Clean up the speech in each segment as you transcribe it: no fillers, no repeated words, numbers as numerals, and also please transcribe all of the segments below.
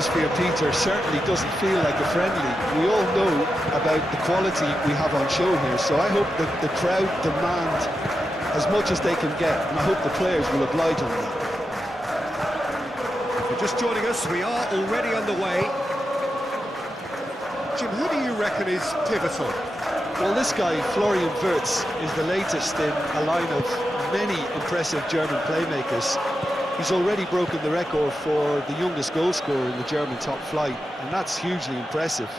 atmosphere, Peter, certainly doesn't feel like a friendly. We all know about the quality we have on show here, so I hope that the crowd demand as much as they can get, and I hope the players will oblige on that. If you're just joining us, we are already underway. Jim, who do you reckon is pivotal? Well, this guy, Florian Wirtz, is the latest in a line of many impressive German playmakers. He's already broken the record for the youngest goal scorer in the German top flight, and that's hugely impressive.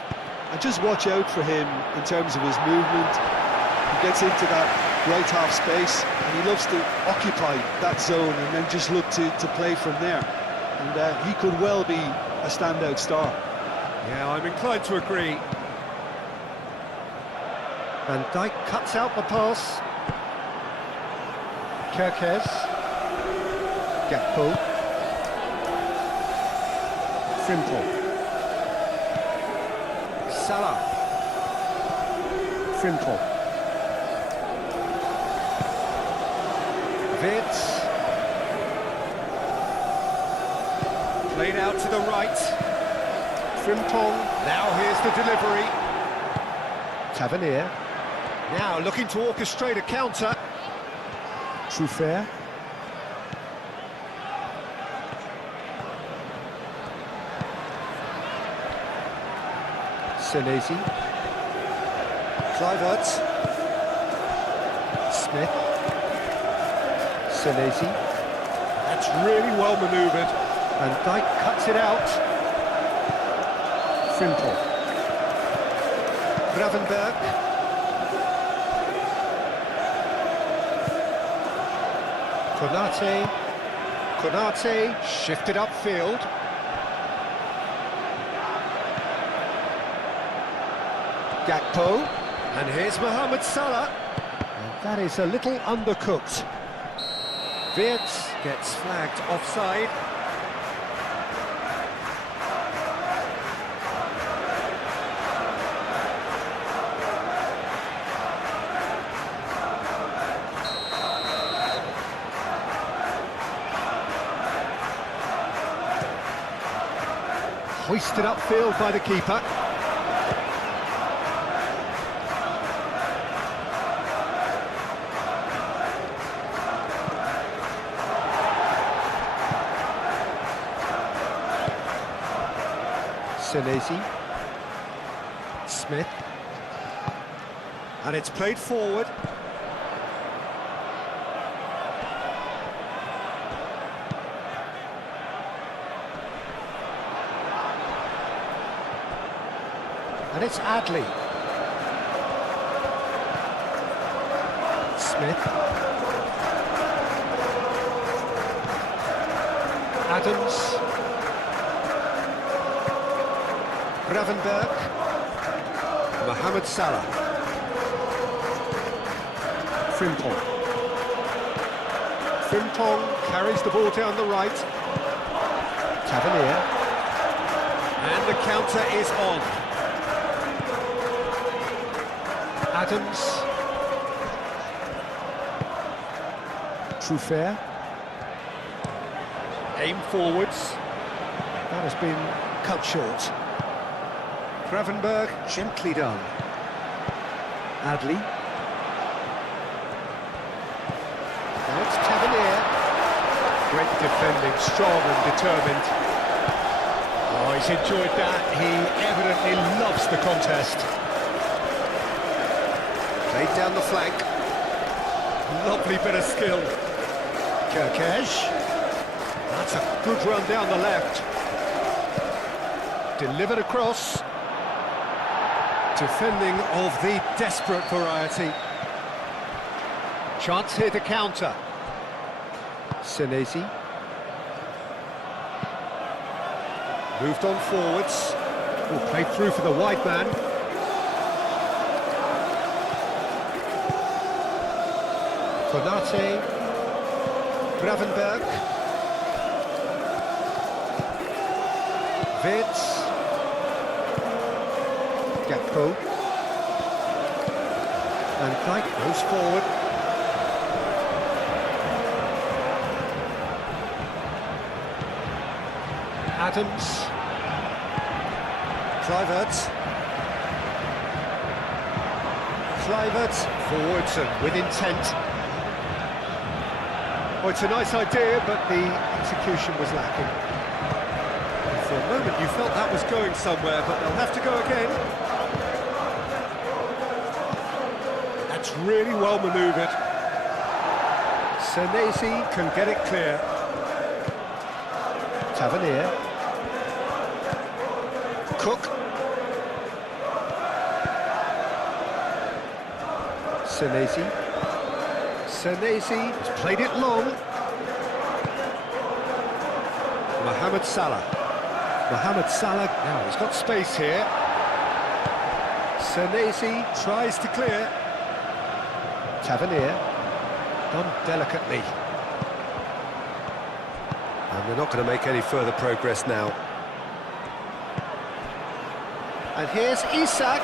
And just watch out for him in terms of his movement. He gets into that right half space, and he loves to occupy that zone and then just look to play from there. And he could well be a standout star. Yeah, I'm inclined to agree. Van Dijk cuts out the pass. Kerkez. Gakpo. Frimpong. Salah. Frimpong. Wirtz. Played out to the right. Frimpong. Now here's the delivery. Tavernier. Now looking to orchestrate a counter. Truffert. Senesi. Kluivert. Smith. Senesi. That's really well manoeuvred. And Dijk cuts it out. Frimpong. Gravenberg. Konate shifted upfield. Gakpo, and here's Mohamed Salah. And that is a little undercooked. Wirtz gets flagged offside. Hoisted upfield by the keeper. Senesi. Smith. And it's played forward. And it's Adley. Smith. Adams. Gravenberg. Mohamed Salah. Frimpong. Frimpong carries the ball down the right. Tavernier. And the counter is on. Adams. Truffert. Aim forwards. That has been cut short. Gravenberg, gently done. Adley. Now it's Tavernier. Great defending, strong and determined. Oh, he's enjoyed that. He evidently loves the contest. Played down the flank. Lovely bit of skill. Kerkez. That's a good run down the left. Delivered across. Defending of the desperate variety. Chance here to counter. Senesi. Moved on forwards. Played through for the wide man. Konate. Gravenberg. Wirtz. Gakpo. And Dijk moves forward. Adams. Kluivert forwards and with intent. Well, it's a nice idea, but the execution was lacking. For a moment you felt that was going somewhere, but they'll have to go again. That's really well manoeuvred. Senesi can get it clear. Tavernier. Cook. Senesi has played it long. Mohamed Salah. Now he's got space here. Senesi tries to clear. Tavernier. Done delicately. And they're not going to make any further progress now. And here's Isak.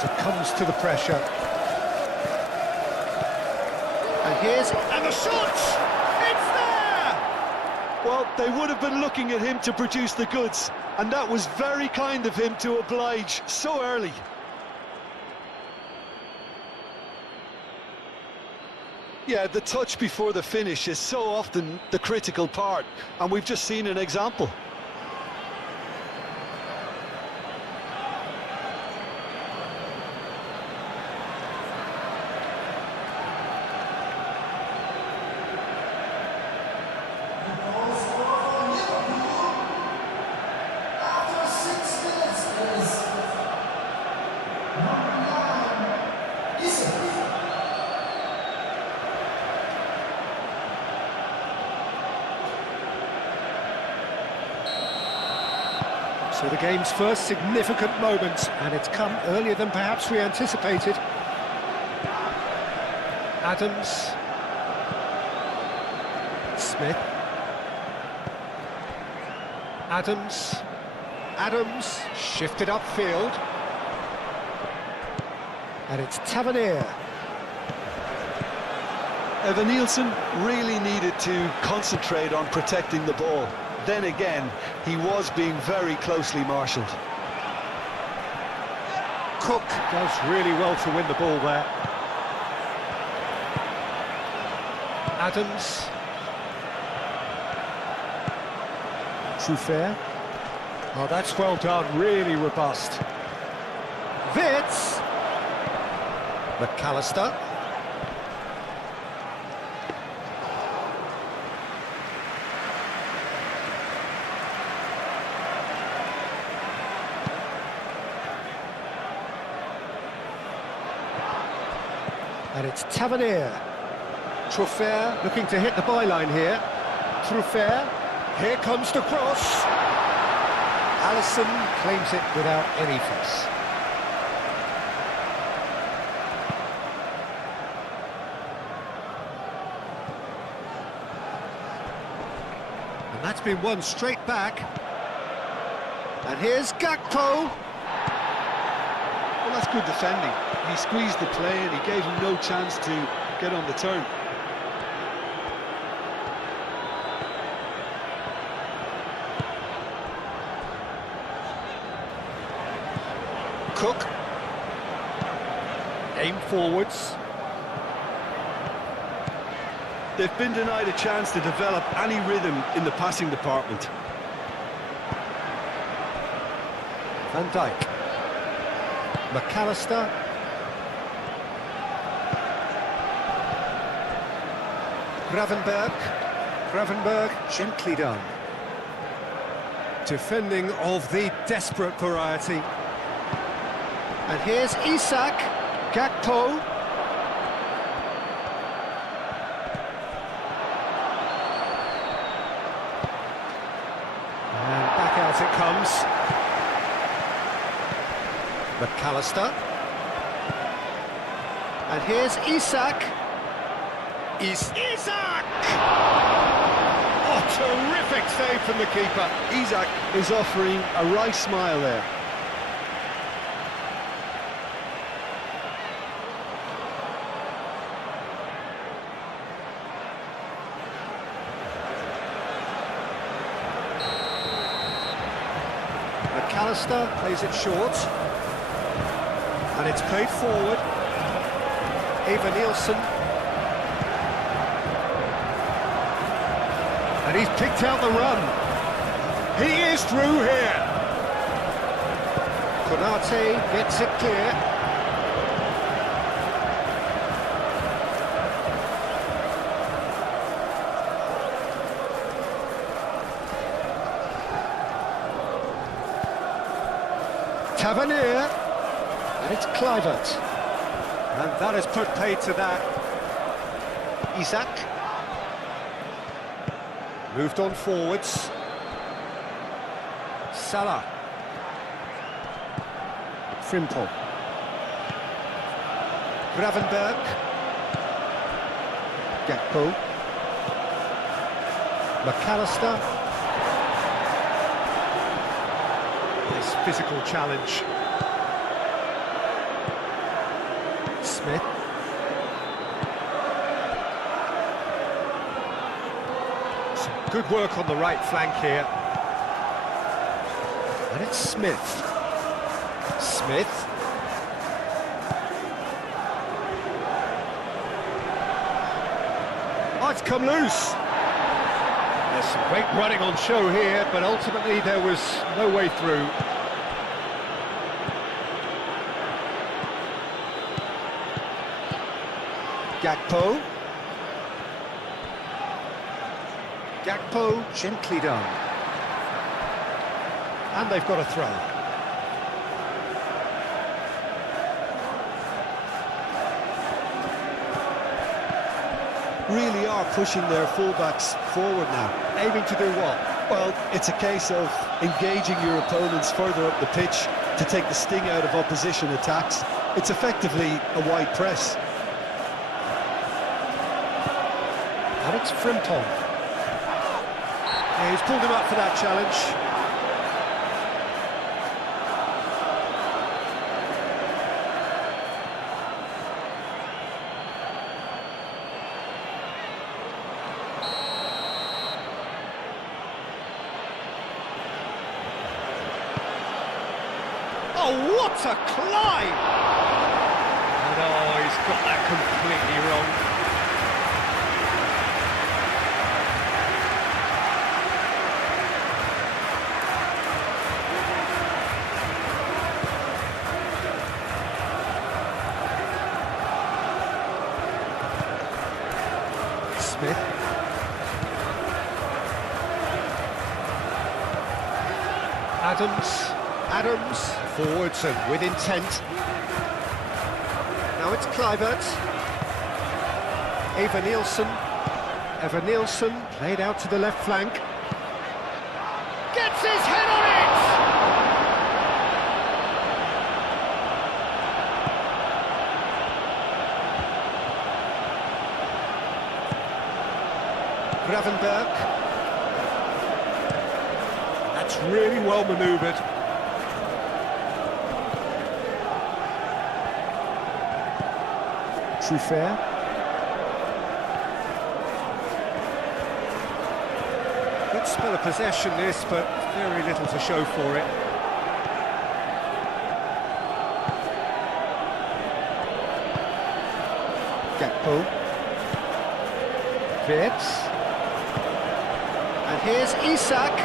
Succumbs to the pressure. And the shot! It's there! Well, they would have been looking at him to produce the goods, and that was very kind of him to oblige so early. Yeah, the touch before the finish is so often the critical part, and we've just seen an example. So the game's first significant moment, and it's come earlier than perhaps we anticipated. Adams. Smith. Adams shifted upfield. And it's Tavernier. Evan-Nielsen really needed to concentrate on protecting the ball. Then again, he was being very closely marshalled. Cook does really well to win the ball there. Adams. Truffert. Oh, that's well done, really robust. Wits. McAllister. And it's Tavernier. Truffert looking to hit the byline here. Truffert. Here comes the cross. Alisson claims it without any fuss. And that's been won straight back. And here's Gakpo. Well, that's good defending. He squeezed the play and he gave him no chance to get on the turn. Cook. Aim forwards. They've been denied a chance to develop any rhythm in the passing department. Van Dijk. McAllister. Gravenberg, gently done. Defending of the desperate variety. And here's Isak. Gakpo. And back out it comes. McAllister. And here's Isak. Isak! Oh, terrific save from the keeper. Isak is offering a right smile there. McAllister plays it short. And it's played forward. Eva Nielsen. And he's picked out the run. He is through here. Konate gets it clear. Tavernier. And it's Kluivert. And that has put paid to that. Isaac. Moved on forwards. Salah. Frimpong. Gravenberg. Gakpo. McAllister. This physical challenge. Smith. Some good work on the right flank here. And it's Smith. Smith. Oh, it's come loose. There's some great running on show here, but ultimately there was no way through. Gakpo. Gakpo, gently done. And they've got a throw. Really are pushing their fullbacks forward now. Aiming to do what? Well, it's a case of engaging your opponents further up the pitch to take the sting out of opposition attacks. It's effectively a wide press. And it's Frimpong. Yeah, he's pulled him up for that challenge. Oh, what a climb! And oh, he's got that completely wrong. Smith. Adams, forwards and with intent. Now it's Kluivert. Eva Nielsen, played out to the left flank. Gets his head on it! Gravenberg. That's really well manoeuvred. Truffert. Good spell of possession this, but very little to show for it. Gakpo. Wirtz. And here's Isak.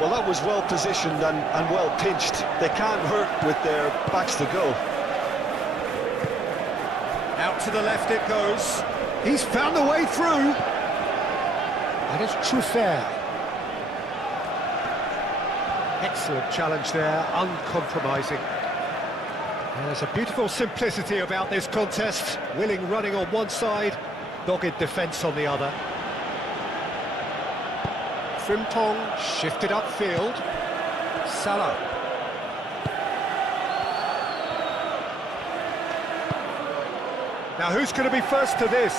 Well, that was well positioned and well pinched. They can't hurt with their backs to go. Out to the left it goes. He's found a way through. And it's Truffert. Excellent challenge there, uncompromising. There's a beautiful simplicity about this contest. Willing running on one side, dogged defence on the other. Frimpong shifted upfield. Salah. Now who's going to be first to this?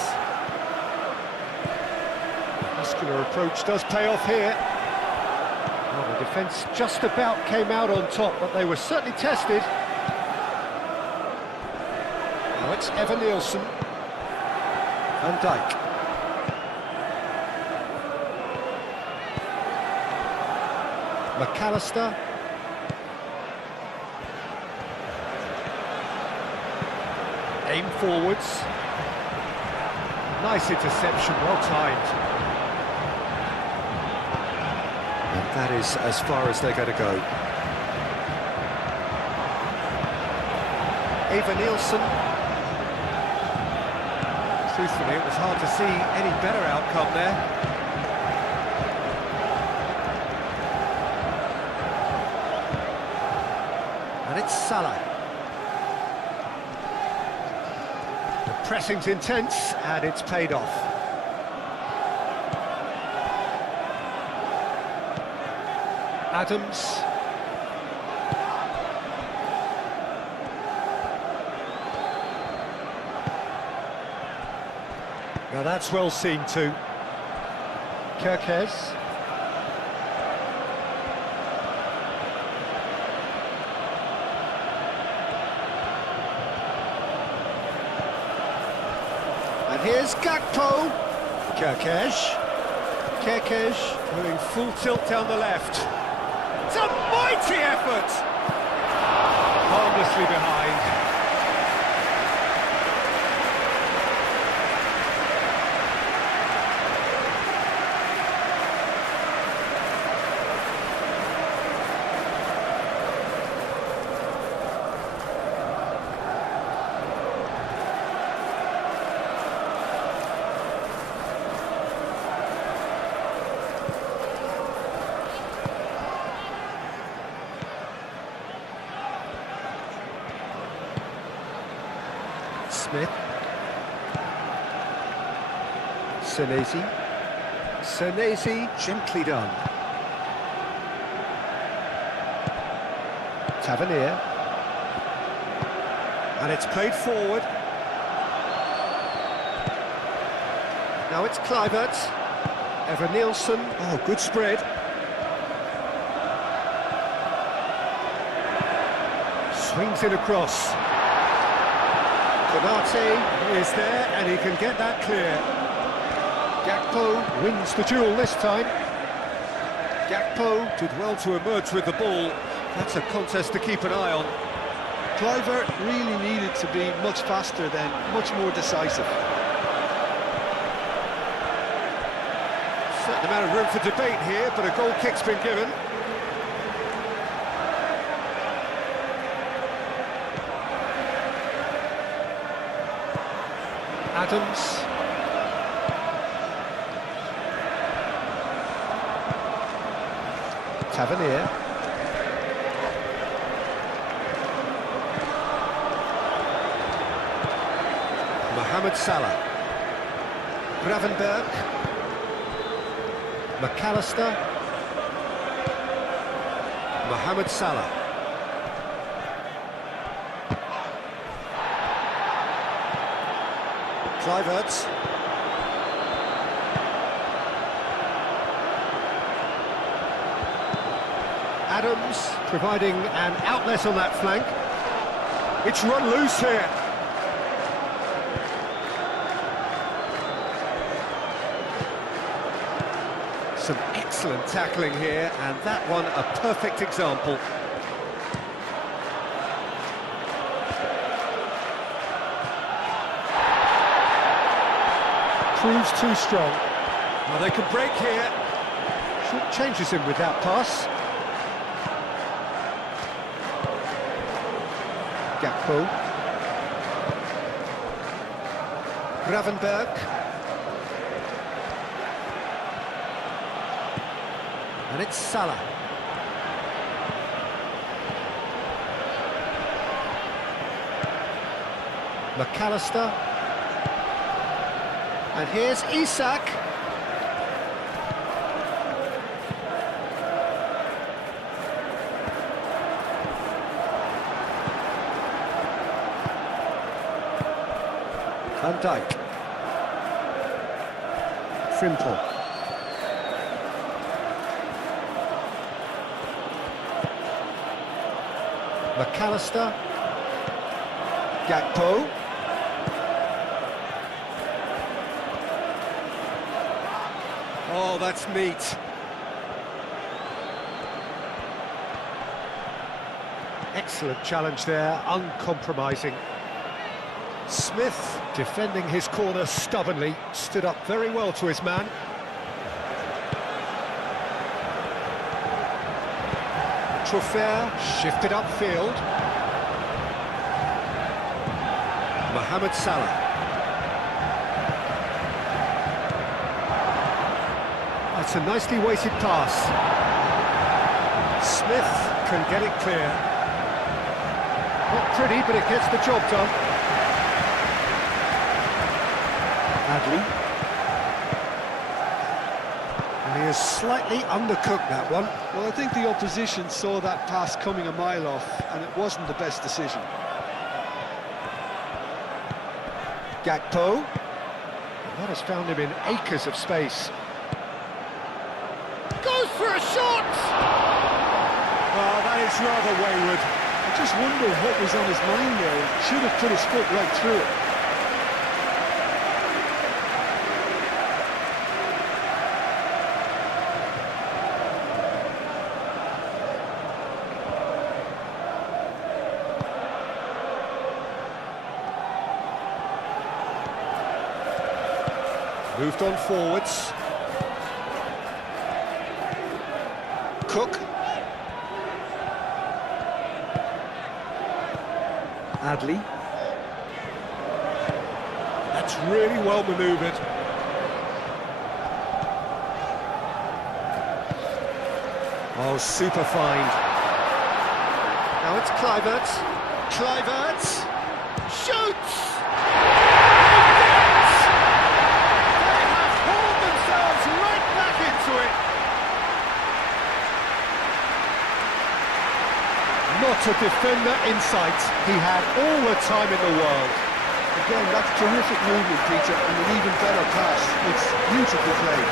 Muscular approach does pay off here. Well, the defence just about came out on top, but they were certainly tested. Now it's Eva Nielsen. Van Dijk. McAllister. Aim forwards. Nice interception, well timed. And that is as far as they're going to go. Eva Nielsen. Truthfully, it was hard to see any better outcome there. And it's Salah. The pressing's intense, and it's paid off. Adams. Now that's well seen too. Kirkes. And here's Gakpo. Kirkes. Going full tilt down the left. It's a mighty effort! Harmlessly behind. Smith. Senesi, gently done. Tavernier. And it's played forward. Now it's Kluivert. Eva Nielsen. Oh, good spread. Swings it across. Konate is there, and he can get that clear. Gakpo wins the duel this time. Gakpo did well to emerge with the ball. That's a contest to keep an eye on. Kluivert really needed to be much faster then, much more decisive. Certain amount of room for debate here, but a goal kick's been given. Adams. Tavernier. Mohamed Salah. Gravenberg. McAllister. Mohamed Salah. Kluivert. Adams providing an outlet on that flank. It's run loose here. Some excellent tackling here, and that one a perfect example. Proves too strong. Well, they can break here. Short changes him with that pass. Gakpo. Gravenberg. And it's Salah. McAllister. And here's Isak. Van Dijk. Frimpong. McAllister. Gakpo. Oh, that's neat. Excellent challenge there, uncompromising. Smith, defending his corner stubbornly, stood up very well to his man. Truffert shifted upfield. Mohamed Salah. That's a nicely weighted pass. Smith can get it clear. Not pretty, but it gets the job done. Adley. And he has slightly undercooked that one. Well, I think the opposition saw that pass coming a mile off, and it wasn't the best decision. Gakpo. That has found him in acres of space. Goes for a shot! Well, that is rather wayward. I just wonder what was on his mind there. He should have put his foot right through it. Moved on forwards. Cook. Adley. That's really well manoeuvred. Oh, super find. Now it's Kluivert. Kluivert shoots! Not a defender in sight. He had all the time in the world. Again, that's terrific movement, Peter, and an even better pass. It's beautifully played.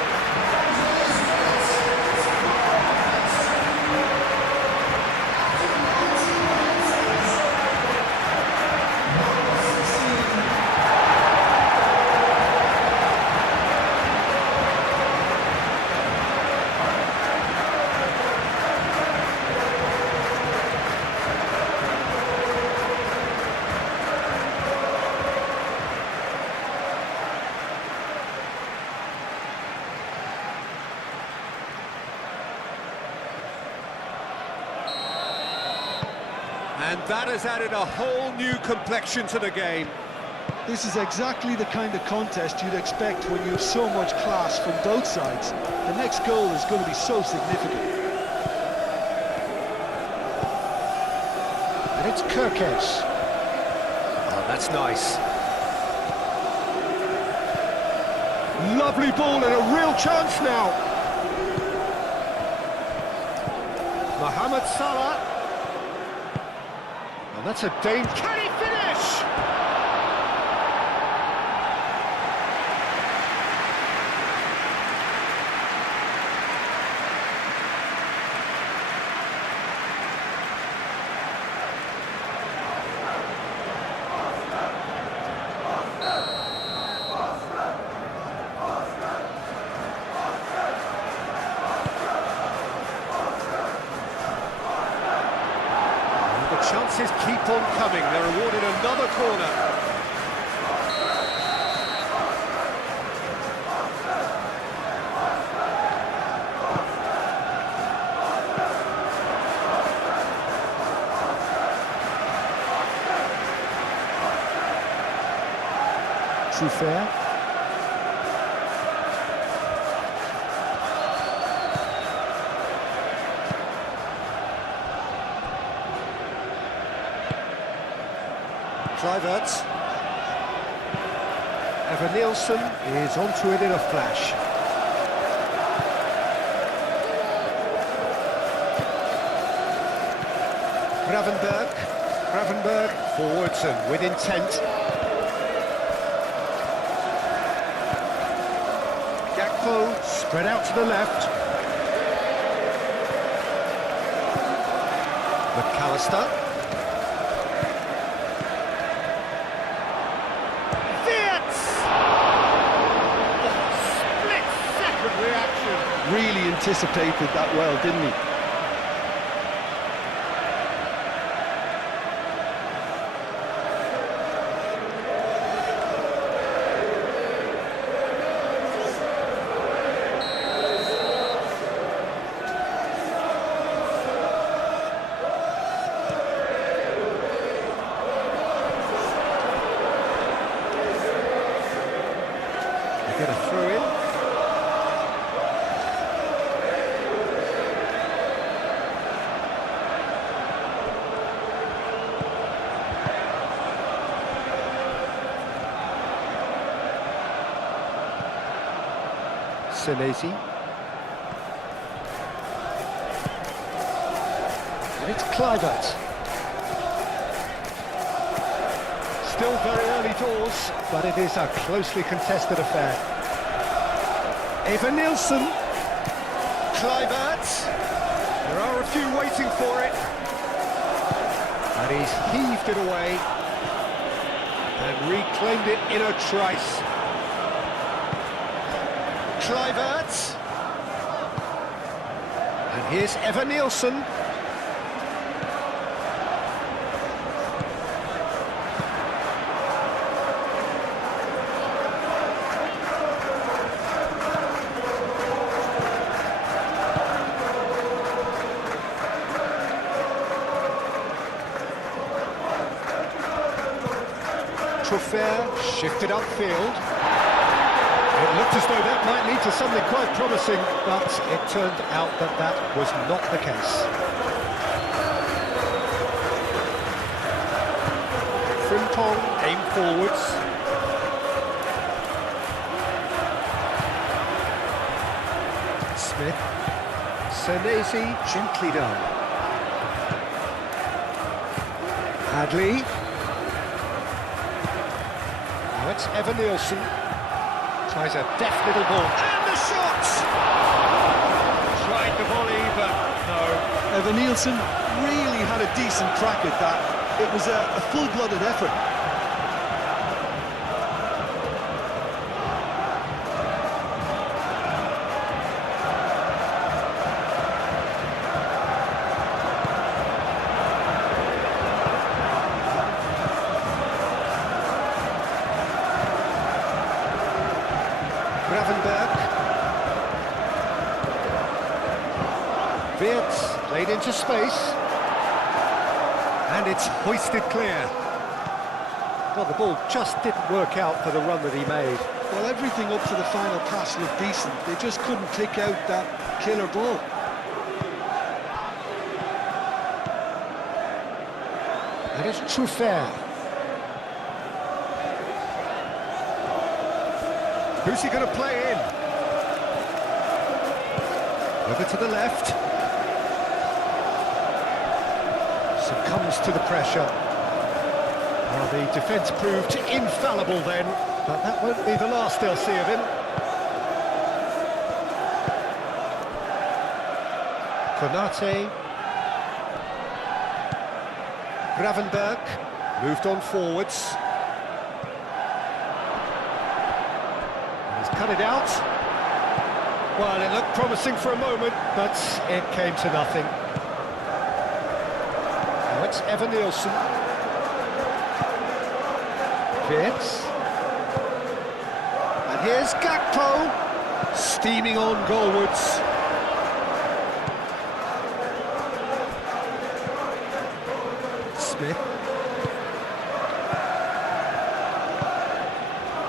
And that has added a whole new complexion to the game. This is exactly the kind of contest you'd expect when you have so much class from both sides. The next goal is going to be so significant. And it's Kirkes. Oh, that's nice. Lovely ball and a real chance now. Mohamed Salah. And that's a danger. Can he finish? Chances keep on coming. They're awarded another corner. Truffert. Kluivert. Evan Nielsen is onto it in a flash. Gravenberg forwards and with intent. Gakpo spread out to the left. McAllister. Really anticipated that well, didn't he? Senesi. And it's Kluivert. Still very early doors, but it is a closely contested affair. Eva Nielsen. Kluivert. There are a few waiting for it. And he's heaved it away and reclaimed it in a trice. Kluivert. And here's Eva Nielsen. Truffert shifted upfield. It looked as though that might lead to something quite promising, but it turned out that that was not the case. Frimpong aimed forwards. Smith. Senesi gently done. Hadley. Now it's Eva Nielsen. Tries a deft little ball. And the shot! Tried the volley, but no. Eva Nielsen really had a decent crack at that. It was a full-blooded effort. Wirtz played into space, and it's hoisted clear. Well, the ball just didn't work out for the run that he made. Well, everything up to the final pass looked decent. They just couldn't pick out that killer ball. And it's Truffert. Who's he going to play in? Over to the left. Succumbs to the pressure. Well, the defence proved infallible then, but that won't be the last they'll see of him. Konate. Gravenberg moved on forwards. He's cut it out. Well, it looked promising for a moment, but it came to nothing. Now it's Eva Nielsen. Wirtz. And here's Gakpo, steaming on goalwards. Smith.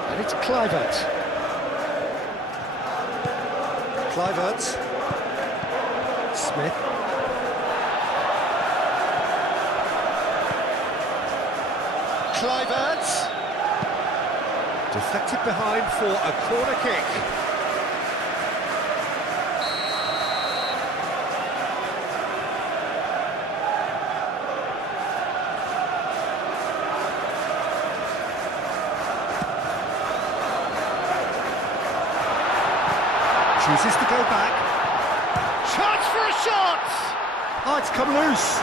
And it's Kluivert. Kluivert. Smith. Kluivert. Deflected behind for a corner kick. Chooses to go back. Chance for a shot! Oh, it's come loose.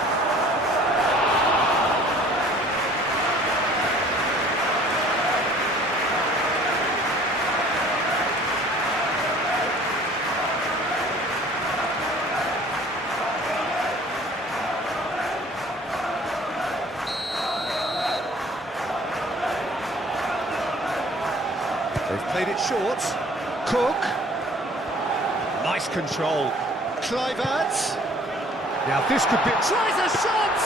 They've played it short. Cook. Nice control. Kluivert. Now this could be... Tries a shot!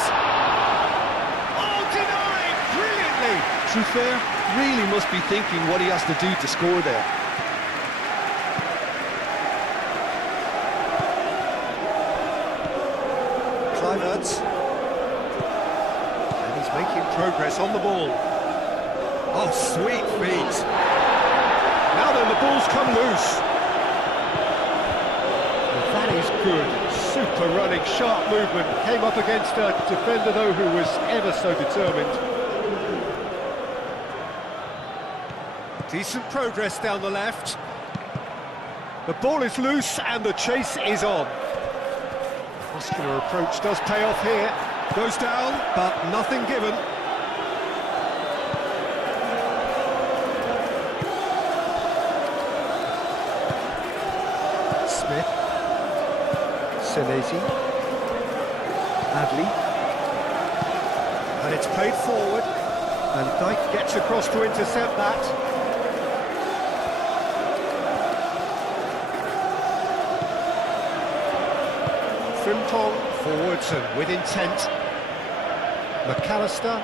Oh, denied! Brilliantly! Truffert really must be thinking what he has to do to score there. Kluivert. And he's making progress on the ball. Oh, sweet feet. Now then, the ball's come loose. Good, super running, sharp movement. Came up against a defender, though, who was ever so determined. Decent progress down the left. The ball is loose and the chase is on. Muscular approach does pay off here. Goes down, but nothing given. Smith. Senesi. Adley. And it's played forward. And Dyke gets across to intercept that. Frimpong forwards and with intent. McAllister.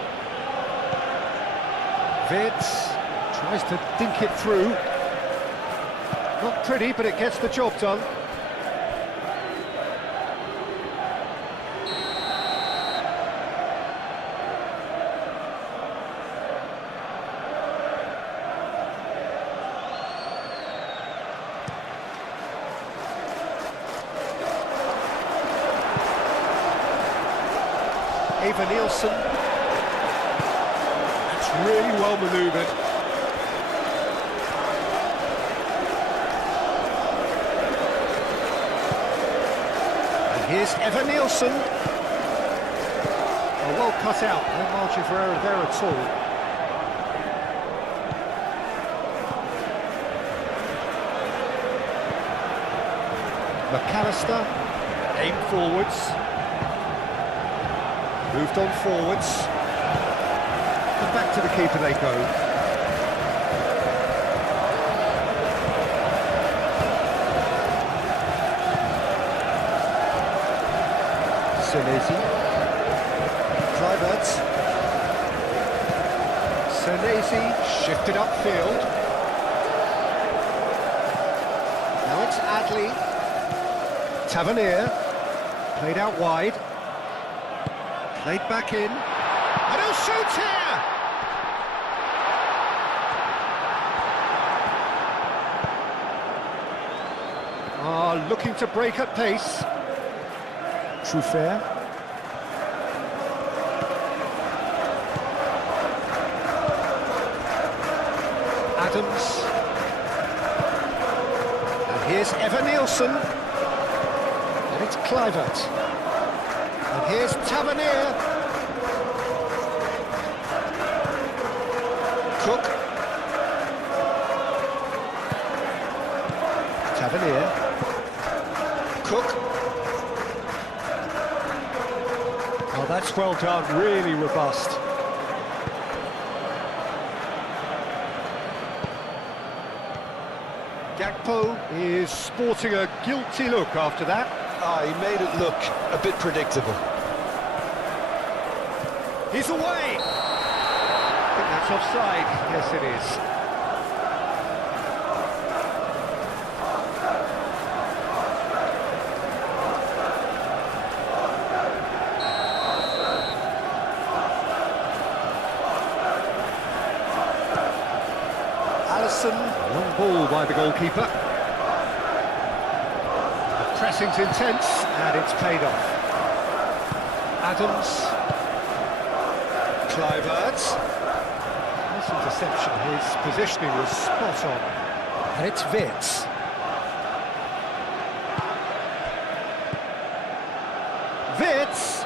Vitz tries to dink it through. Not pretty, but it gets the job done. Eva Nielsen. That's really well manoeuvred. And here's Eva Nielsen. Oh, well cut out. No margin for error there at all. McAllister. Aimed forwards. Moved on forwards. And back to the keeper they go. Senesi. Kluivert. Senesi shifted upfield. Now it's Adley. Tavernier. Played out wide. Played back in, and he'll shoot here! Looking to break at pace. Truffert. Adams. And here's Eva Nielsen. And it's Kluivert. And here's Tavernier. Cook. Tavernier. Cook. Oh, that's well done, really robust. Gakpo is sporting a guilty look after that. He made it look a bit predictable. He's away! I think that's offside. Yes, it is. Alisson, long ball by the goalkeeper. Pressing's intense, and it's paid off. Adams. Kluivert. Nice interception, his positioning was spot on. And it's Vitz. Vitz!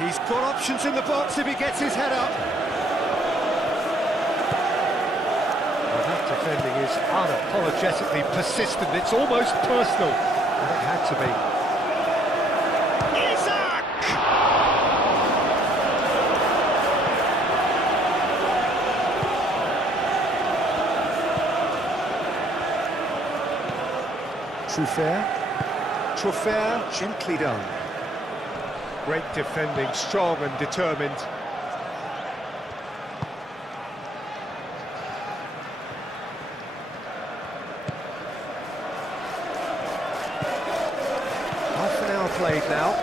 He's got options in the box if he gets his head up. Well, that defending is unapologetically persistent. It's almost personal. And it had to be. Isak! Truffert, gently done. Great defending, strong and determined. Half an hour played now.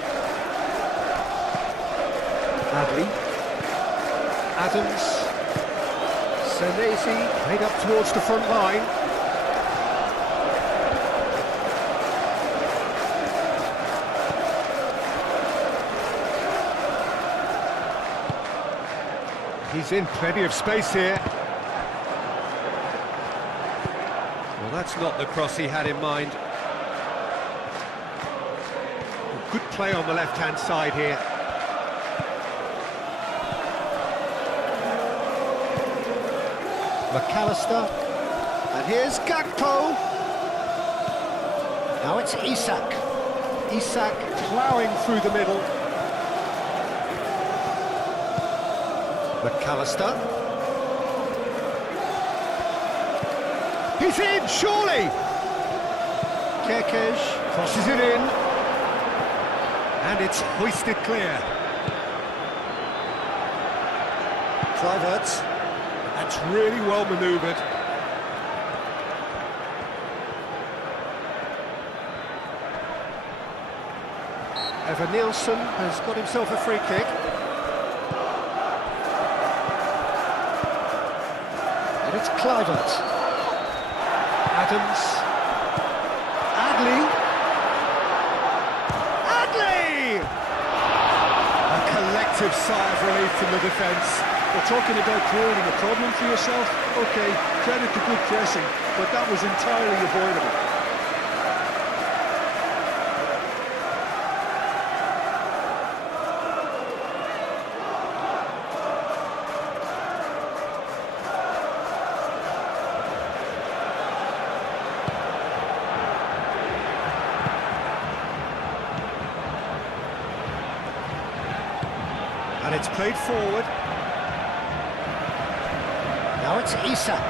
Adley. Adams. Senesi made up towards the front line. He's in plenty of space here. Well, that's not the cross he had in mind. Good play on the left-hand side here. McAllister. And here's Gakpo. Now it's Isak. Isak ploughing through the middle. McAllister. He's in, surely! Kerkez crosses it in. And it's hoisted clear. Kluivert. That's really well manoeuvred. Evan Nielsen has got himself a free kick. And it's Kluivert. Adams. Adley. A collective sigh of relief from the defence. We're talking about creating a problem for yourself. OK, credit to good pressing, but that was entirely avoidable. And it's played forward. Now it's Isak.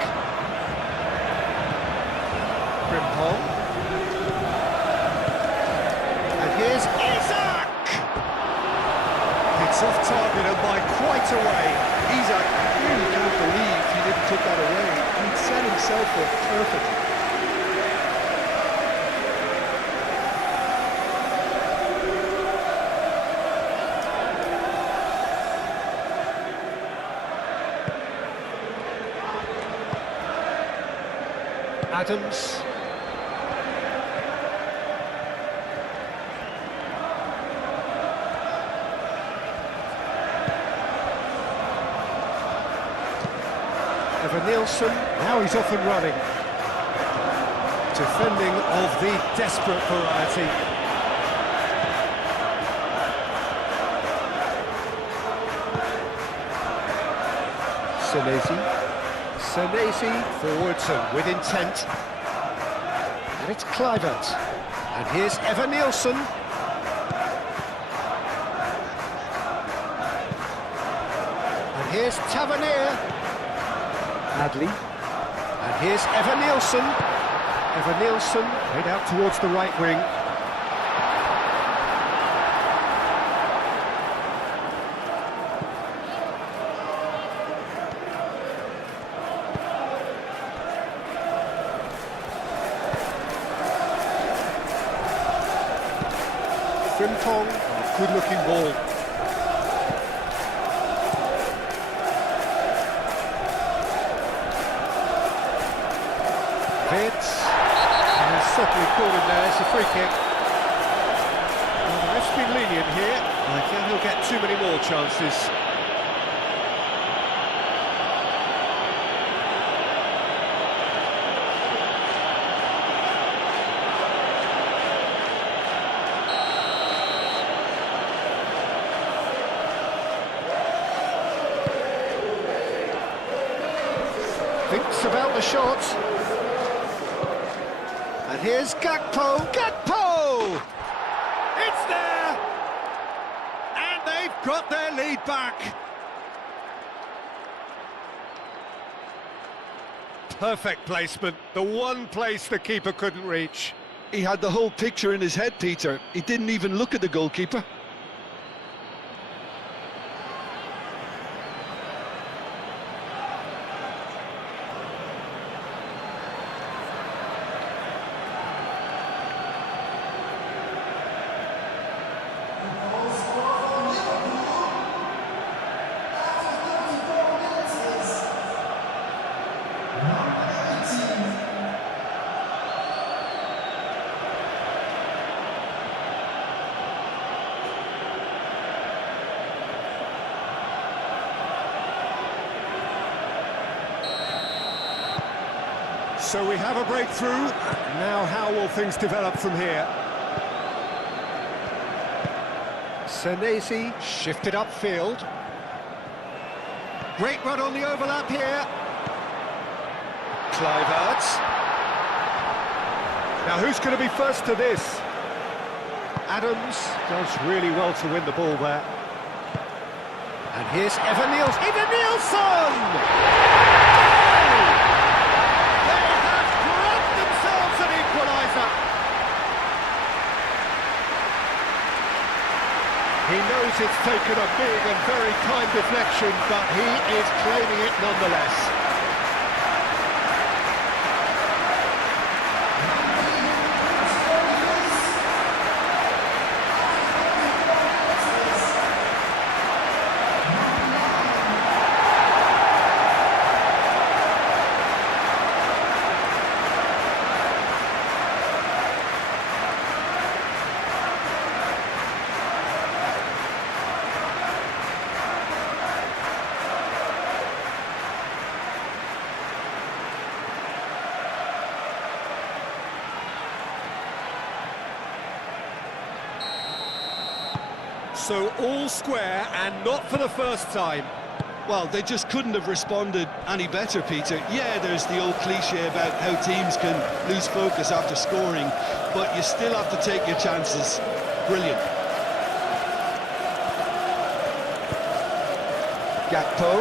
Frimpong. And here's Isak! It's off target and by quite a way. Isak really can't believe he didn't put that away. He'd set himself up perfectly. Adams. Evan Nielsen, now he's off and running. Defending of the desperate variety. Senesi forwards and with intent. And it's Kluivert. And here's Evan Nielsen. And here's Tavernier. Adley. And here's Evan Nielsen. Evan Nielsen played out towards the right wing. Frimpong, good-looking ball. Fitz, and he's certainly called him there. It's a free kick. Well, the ref's been lenient here. I think he'll get too many more chances. Thinks about the shot. And here's Gakpo. Gakpo! It's there! And they've got their lead back. Perfect placement. The one place the keeper couldn't reach. He had the whole picture in his head, Peter. He didn't even look at the goalkeeper. So we have a breakthrough. Now how will things develop from here? Senesi shifted upfield. Great run on the overlap here. Kluivert. Now who's going to be first to this? Adams does really well to win the ball there. And here's Evan Nielsen. Evan Nielsen! He knows it's taken a big and very kind deflection, but he is claiming it nonetheless. So all square, and not for the first time. Well, they just couldn't have responded any better, Peter. Yeah, there's the old cliche about how teams can lose focus after scoring, but you still have to take your chances. Brilliant. Gakpo.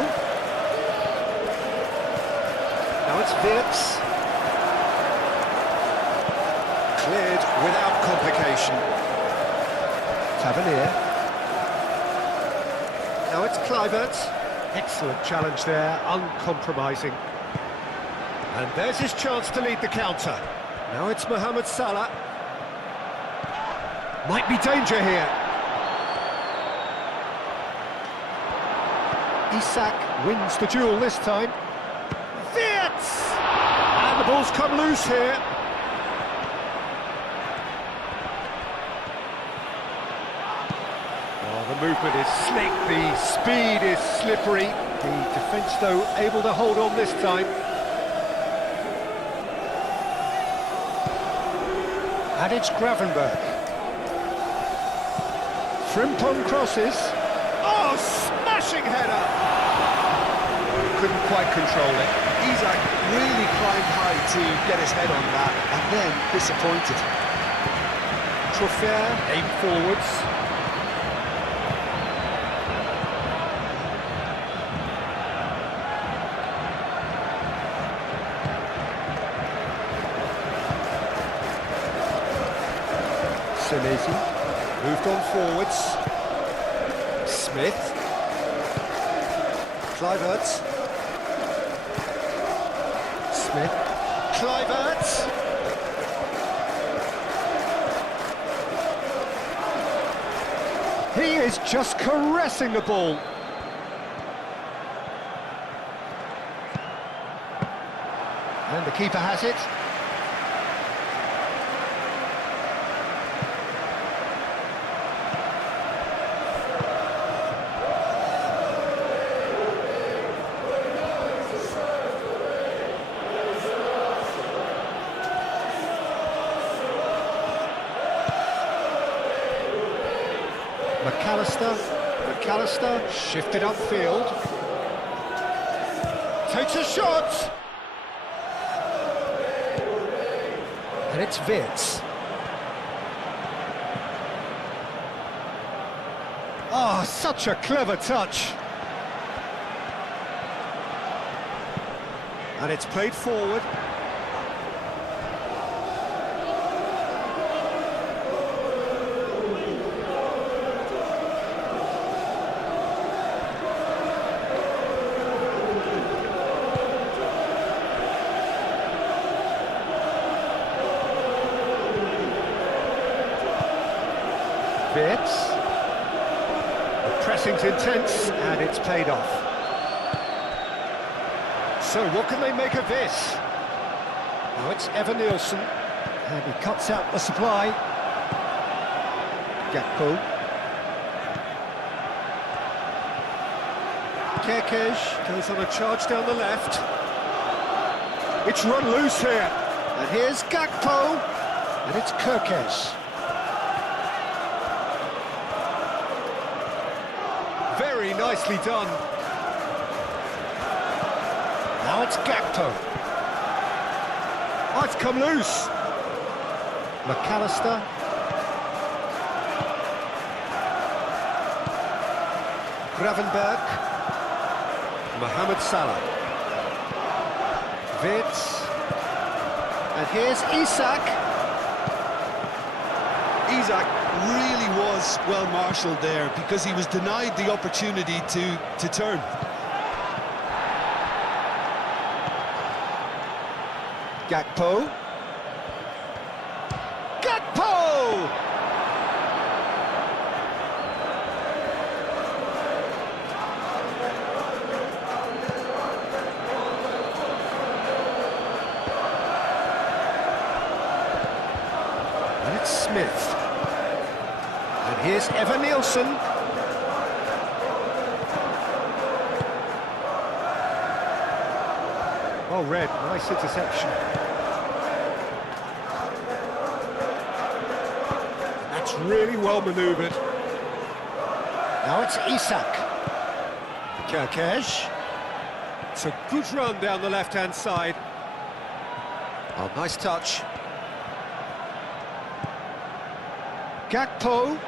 Now it's Wirtz. Cleared without complication. Tavernier. Now it's Kluivert. Excellent challenge there, uncompromising. And there's his chance to lead the counter. Now it's Mohamed Salah. Might be danger here. Isak wins the duel this time. Wirtz! And the ball's come loose here. The movement is slick, the speed is slippery. The defence, though, able to hold on this time. And it's Gravenberch. Frimpong crosses. Oh, smashing header! Couldn't quite control it. Isak really climbed high to get his head on that, and then disappointed. Troffer aimed forwards. Senesi moved on forwards. Smith. Kluivert. Smith. Kluivert. He is just caressing the ball. And the keeper has it. McAllister shifted upfield. Takes a shot! And it's Wirtz. Oh, such a clever touch. And it's played forward. Wirtz. The pressing's intense, and it's paid off. So what can they make of this? Now it's Evan Nielsen, and he cuts out the supply. Gakpo. Kerkez goes on a charge down the left. It's run loose here. And here's Gakpo, and it's Kerkez. Very nicely done. Now it's Gakpo. Oh, it's come loose. McAllister. Gravenberg. Mohamed Salah. Wirtz. And here's Isak. Isak really was well marshalled there because he was denied the opportunity to turn. Gakpo. Gakpo! And it's Smith. And here's Evan Nielsen. Oh, Red, nice interception. That's really well manoeuvred. Now it's Isak. Kerkez. It's a good run down the left-hand side. Oh, nice touch. Gakpo.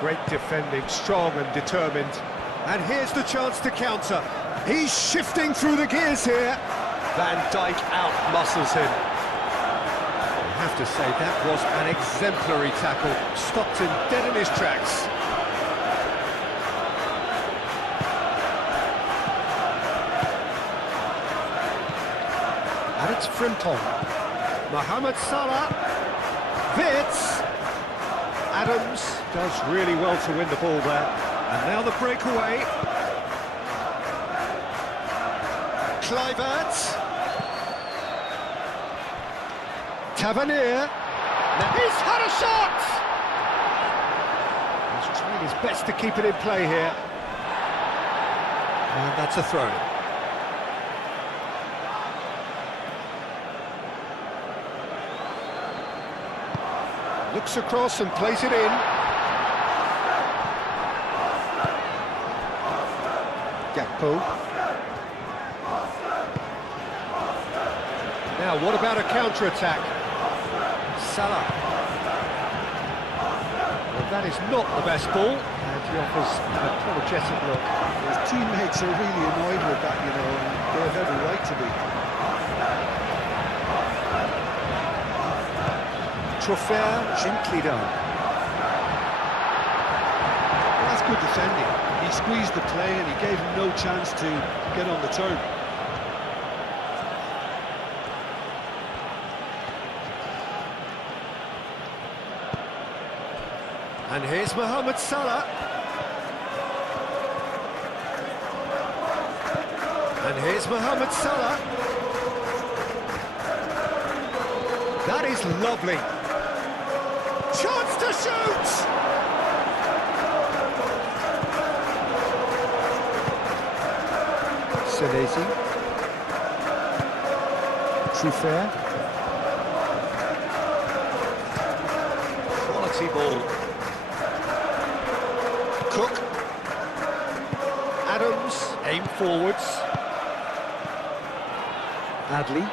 Great defending, strong and determined. And here's the chance to counter. He's shifting through the gears here. Van Dijk out-muscles him. I have to say, that was an exemplary tackle. Stopped him dead in his tracks. And it's Frimpong. Mohamed Salah. Wirtz. Adams does really well to win the ball there. And now the breakaway. Kluivert. Tavernier. Now he's had a shot! He's trying his best to keep it in play here. And that's a throw. Looks across and plays it in. Gakpo. Now, what about a counter-attack? Salah. Well, that is not the best ball, and he offers an apologetic look. His teammates are really annoyed with that, you know, and they have every right to be. Trophea gently done. Well, that's good defending. He squeezed the play and he gave him no chance to get on the turn. And here's Mohamed Salah. And here's Mohamed Salah. That is lovely. Chance to shoot! Senesi. Truffert. Quality ball. Cook. Adams, aim forwards. Adley.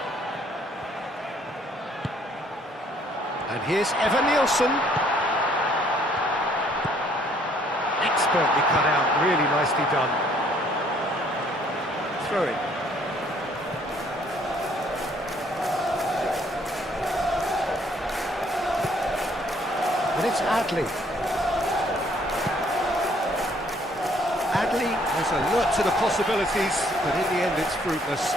And here's Evan Nielsen. Expertly cut out, really nicely done. Throwing. And it's Adley. Adley has a lot to the possibilities, but in the end it's fruitless.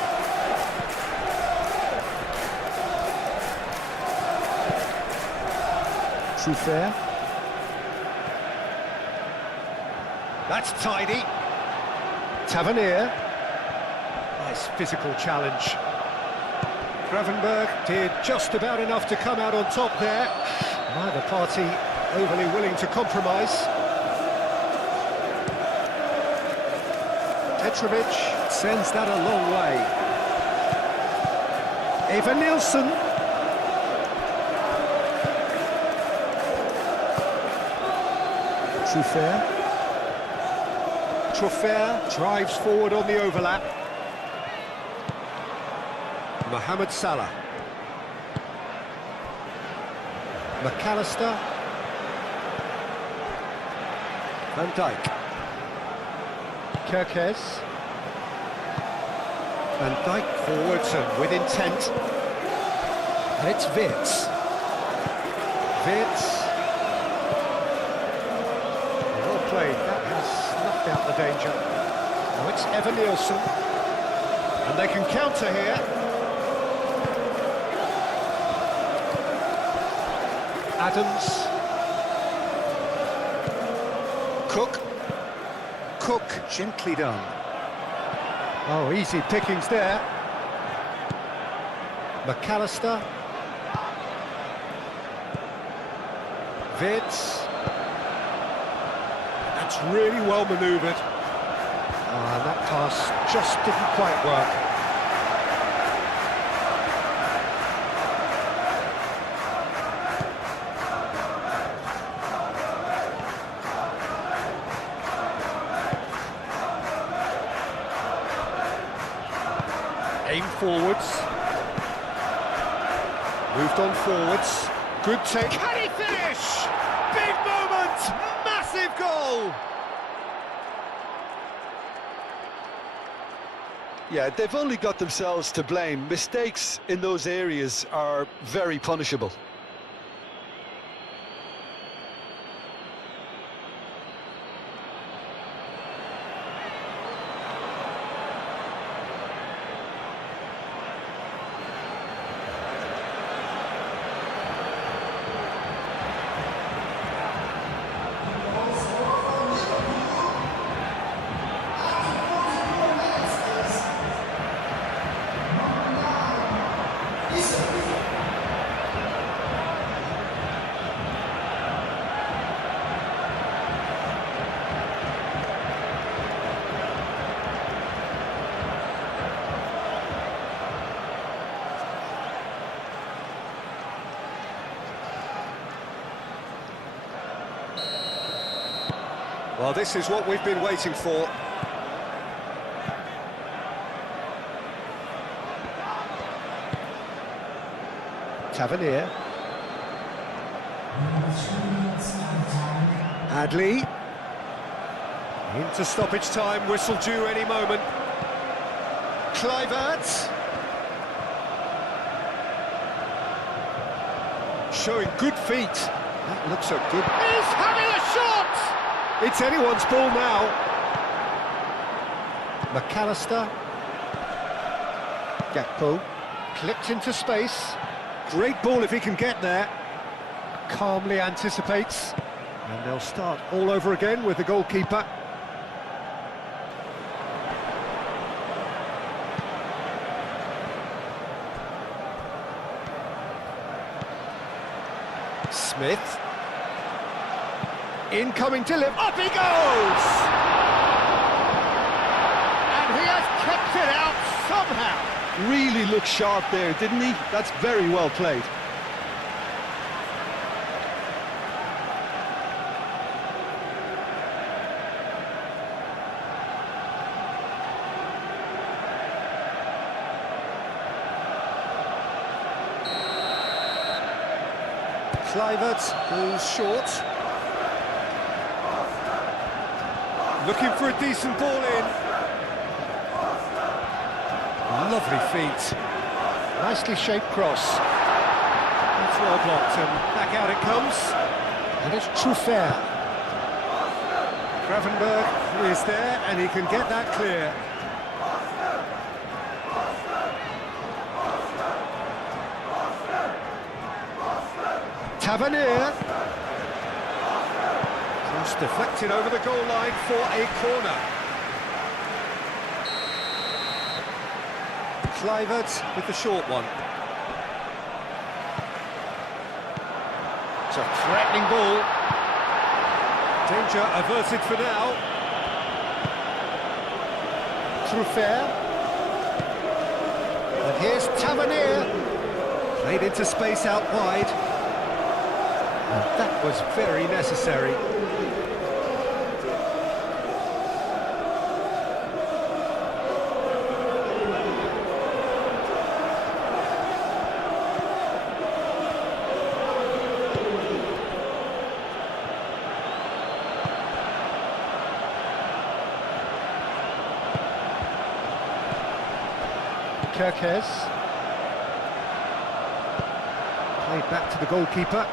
Truffert. That's tidy. Tavernier. Nice this physical challenge. Gravenberg did just about enough to come out on top there. Neither party overly willing to compromise. Petrovic sends that a long way. Eva Nielsen. Truffert drives forward on the overlap. Mohamed Salah. McAllister. Van Dijk. Kerkez. Van Dijk forwards and with intent. And it's Wirtz. Wirtz. Well played, that has snuffed out the danger. Now it's Eva Nielsen. And they can counter here. Adams. Cook. Cook, gently done. Oh, easy pickings there. McAllister. Wirtz. That's really well manoeuvred. And that pass just didn't quite work. Aim forwards. Moved on forwards. Good take. Can he finish? Big moment! Massive goal! Yeah, they've only got themselves to blame. Mistakes in those areas are very punishable. Well, this is what we've been waiting for. Tavernier. Adley. Into stoppage time, whistle due any moment. Kluivert. Showing good feet. That looks a good... He's having a shot! It's anyone's ball now. McAllister. Gakpo. Clipped into space. Great ball if he can get there. Calmly anticipates. And they'll start all over again with the goalkeeper. Smith. Incoming to live. Up he goes! And he has kept it out somehow. Really looked sharp there, didn't he? That's very well played. Kluivert goes short. Looking for a decent ball in. Lovely feet. Nicely shaped cross. That's well blocked and back out it comes. And it's Truffert. Gravenberg is there and he can get that clear. Tavernier. Cross deflected over the goal line for a corner. Kluivert with the short one. It's a threatening ball. Danger averted for now. Truffert. And here's Tavernier. Played into space out wide. And that was very necessary. Kerkez. Played back to the goalkeeper.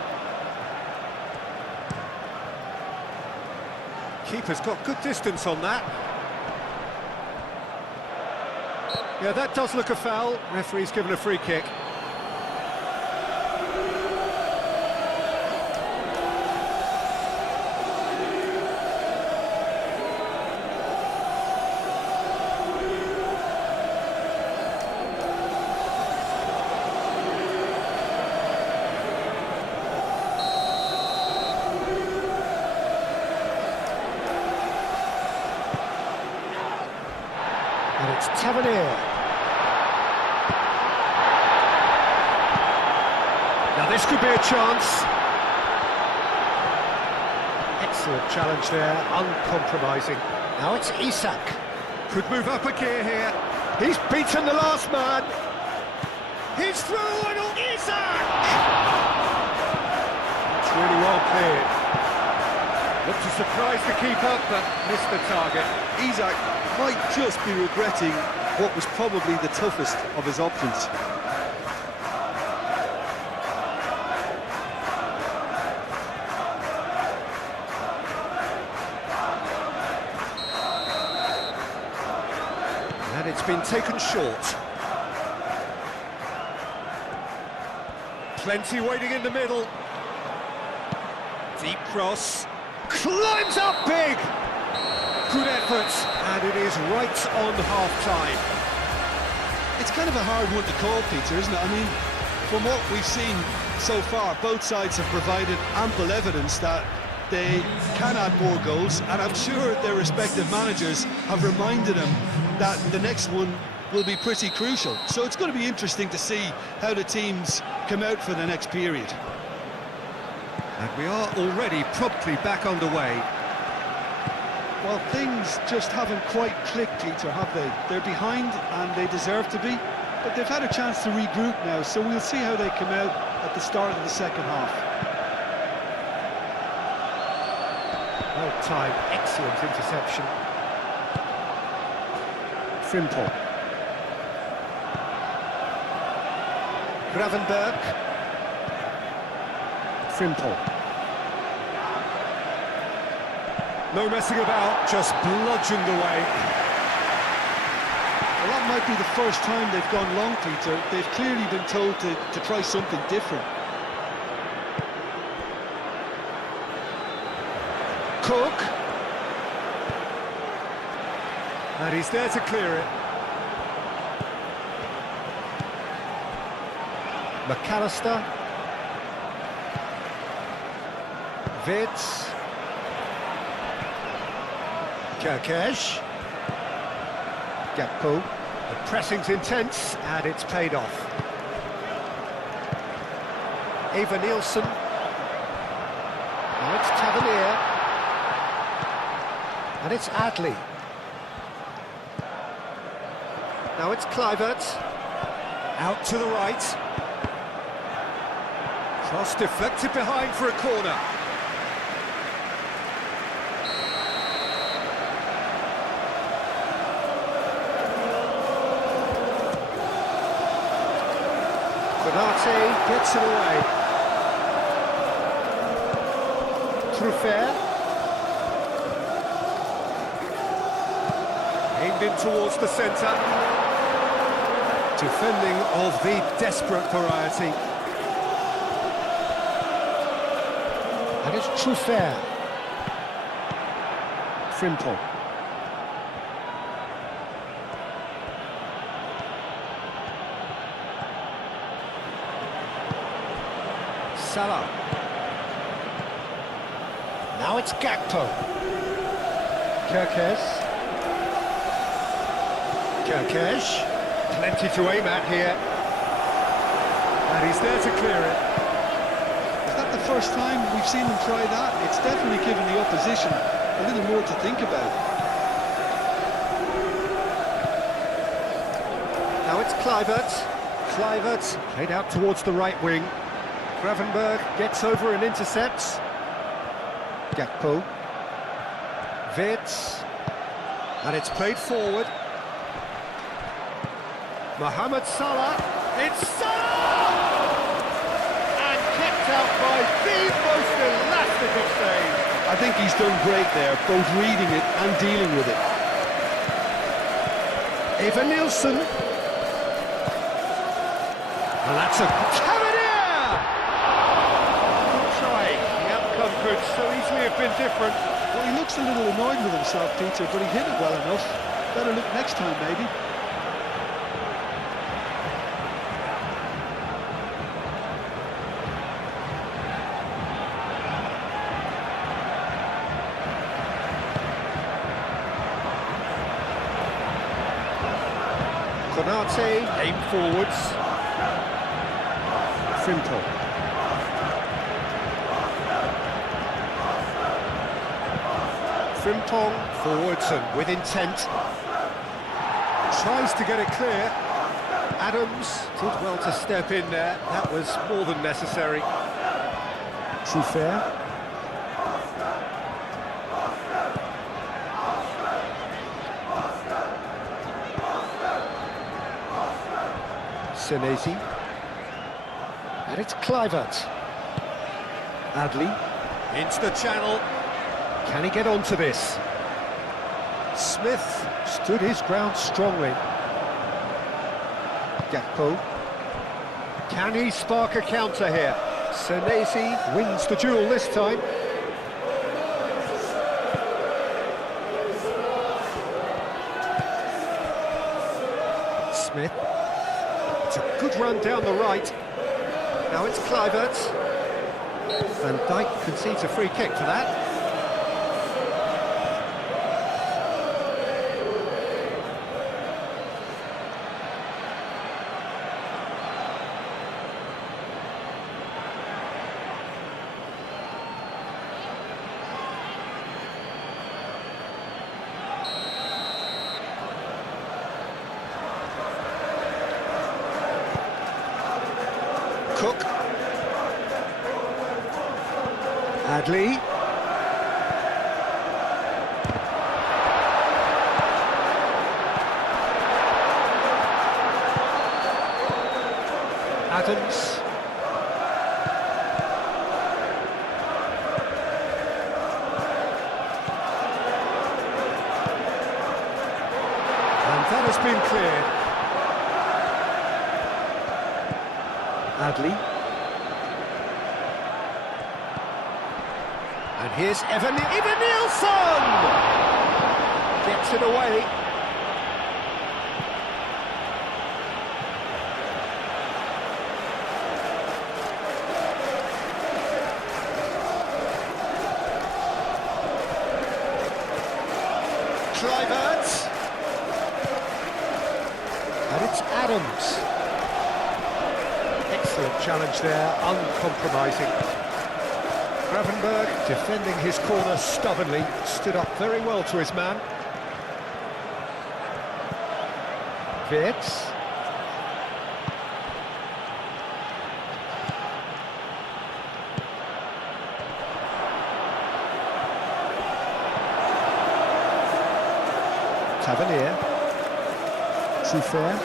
Keeper's got good distance on that. Yeah, that does look a foul. Referee's given a free kick. And it's Tavernier. Now this could be a chance. Excellent challenge there, uncompromising. Now it's Isak. Could move up a gear here. He's beaten the last man. He's through and Isak! It's really well cleared. Looked to surprise the keeper, but missed the target. Isak might just be regretting what was probably the toughest of his options. And it's been taken short. Plenty waiting in the middle. Deep cross. Climbs up big! Good effort, and it is right on half-time. It's kind of a hard one to call, Peter, isn't it? I mean, from what we've seen so far, both sides have provided ample evidence that they can add more goals, and I'm sure their respective managers have reminded them that the next one will be pretty crucial. So it's going to be interesting to see how the teams come out for the next period. And we are already promptly back underway. Well, things just haven't quite clicked, Peter, have they? They're behind, and they deserve to be, but they've had a chance to regroup now, so we'll see how they come out at the start of the second half. Well timed, excellent interception. Frimpong. Gravenberg. Frimpong. No messing about, just bludgeoned away. Well, that might be the first time they've gone long, Peter. They've clearly been told to try something different. Cook. And he's there to clear it. McAllister. Vids. Kerkez. Gakpo. The pressing's intense, and it's paid off. Eva Nielsen. Now it's Tavernier. And it's Adley. Now it's Kluivert. Out to the right. Cross deflected behind for a corner. Konate gets it away. Truffert. Aimed in towards the centre. Defending of the desperate variety. And it's Truffert. Frimpong. Salah. Now it's Gakpo. Kerkesh. Plenty to aim at here. And he's there to clear it. Is that the first time we've seen him try that? It's definitely given the opposition a little more to think about. Now it's Kluivert. Kluivert played out towards the right wing. Gravenberg gets over and intercepts. Gakpo. Wirtz. And it's played forward. Mohamed Salah. It's Salah! And kept out by the most elastic of saves. I think he's done great there, both reading it and dealing with it. Eva Nielsen. And that's a Tavernier! Good try. The outcome could so easily have been different. Well, he looks a little annoyed with himself, Peter, but he hit it well enough. Better look next time, maybe. Konate, aim forwards. Frimpong. Frimpong, forwards and with intent. Tries to get it clear. Adams did well to step in there. That was more than necessary. Truffert. Senesi. And it's Kluivert. Adli. Into the channel. Can he get onto this? Smith stood his ground strongly. Gakpo. Can he spark a counter here? Senesi wins the duel this time. Smith. It's a good run down the right. Now it's Kluivert. Van Dijk concedes a free kick for that. Cook. Adli. Adams. And that has been cleared. Adli. And here's Evan Nielsen! Gets it away. Kluivert. And it's Adams. Excellent challenge there, uncompromising. Gravenberg defending his corner stubbornly, stood up very well to his man. Wirtz. Tavernier. Truffert.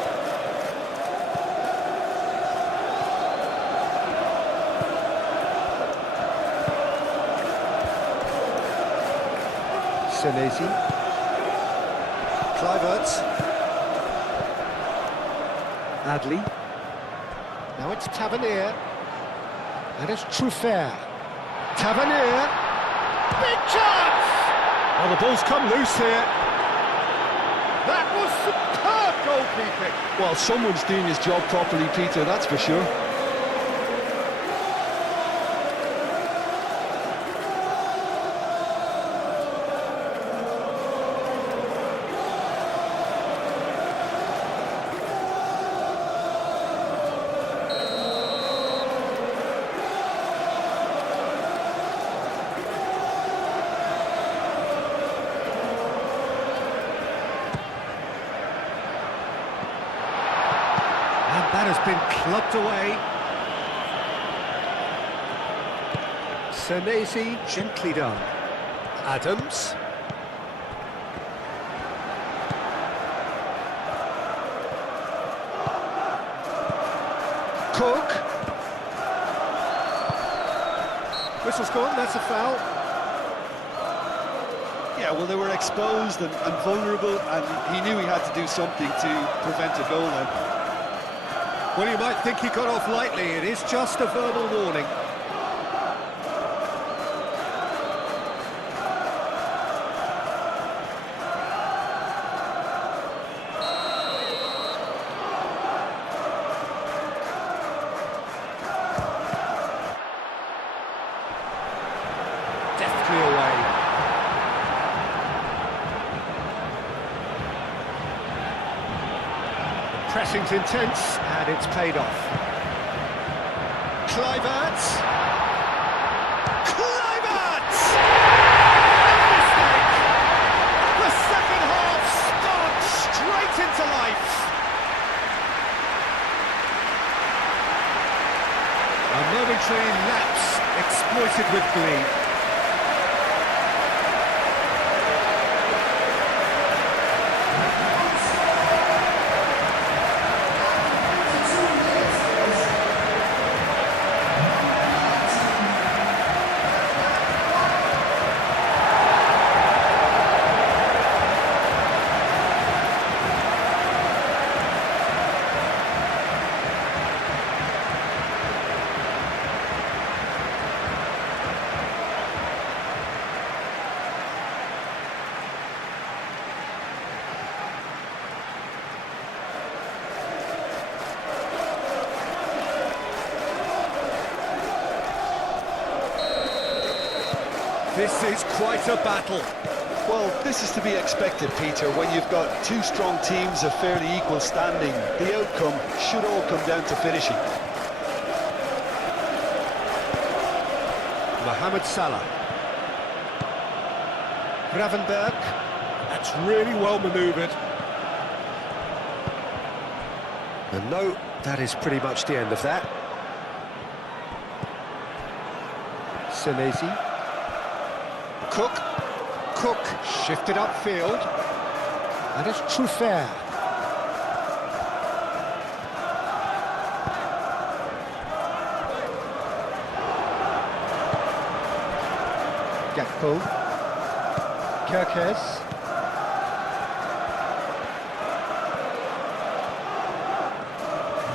Senesi. Kluivert. Adli. Now it's Tavernier. And it's Truffert. Tavernier. Big chance! Oh, the ball's come loose here. That was superb goalkeeping. Well, someone's doing his job properly, Peter, that's for sure. That has been clubbed away. Senesi, gently done. Adams. Cook. Whistle's gone, that's a foul. Yeah, well, they were exposed and vulnerable, and he knew he had to do something to prevent a goal then. Well, you might think he got off lightly. It is just a verbal warning. Deftly away. Pressing's intense, and it's paid off. Kluivert! Kluivert! No mistake! The second half starts straight into life. A momentary lapse exploited with glee. This is quite a battle. Well, this is to be expected, Peter, when you've got two strong teams of fairly equal standing. The outcome should all come down to finishing. Mohamed Salah. Gravenberg. That's really well manoeuvred. And no, that is pretty much the end of that. Senesi. Cook shifted upfield, and it's Truffert. Gakpo, Kerkez.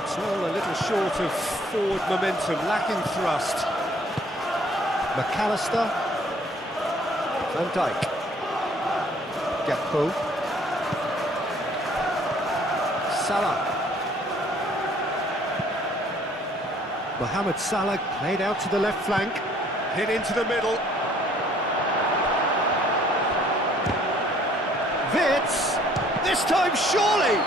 It's all a little short of forward momentum, lacking thrust. McAllister. Van Dijk. Gakpo. Salah. Mohamed Salah played out to the left flank. Hit into the middle. Wits! This time surely!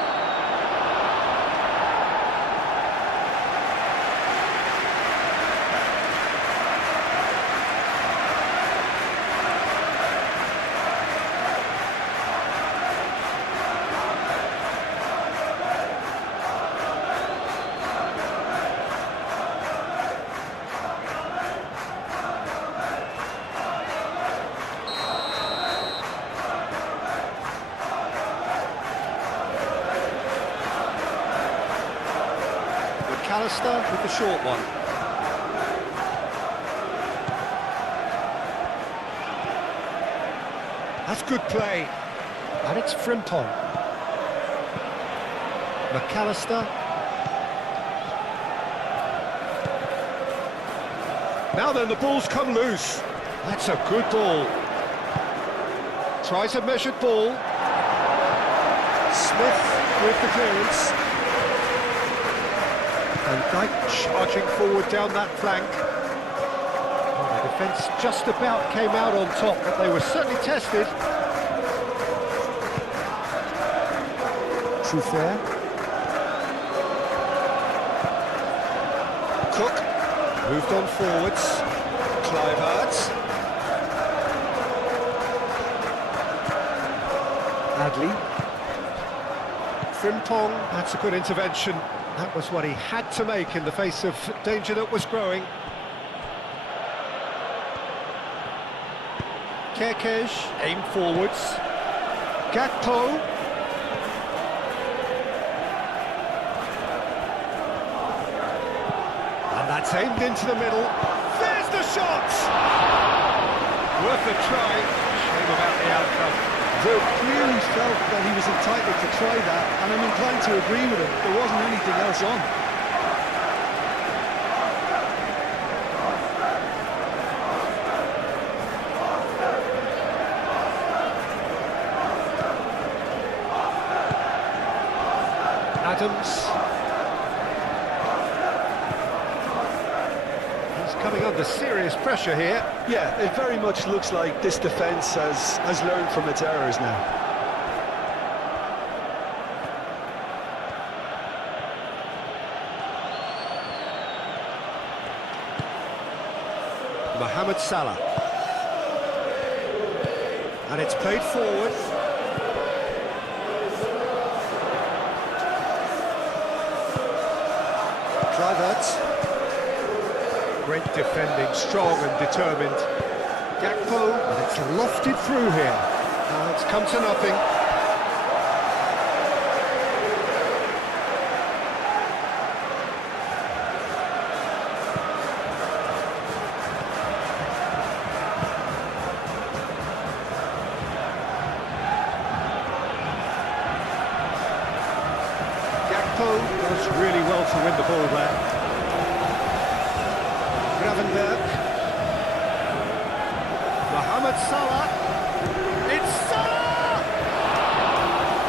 McAllister with the short one. That's good play. And it's Frimpong. McAllister. Now then, the ball's come loose. That's a good ball. Tries a measured ball. Smith with the clearance. And Dijk charging forward down that flank. Well, the defence just about came out on top, but they were certainly tested. Truffert. Cook. Moved on forwards. Kluivert. Adley. Frimpong. That's a good intervention. That was what he had to make in the face of danger that was growing. Kerkez, aim forwards. Gakpo. And that's aimed into the middle. There's the shot! Worth a try. Shame about the outcome. Vert clearly felt that he was entitled to try that, and I'm inclined to agree with him. There wasn't anything else on. Adams. He's coming under serious pressure here. Yeah, it very much looks like this defence has learned from its errors now. Mohamed Salah. And it's played forward. Kluivert. Great defending, strong and determined. Gakpo, and it's lofted through here. Now it's come to nothing. Gakpo does really well to win the ball there. Gravenberg. Mohamed Salah. It's Salah!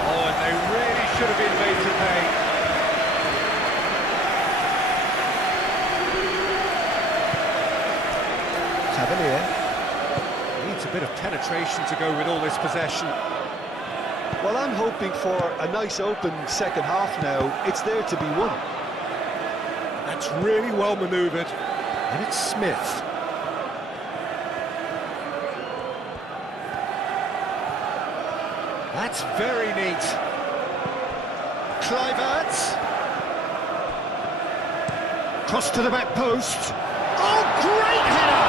Oh, and they really should have been made to pay. Tavernier needs a bit of penetration to go with all this possession. Well, I'm hoping for a nice open second half now. It's there to be won. That's really well manoeuvred. And it's Smith. That's very neat. Kluivert. Cross to the back post. Oh, great header!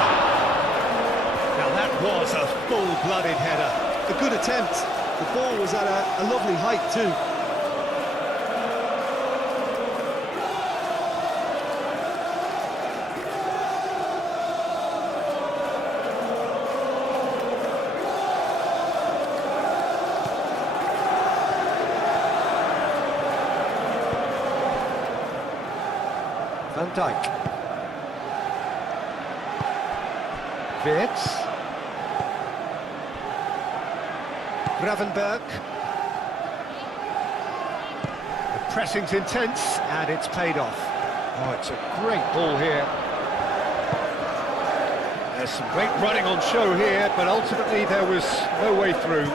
Now that was a full-blooded header. A good attempt. The ball was at a lovely height too. Van Dijk. Wirtz. Gravenberg. The pressing's intense, and it's paid off. Oh, it's a great ball here. There's some great running on show here, but ultimately there was no way through.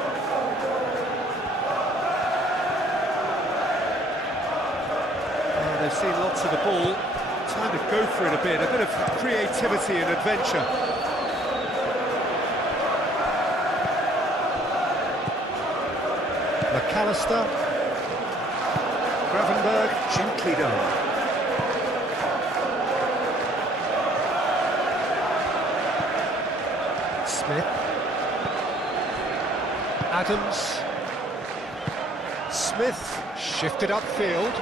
Oh, they've seen lots of the ball. Time to go for it a bit of creativity and adventure. McAllister. Gravenberg, gently done. Smith. Adams. Smith shifted upfield.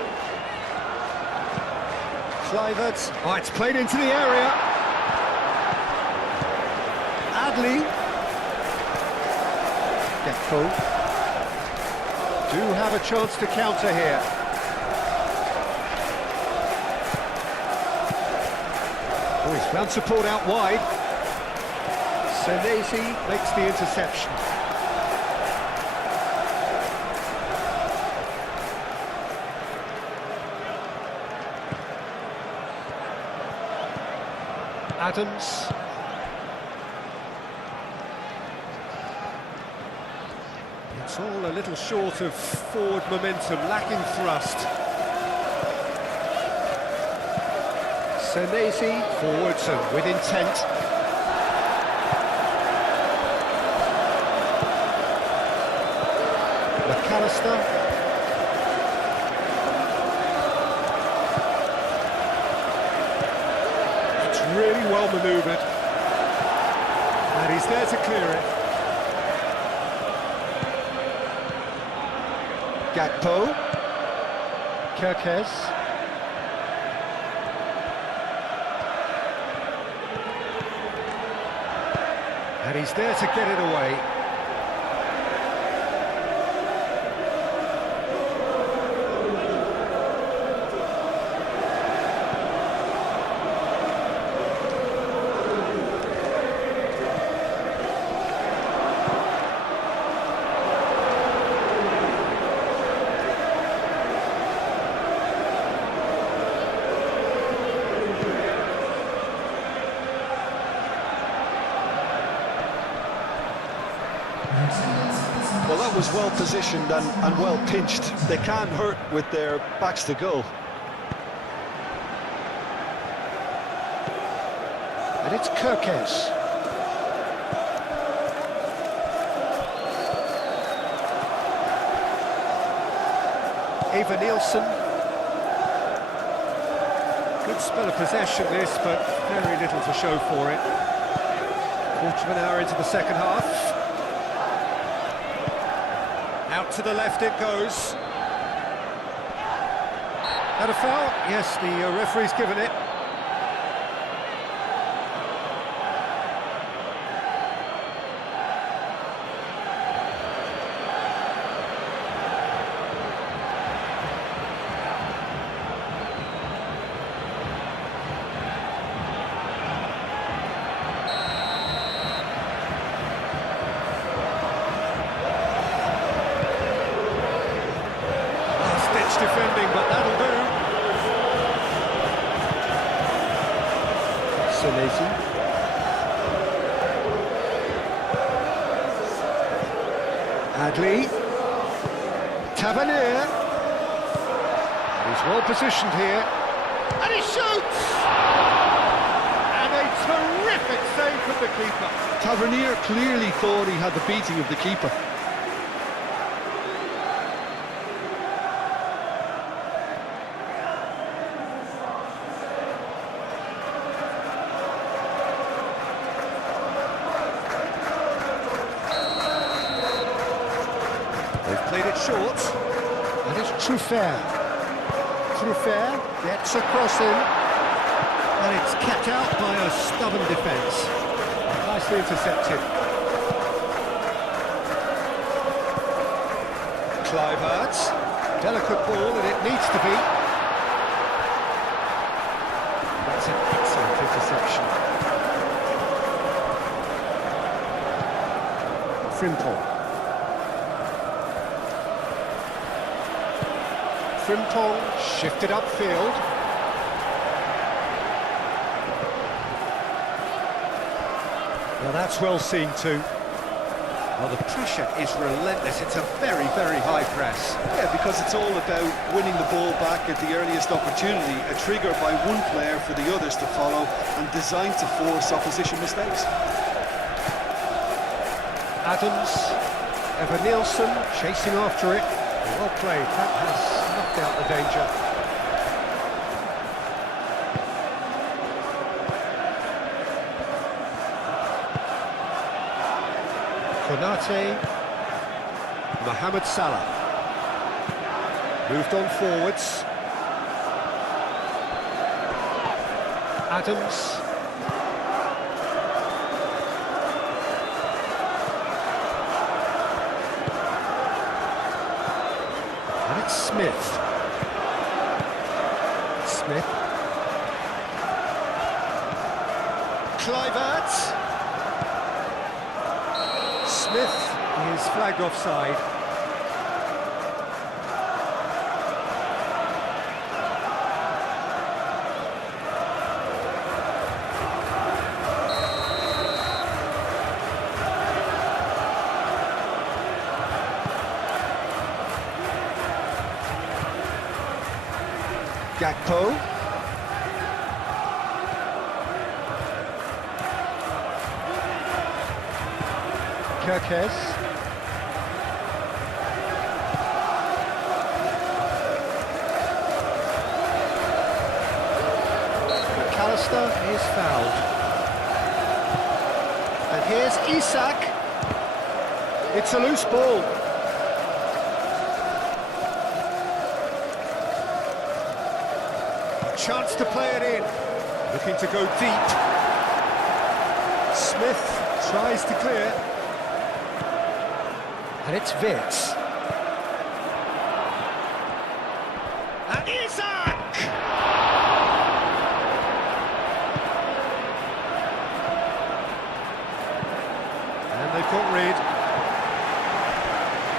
Kluivert. Oh, it's played into the area. Adley. Gakpo. Do have a chance to counter here. Oh, he's found support out wide. Senesi makes the interception. Adams. It's all a little short of forward momentum, lacking thrust. Senesi forwards and with intent. McAllister. manoeuvred. And he's there to clear it. Gakpo. Kirkes. And he's there to get it away. Well, that was well positioned and well pinched. They can't hurt with their backs to goal. And it's Kirkes. Eva Nielsen. Good spell of possession this, but very little to show for it. Quarter of an hour into the second half. Out to the left it goes. That a foul? Yes, the referee's given it. Defending, but that'll do. Senesi. Adli. Tavernier. He's well positioned here. And he shoots! And a terrific save from the keeper. Tavernier clearly thought he had the beating of the keeper. They've played it short, and it's Truffert. Truffert gets a cross in, and it's kept out by a stubborn defence. Nicely intercepted. Kluivert, delicate ball, and it needs to be. That's an excellent interception. Frimpong. Frimpong shifted upfield. Well, that's well seen too. Well, the pressure is relentless. It's a very, very high press. Yeah, because it's all about winning the ball back at the earliest opportunity, a trigger by one player for the others to follow and designed to force opposition mistakes. Adams, Eva Nielsen chasing after it. Well played, that has knocked out the danger. Konate, Mohamed Salah. Moved on forwards. Adams. And it's Smith. Smith. Kluivert. Smith is flagged offside. Gakpo. Kirkes. McAllister is fouled. Here's Isak. It's a loose ball. Chance to play it in. Looking to go deep. Smith tries to clear. And it's Wirtz. And Isak! And they've got rid.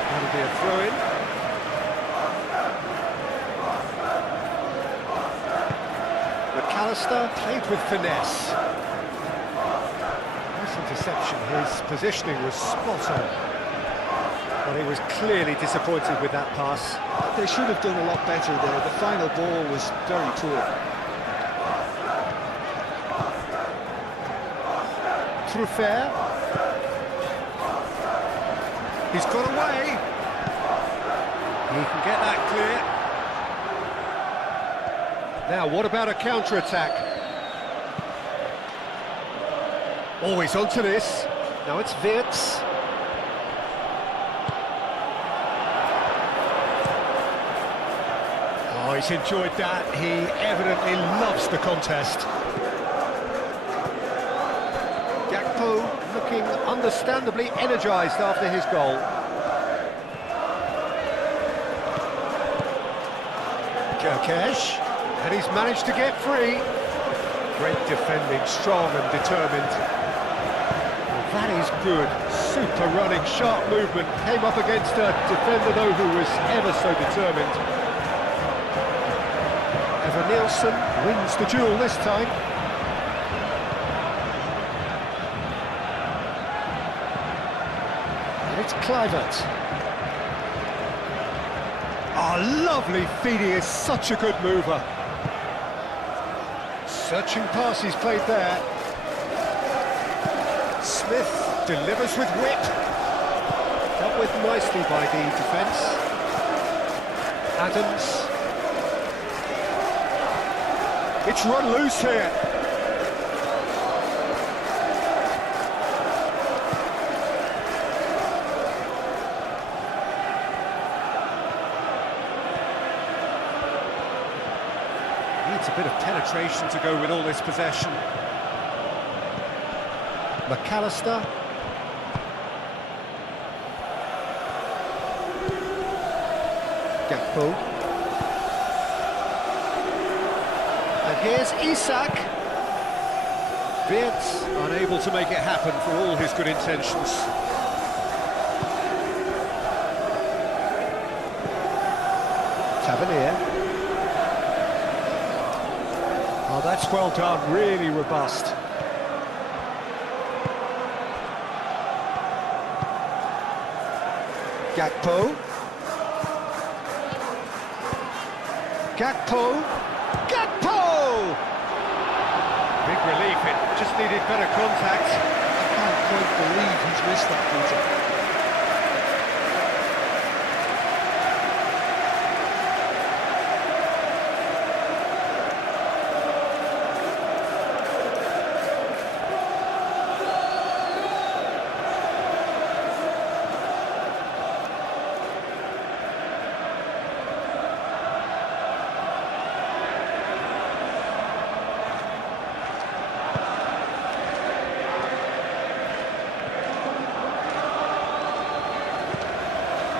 That'll be a throw-in. McAllister played with finesse. Nice interception. His positioning was spot on. But he was clearly disappointed with that pass. They should have done a lot better there. The final ball was very poor. Truffert. He's got away. He can get that clear. Now, what about a counter-attack? Oh, he's onto this. Now it's Wirtz. Oh, he's enjoyed that. He evidently loves the contest. Gakpo looking understandably energised after his goal. Kerkesh, and he's managed to get free. Great defending, strong and determined. Well, that is good. Super running, sharp movement. Came up against a defender, though, who was ever so determined. Nielsen wins the duel this time. And it's Kluivert. Oh, lovely feed. He is such a good mover. Searching pass he's played there. Smith delivers with wit. Dealt with nicely by the defence. Adams. It's run loose here. Needs a bit of penetration to go with all this possession. McAllister. Gakpo. Here's Isak. Wirtz unable to make it happen for all his good intentions. Tavernier. Oh, that's well done, really robust. Gakpo. Gakpo. Gakpo! Big relief, it just needed better contact. I can't quite believe he's missed that, Peter.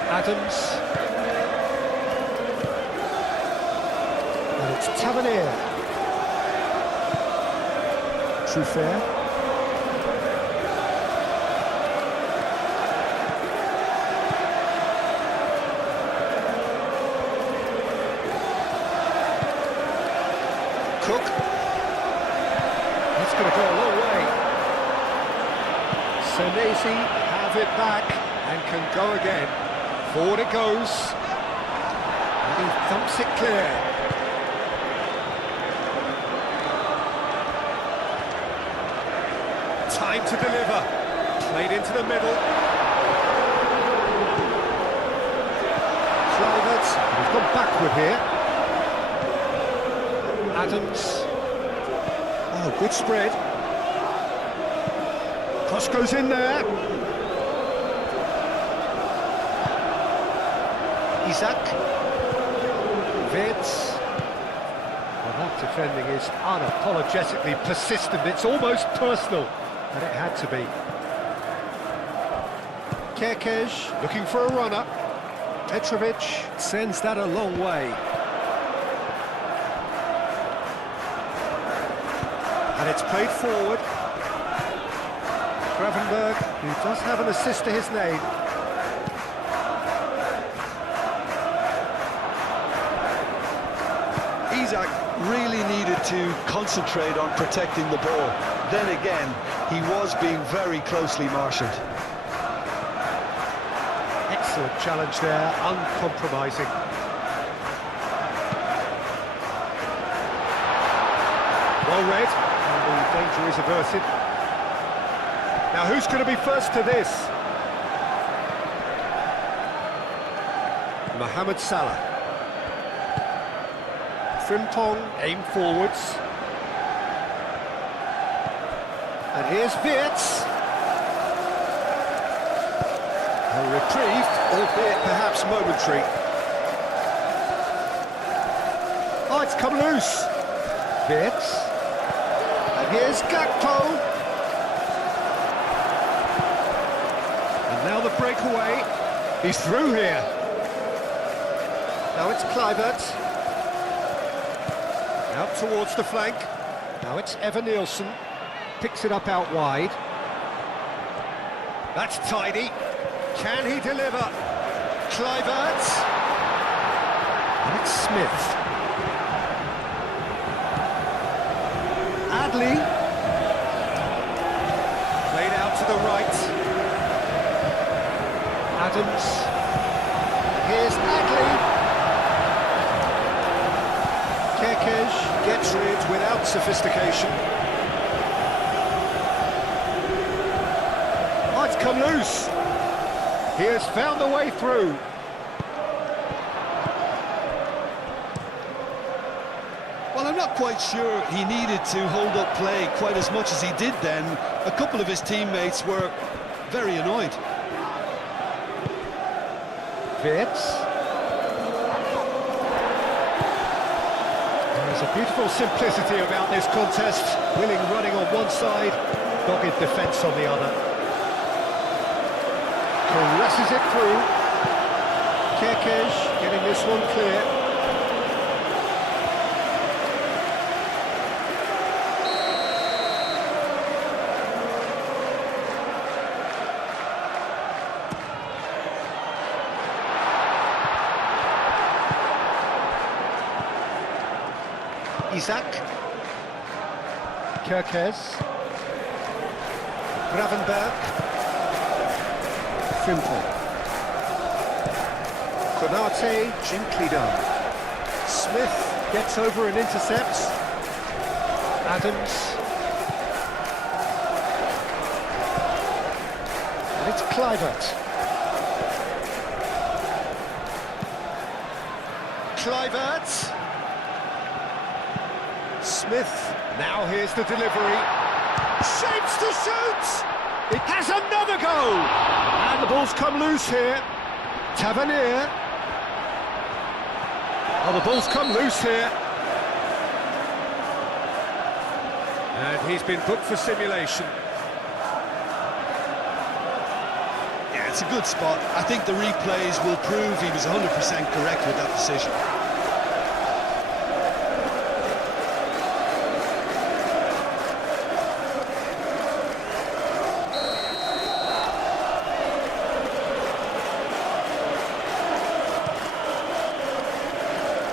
Adams. And it's Tavernier. Truffert. Cook. That's going to go a long way. Senesi have it back and can go again. Forward it goes, and he thumps it clear. Time to deliver. Played into the middle. Kluivert, he's gone backward here. Adams. Oh, good spread. Cross goes in there. Isak. Wirtz. Well, that defending is unapologetically persistent. It's almost personal, and it had to be. Kerkez looking for a runner. Petrovic sends that a long way. And it's played forward. Gravenberg, who does have an assist to his name. Isak really needed to concentrate on protecting the ball. Then again, he was being very closely marshalled. Excellent challenge there, uncompromising. Well read, and the danger is averted. Now who's going to be first to this? Mohamed Salah. Frimpong aim forwards. And here's Wirtz. A reprieve, albeit perhaps momentary. Oh, it's come loose. Wirtz. And here's Gakpo. And now the breakaway. He's through here. Now it's Kluivert. Out towards the flank. Now it's Evan-Nielsen. Picks it up out wide. That's tidy. Can he deliver? Kluivert. And it's Smith. Adley. Played out to the right. Adams. Here's Adley. Kerkez gets rid without sophistication. Oh, it's come loose. He has found a way through. Well, I'm not quite sure he needed to hold up play quite as much as he did then. A couple of his teammates were very annoyed. Wirtz. There's a beautiful simplicity about this contest. Willing running on one side, dogged defence on the other. Caresses it through. Kerkez getting this one clear. Isak. Kerkez. Gravenberg. Frimpong. Konate, gently done. Smith gets over and intercepts. Adams. And it's Kluivert. Kluivert. Smith. Now here's the delivery. Shapes to shoot! It has another go! And the ball's come loose here. Tavernier. Oh, the ball's come loose here. And he's been booked for simulation. Yeah, it's a good spot. I think the replays will prove he was 100% correct with that decision.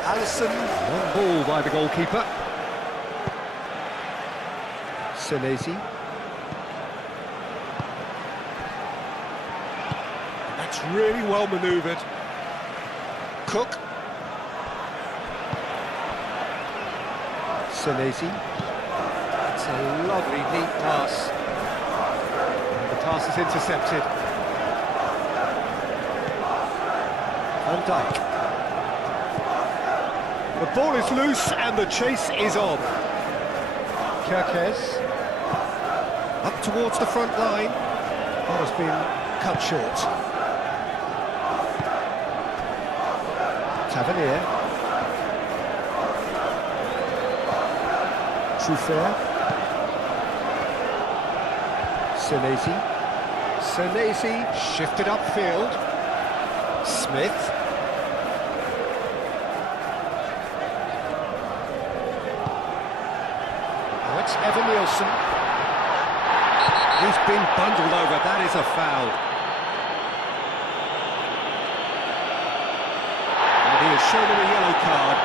Alisson, one ball by the goalkeeper. Senesi. That's really well manoeuvred. Cook. Senesi. It's a lovely, neat pass. And the pass is intercepted. Van Dijk. The ball is loose and the chase is on. Kerkez. Up towards the front line. That has been cut short. Tavernier. Truffert. Senesi shifted upfield. Smith. Now it's Evan Nielsen. He's been bundled over, that is a foul. And he has shown him a yellow card.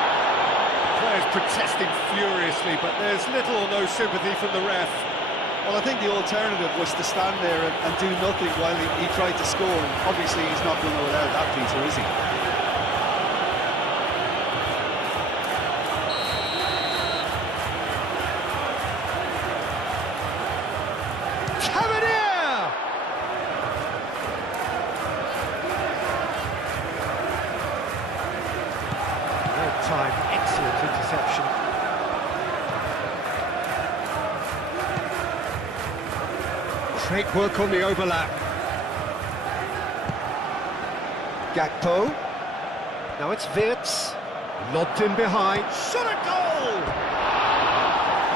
The players protesting furiously, but there's little or no sympathy from the ref. Well, I think the alternative was to stand there and do nothing while he tried to score, and obviously he's not going to allow that, Peter, is he? Tavernier! Well timed, excellent interception. Great work on the overlap. Gakpo. Now it's Wirtz. Lobbed in behind. Shot a goal!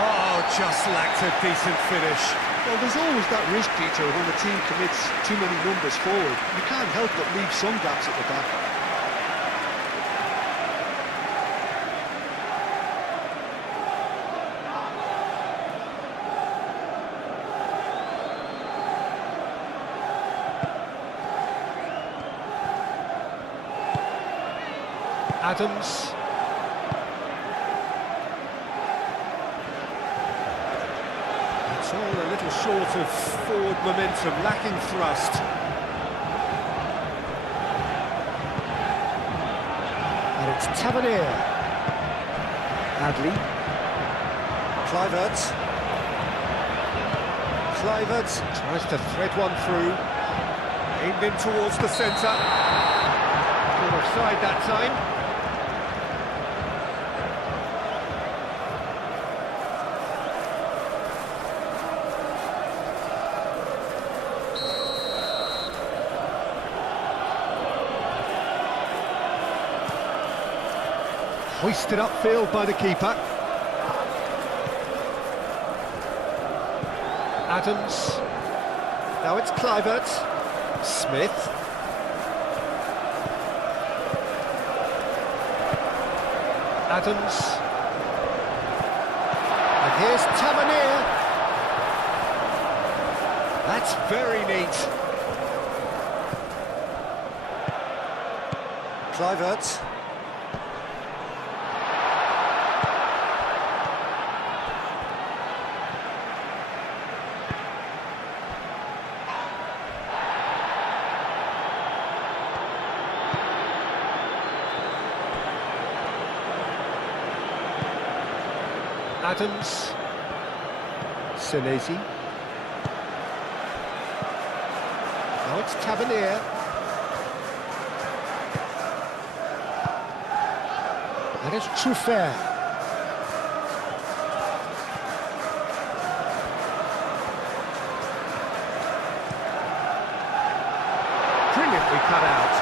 Oh, just lacked a decent finish. Well, there's always that risk, Peter, when a team commits too many numbers forward. You can't help but leave some gaps at the back. Adams. It's all a little short of forward momentum, lacking thrust. And it's Tavernier. Adley. Kluivert tries to thread one through. Aimed in towards the centre. Caught offside that time. Hoisted upfield by the keeper. Adams. Now it's Kluivert. Smith. Adams. And here's Tavernier. That's very neat. Kluivert. Adams. Senesi. Now it's Tavernier. And it's Truffert. Brilliantly cut out.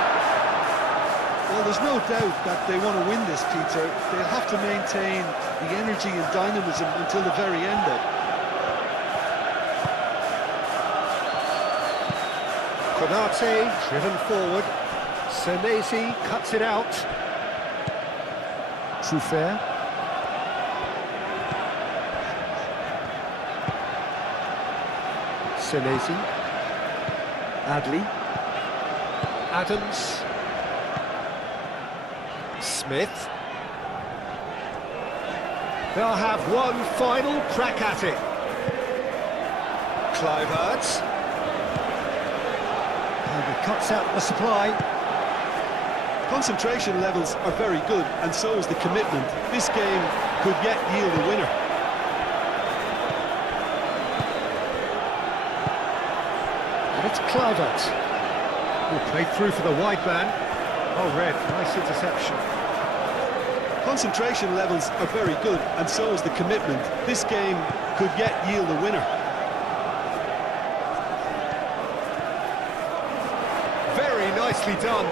Well, there's no doubt that they want to win this, Peter. They'll have to maintain the energy and dynamism until the very end, though. Konate driven forward. Senesi cuts it out. Truffert. Senesi. Adley. Adams. Smith. They'll have one final crack at it. Kluivert. And he cuts out the supply. Concentration levels are very good, and so is the commitment. This game could yet yield a winner. And it's Kluivert. Who played through for the wide man. Oh, red, nice interception. Concentration levels are very good, and so is the commitment. This game could yet yield a winner. nicely done.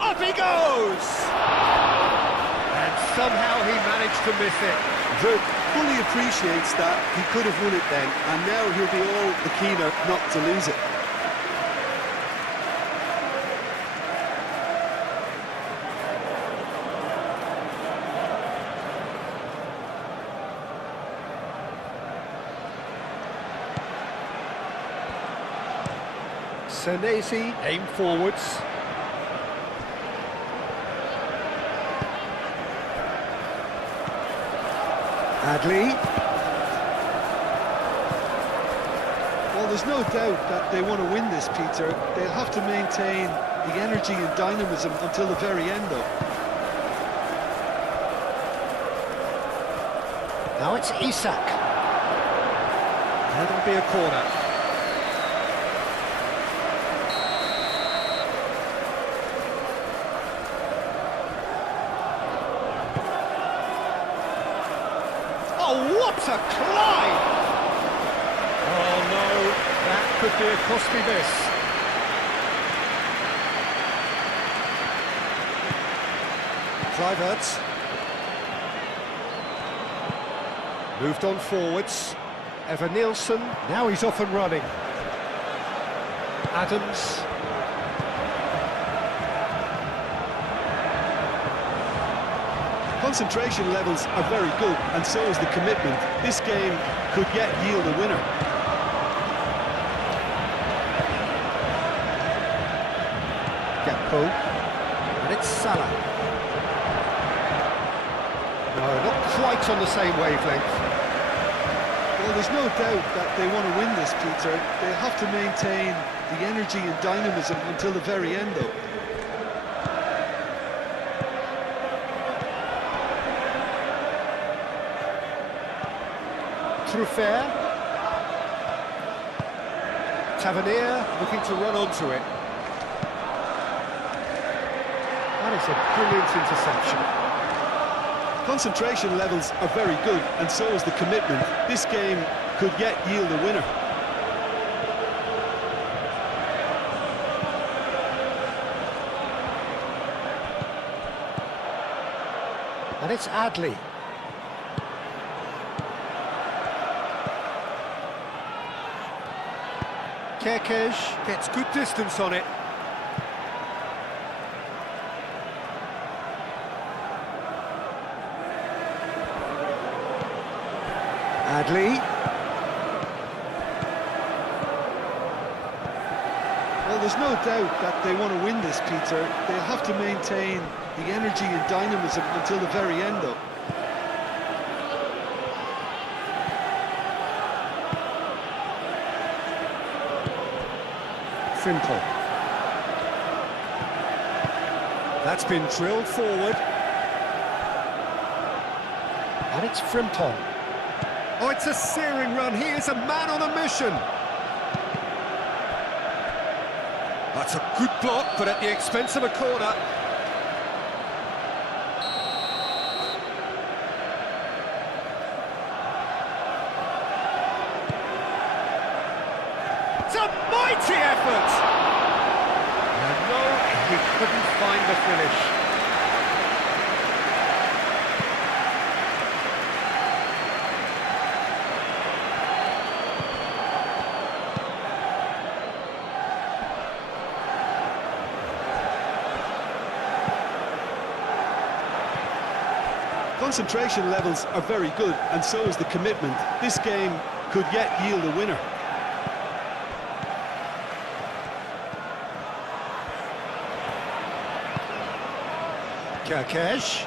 Up he goes! And somehow he managed to miss it. Vert fully appreciates that he could have won it then, and now he'll be all the keener not to lose it. Senesi aim forwards. Adli. Well, there's no doubt that they want to win this, Peter. They'll have to maintain the energy and dynamism until the very end, though. Now it's Isak. That'll be a corner. Oh, what a climb! Oh no, that could be a costly miss. Kluivert. Moved on forwards. Evan Nielsen, now he's off and running. Adams. Concentration levels are very good, and so is the commitment. This game could yet yield a winner. Gakpo. And it's Salah. No, not quite on the same wavelength. Well, there's no doubt that they want to win this, Peter. They'll have to maintain the energy and dynamism until the very end, though. Truffert. Tavernier looking to run onto it. That is a brilliant interception. Concentration levels are very good, and so is the commitment. This game could yet yield a winner. And it's Adli. Kerkez gets good distance on it. Adli. Well, there's no doubt that they want to win this, Peter. They'll have to maintain the energy and dynamism until the very end, though. Frimpong. That's been drilled forward. And it's Frimpong. Oh, it's a searing run. He is a man on a mission. That's a good block, but at the expense of a corner. It's a mighty effort! And no, he couldn't find the finish. Concentration levels are very good, and so is the commitment. This game could yet yield a winner. Kerkez.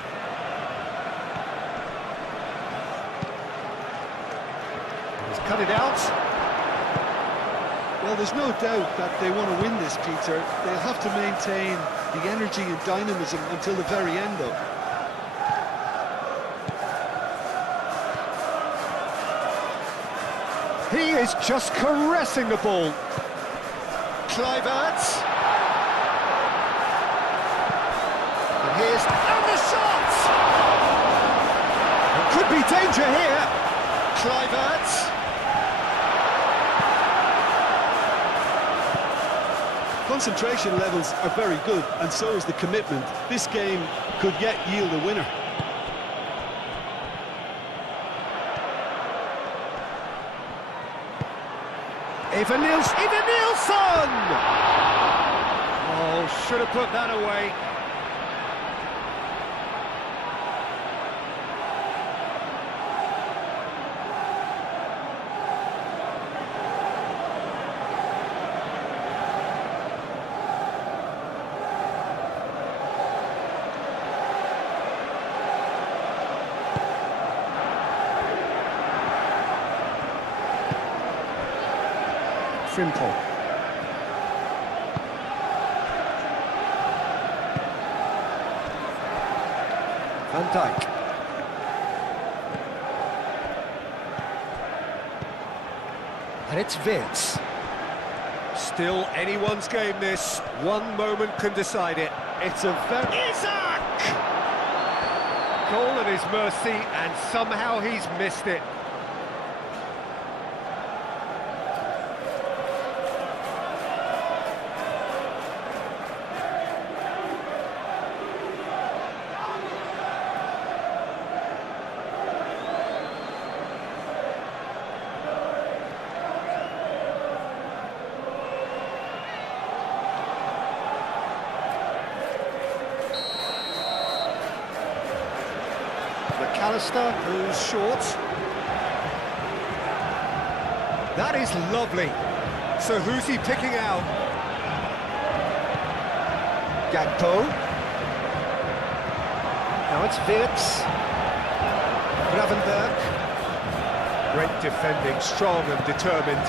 He's cut it out. Well, there's no doubt that they want to win this, Peter. They'll have to maintain the energy and dynamism until the very end, though. He is just caressing the ball. Kluivert. And the shot! There could be danger here. Kluivert. Concentration levels are very good, and so is the commitment. This game could yet yield a winner. Evanilson! Oh, should have put that away. Frimpong. Van Dijk. And it's Wirtz. Still anyone's game, this. One moment can decide it. It's a very... Isaac! Goal at his mercy, and somehow he's missed it. McAllister, who's short. That is lovely. So who's he picking out? Gakpo. Now it's Wirtz. Gravenberg. Great defending, strong and determined.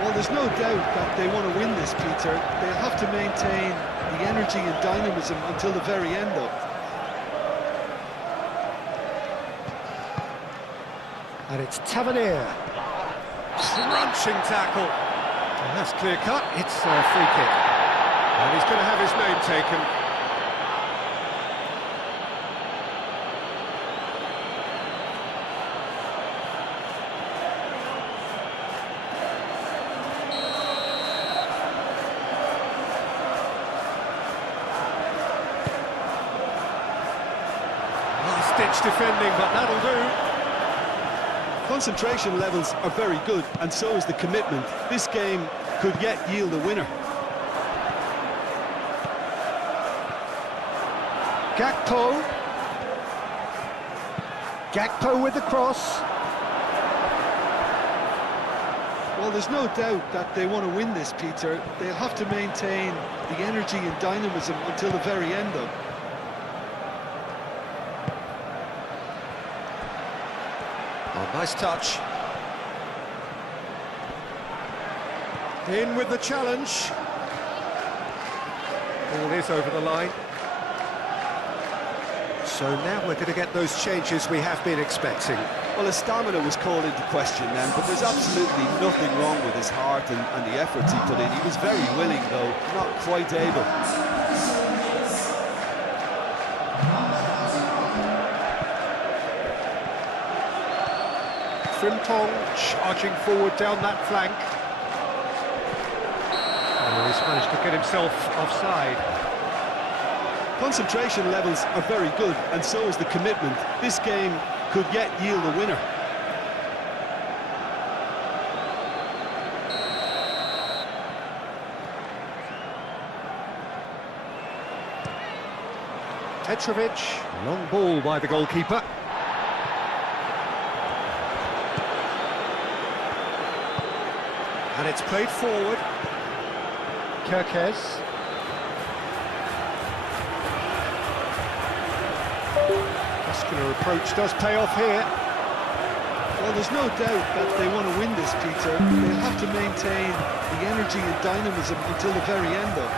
Well, there's no doubt that they want to win this, Peter. They'll have to maintain the energy and dynamism until the very end, though. And it's Tavernier. Crunching tackle. And that's clear cut. It's a free kick. And he's going to have his name taken. Last-ditch defending, but that'll do. Concentration levels are very good, and so is the commitment. This game could yet yield a winner. Gakpo. Gakpo with the cross. Well, there's no doubt that they want to win this, Peter. They'll have to maintain the energy and dynamism until the very end, though. Oh, nice touch. In with the challenge. Ball is over the line. So now we're going to get those changes we have been expecting. Well, his stamina was called into question then, but there's absolutely nothing wrong with his heart and the efforts he put in. He was very willing, though, not quite able. Frimpong charging forward down that flank. Oh, he's managed to get himself offside. Concentration levels are very good, and so is the commitment. This game could yet yield a winner. Petrovic, long ball by the goalkeeper. And it's played forward. Kerkez. Muscular approach does pay off here. Well, there's no doubt that they want to win this, Peter. They'll have to maintain the energy and dynamism until the very end, though.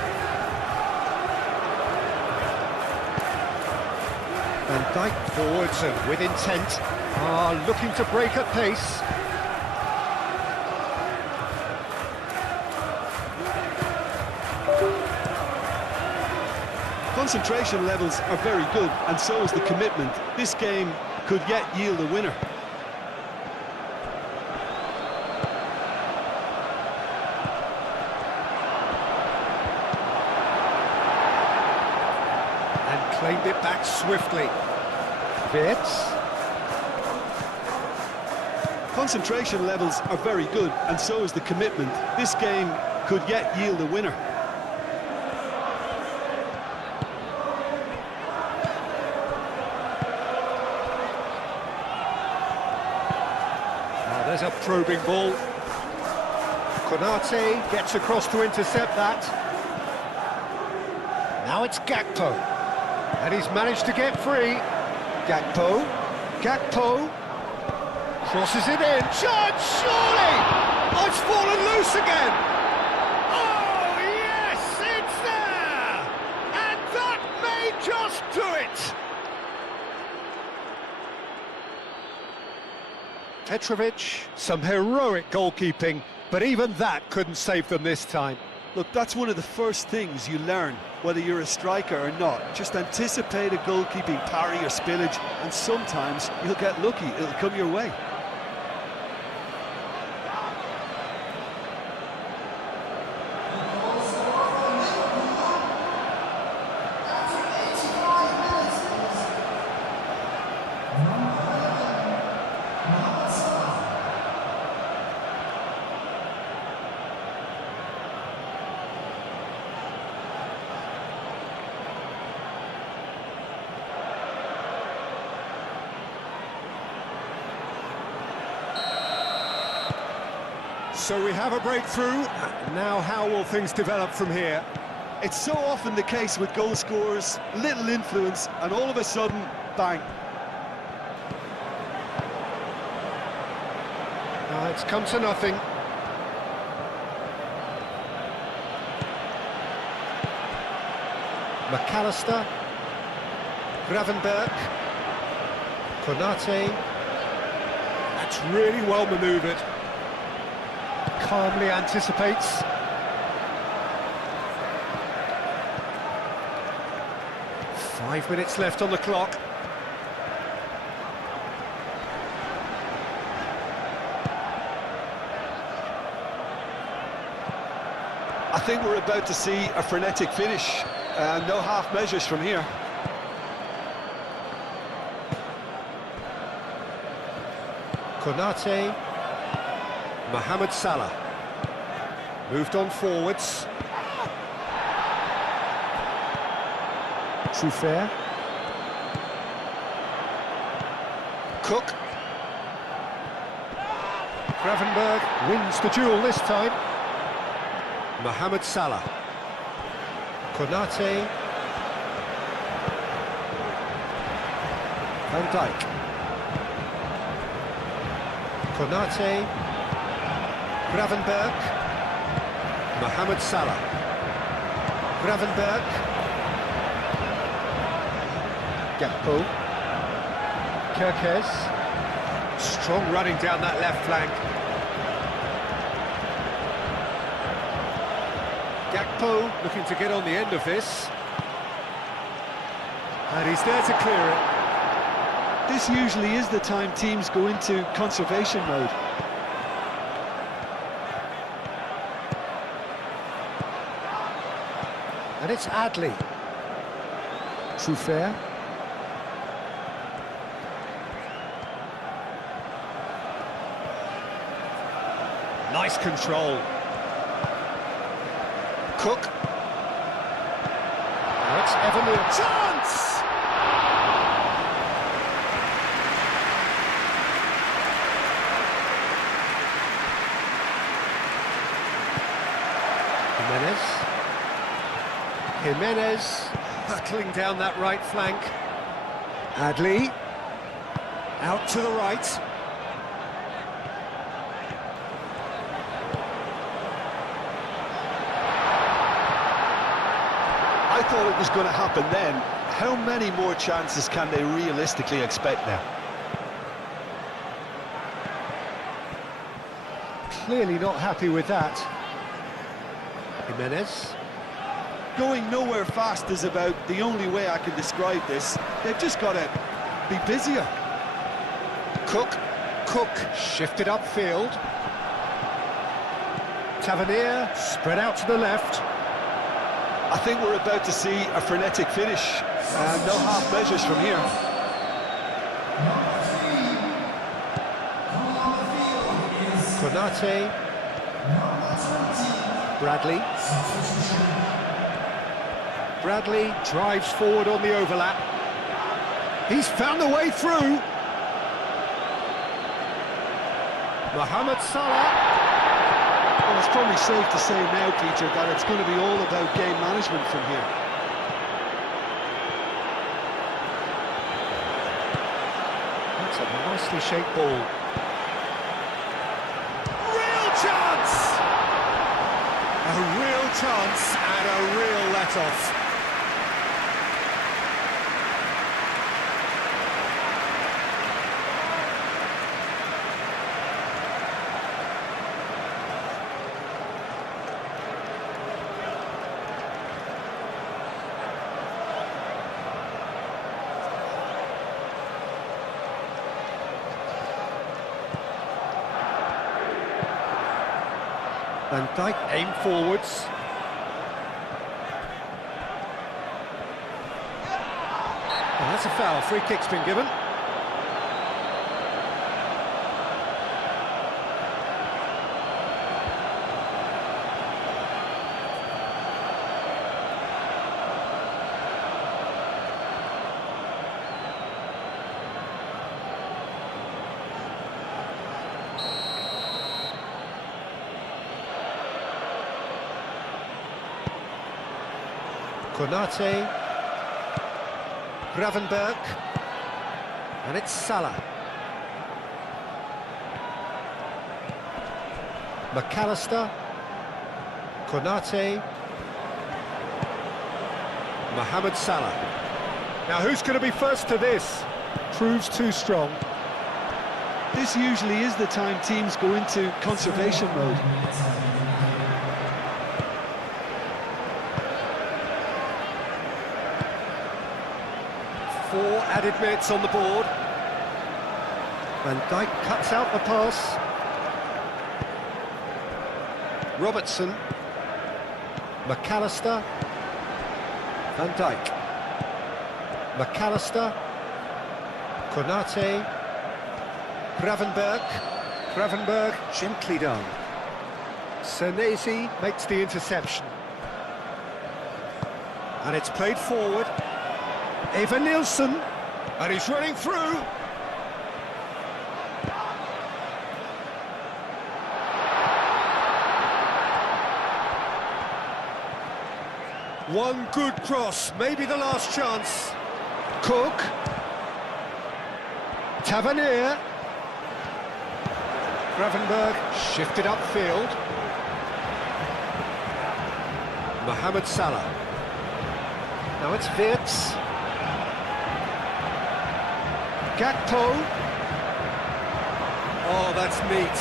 Van Dijk forwards and with intent, are looking to break at pace. Concentration levels are very good, and so is the commitment. This game could yet yield a winner. And claimed it back swiftly. Wirtz. Concentration levels are very good, and so is the commitment. This game could yet yield a winner. There's a probing ball. Konate gets across to intercept that. Now it's Gakpo. And he's managed to get free. Gakpo. Crosses it in. Chance, surely! Oh, it's fallen loose again! Oh, yes, it's there! And that may just do it! Petrovic, some heroic goalkeeping, but even that couldn't save them this time. Look, that's one of the first things you learn, whether you're a striker or not. Just anticipate a goalkeeping parry or spillage, and sometimes you'll get lucky, it'll come your way. So we have a breakthrough. Now how will things develop from here? It's so often the case with goal scorers, little influence, and all of a sudden, bang. It's come to nothing. McAllister. Gravenberg. Konate. That's really well manoeuvred. Calmly anticipates. Five minutes left on the clock. I think we're about to see a frenetic finish. No half measures from here. Konate. Mohamed Salah. Moved on forwards. Truffert. Cook. Gravenberg wins the duel this time. Mohamed Salah. Konate. Van Dijk. Konate. Gravenberg. Mohamed Salah. Gravenberg. Gakpo. Kerkez. Strong running down that left flank. Gakpo looking to get on the end of this. And he's there to clear it. This usually is the time teams go into conservation mode. And it's Adley. Truffert. Nice control. Cook. Now it's Everton. Chance! Jimenez battling down that right flank. Adley out to the right. thought it was going to happen then. How many more chances can they realistically expect now? Clearly not happy with that. Jimenez. Going nowhere fast is about the only way I can describe this. They've just got to be busier. Cook shifted upfield. Tavernier spread out to the left. I think we're about to see a frenetic finish, and no half measures from here. Konate. Bradley drives forward on the overlap. He's found the way through. Mohamed Salah. Well, it's probably safe to say now, Peter, that it's going to be all about game management from here. That's a nicely shaped ball. Real chance! A real chance and a real let-off. Van Dijk aim forwards. Oh, that's a foul. Free kick's been given. Konate, Gravenberg, and it's Salah. McAllister, Konate, Mohamed Salah. Now who's going to be first to this? Proves too strong. This usually is the time teams go into conservation mode. 4 added minutes on the board. Van Dijk cuts out the pass. Robertson. McAllister. Van Dijk. McAllister. Konate. Gravenberg gently down. Senesi makes the interception. And it's played forward. Evan Nielsen, and he's running through. One good cross, maybe the last chance. Cook. Tavernier. Gravenberg shifted upfield. Mohamed Salah. Now it's Wirtz. Gakpo. Oh, that's neat.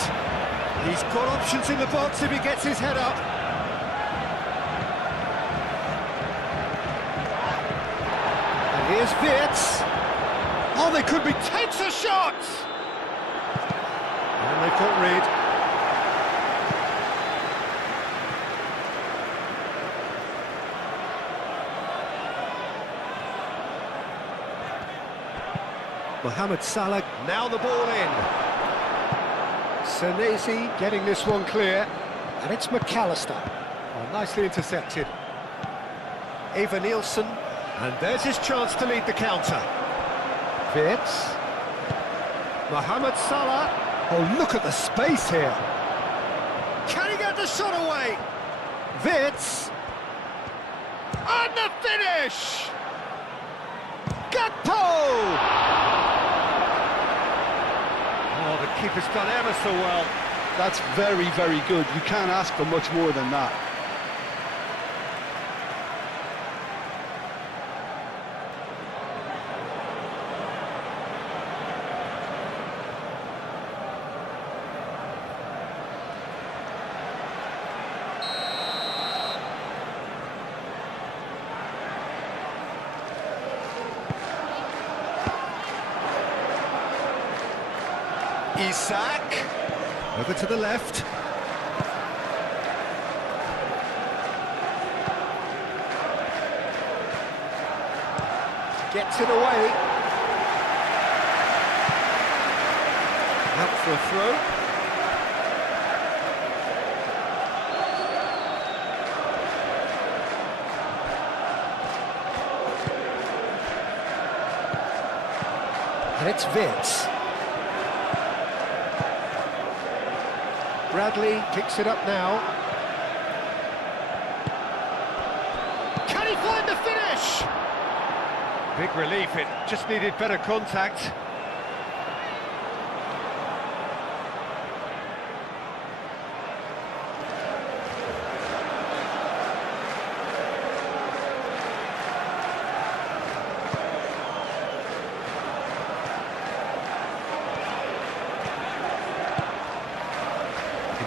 He's got options in the box if he gets his head up. And here's Wirtz. Oh, they could be... Takes a shot! And they've got rid. Mohamed Salah, now the ball in. Senesi getting this one clear, and it's McAllister. Oh, nicely intercepted. Eva Nielsen, and there's his chance to lead the counter. Wirtz. Mohamed Salah. Oh, look at the space here. Can he get the shot away? Wirtz. And the finish! Gakpo! Oh, the keeper's done ever so well. That's very, very good. You can't ask for much more than that. Isak. Over to the left. Gets it away. Out for a throw. And it's Vitz. Bradley picks it up now. Can he find the finish? Big relief, it just needed better contact.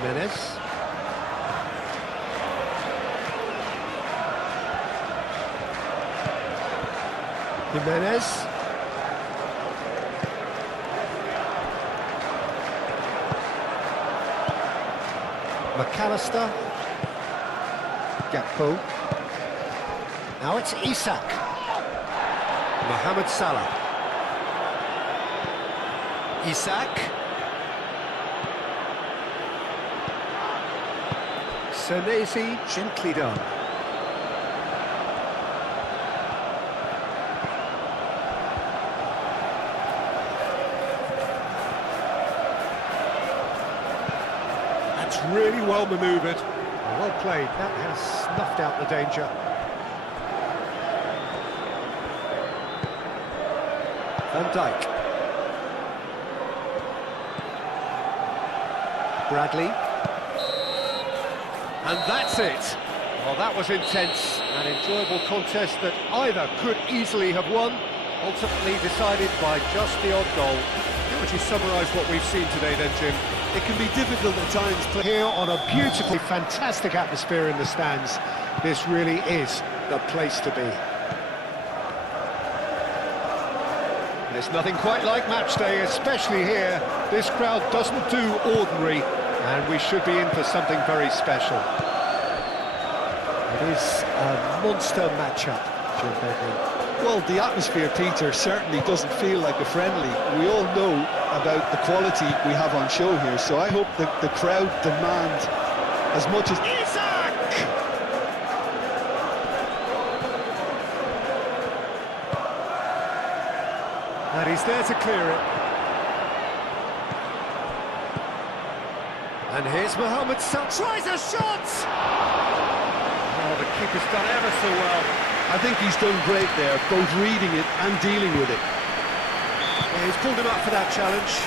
Jimenez. Jimenez. McAllister. Gakpo. Now it's Isak. Mohamed Salah. Isak. Senesi, gently done. That's really well manoeuvred. Well played, that has snuffed out the danger. Van Dijk. Bradley. And that's it. Well, that was intense, an enjoyable contest that either could easily have won, ultimately decided by just the odd goal. How would you summarise what we've seen today then, Jim? It can be difficult at times. Here on a beautifully fantastic atmosphere in the stands, this really is the place to be. There's nothing quite like match day, especially here. This crowd doesn't do ordinary, and we should be in for something very special. It is a monster matchup, Jim Begley. Well, the atmosphere, Peter, certainly doesn't feel like a friendly. We all know about the quality we have on show here, so I hope that the crowd demand as much as... Isak! And he's there to clear it. And here's Mohamed Salah. Tries a shot! Oh, the keeper's done ever so well. I think he's done great there, both reading it and dealing with it. Yeah, he's pulled him up for that challenge.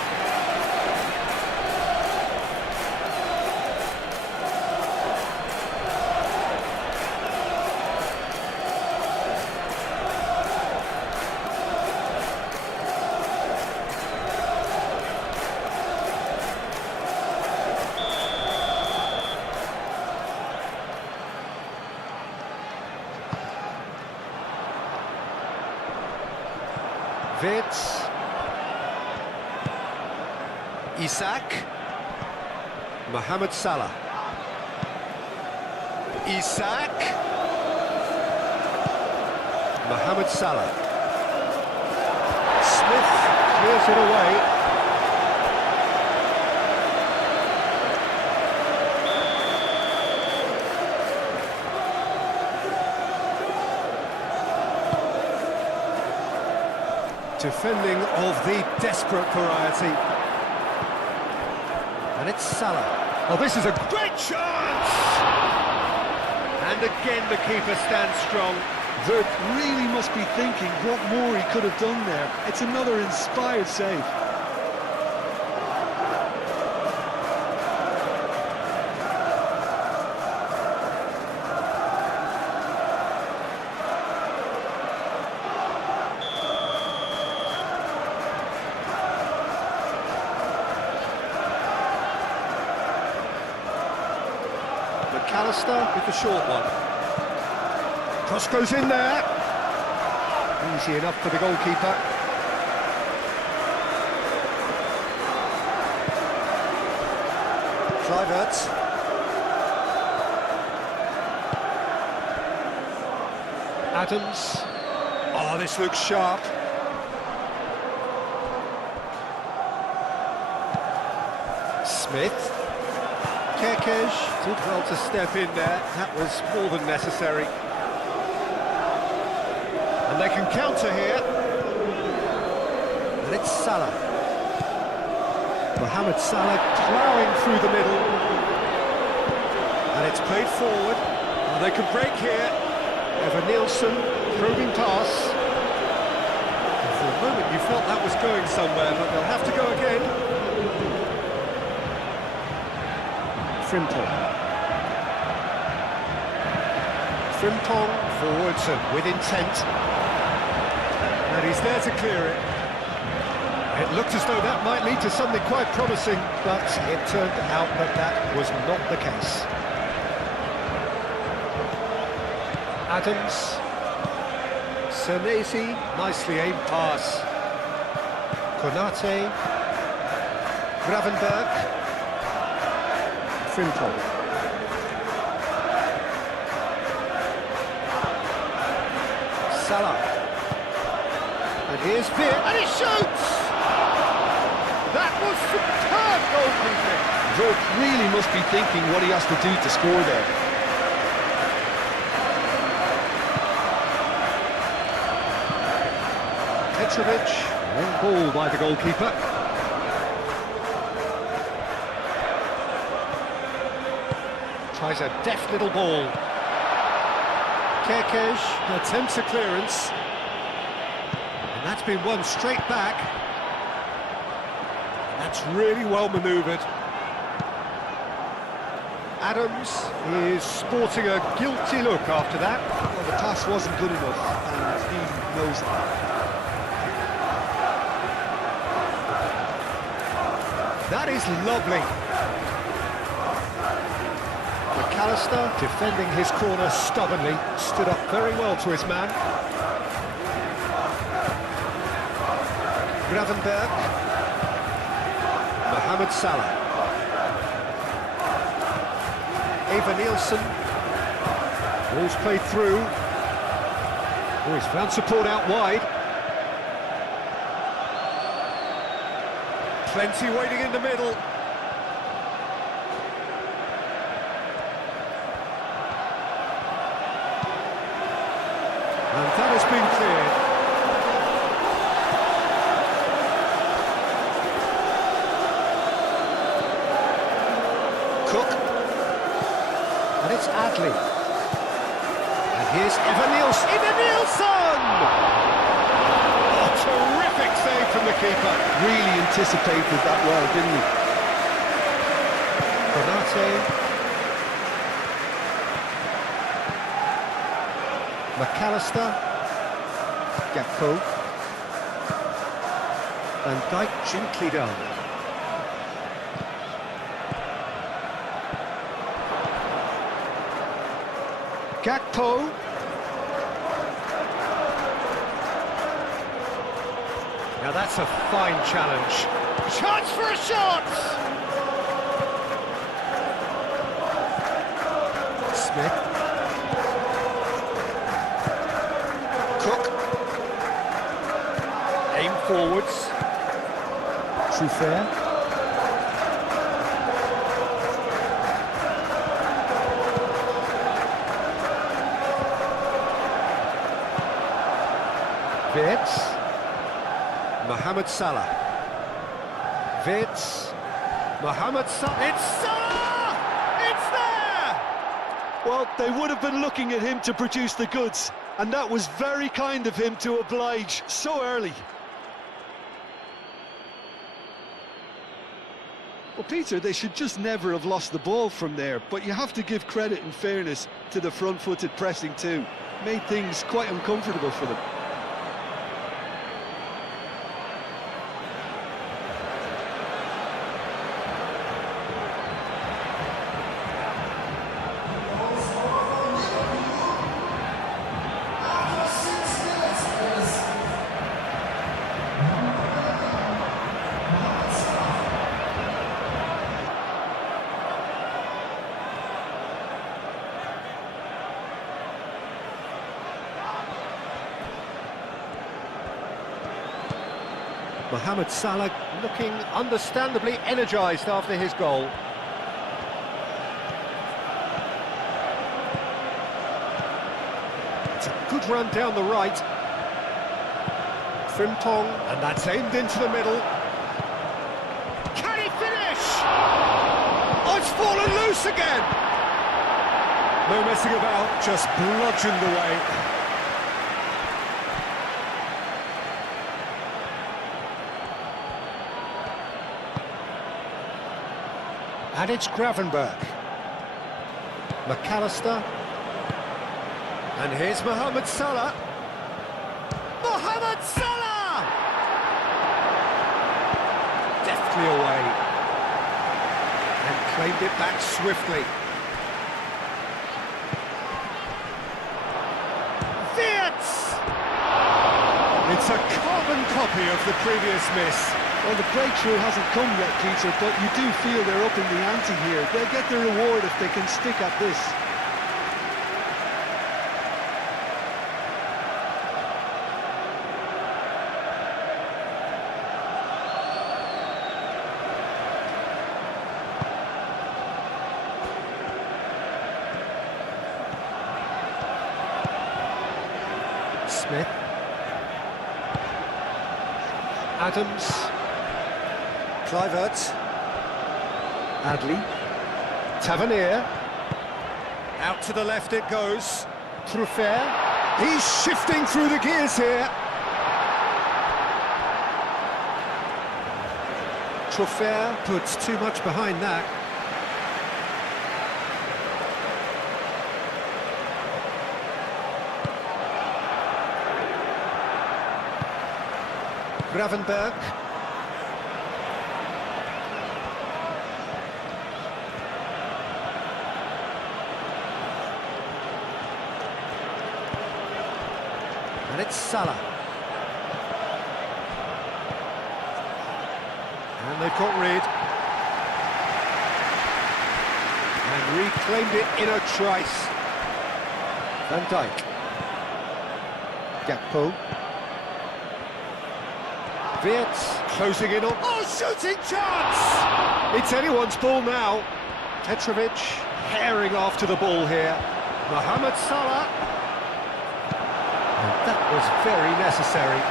Vitz. Isak. Mohamed Salah. Isak. Mohamed Salah. Smith clears it away. Defending of the desperate variety. And it's Salah. Oh, this is a great chance! And again the keeper stands strong. Vert really must be thinking what more he could have done there. It's another inspired save. McAllister with the short one. Cross goes in there. Easy enough for the goalkeeper. Diverts. Adams. Oh, this looks sharp. Smith. Kekes did well to step in there. That was more than necessary. And they can counter here. And it's Salah. Mohamed Salah ploughing through the middle. And it's played forward. And they can break here. Evan Nielsen, probing pass. And for a moment you felt that was going somewhere, but they'll have to go again. Frimpong. Frimpong forwards and with intent. And he's there to clear it. It looked as though that might lead to something quite promising, but it turned out that that was not the case. Adams. Senesi, nicely aimed pass. Konate. Gravenberg. Frimpong. Salah. And here's Veer, and he shoots! That was superb goalkeeping. Vert really must be thinking what he has to do to score there. Petrovic, long ball by the goalkeeper. Tries a deft little ball. Kekes attempts a clearance. And that's been won straight back. That's really well manoeuvred. Adams is sporting a guilty look after that. Well, the pass wasn't good enough, and he knows that. That is lovely. McAllister, defending his corner stubbornly, stood up very well to his man. Gravenberg. Mohamed Salah. Eva Nielsen. Ball's played through. Oh, he's found support out wide. Plenty waiting in the middle. And that has been cleared. Cook. And it's Adley. And here's Evan Nielsen. Evan Nielsen! Oh, terrific save from the keeper. Really anticipated that well, didn't he? Konate. McAllister. Gakpo. Van Dijk gently done. Gakpo. Now that's a fine challenge. Chance for a shot! Smith. Cook. Aim forwards. Truffert. Wirtz. Mohamed Salah. Wirtz. Mohamed Salah. It's Salah! It's there! Well, they would have been looking at him to produce the goods, and that was very kind of him to oblige so early. Well, Peter, they should just never have lost the ball from there, but you have to give credit and fairness to the front-footed pressing too. Made things quite uncomfortable for them. Mohamed Salah looking understandably energised after his goal. It's a good run down the right. Frimpong, and that's aimed into the middle. Can he finish? Oh, it's fallen loose again! No messing about, just bludgeoned away. And it's Gravenberch. McAllister. And here's Mohamed Salah. Mohamed Salah! Deftly away. And claimed it back swiftly. It's a carbon copy of the previous miss. Well, the breakthrough hasn't come yet, Peter, but you do feel they're up in the ante here. They'll get the reward if they can stick at this. Smith. Adams. Kluivert. Adley. Tavernier. Out to the left it goes. Truffert. He's shifting through the gears here. Truffert puts too much behind that. Gravenberch. And it's Salah. And they've got rid. And reclaimed it in a trice. Van Dijk. Gakpo. Wirtz closing in on... Oh, shooting chance! It's anyone's ball now. Petrovic herring after the ball here. Mohamed Salah. And that was very necessary.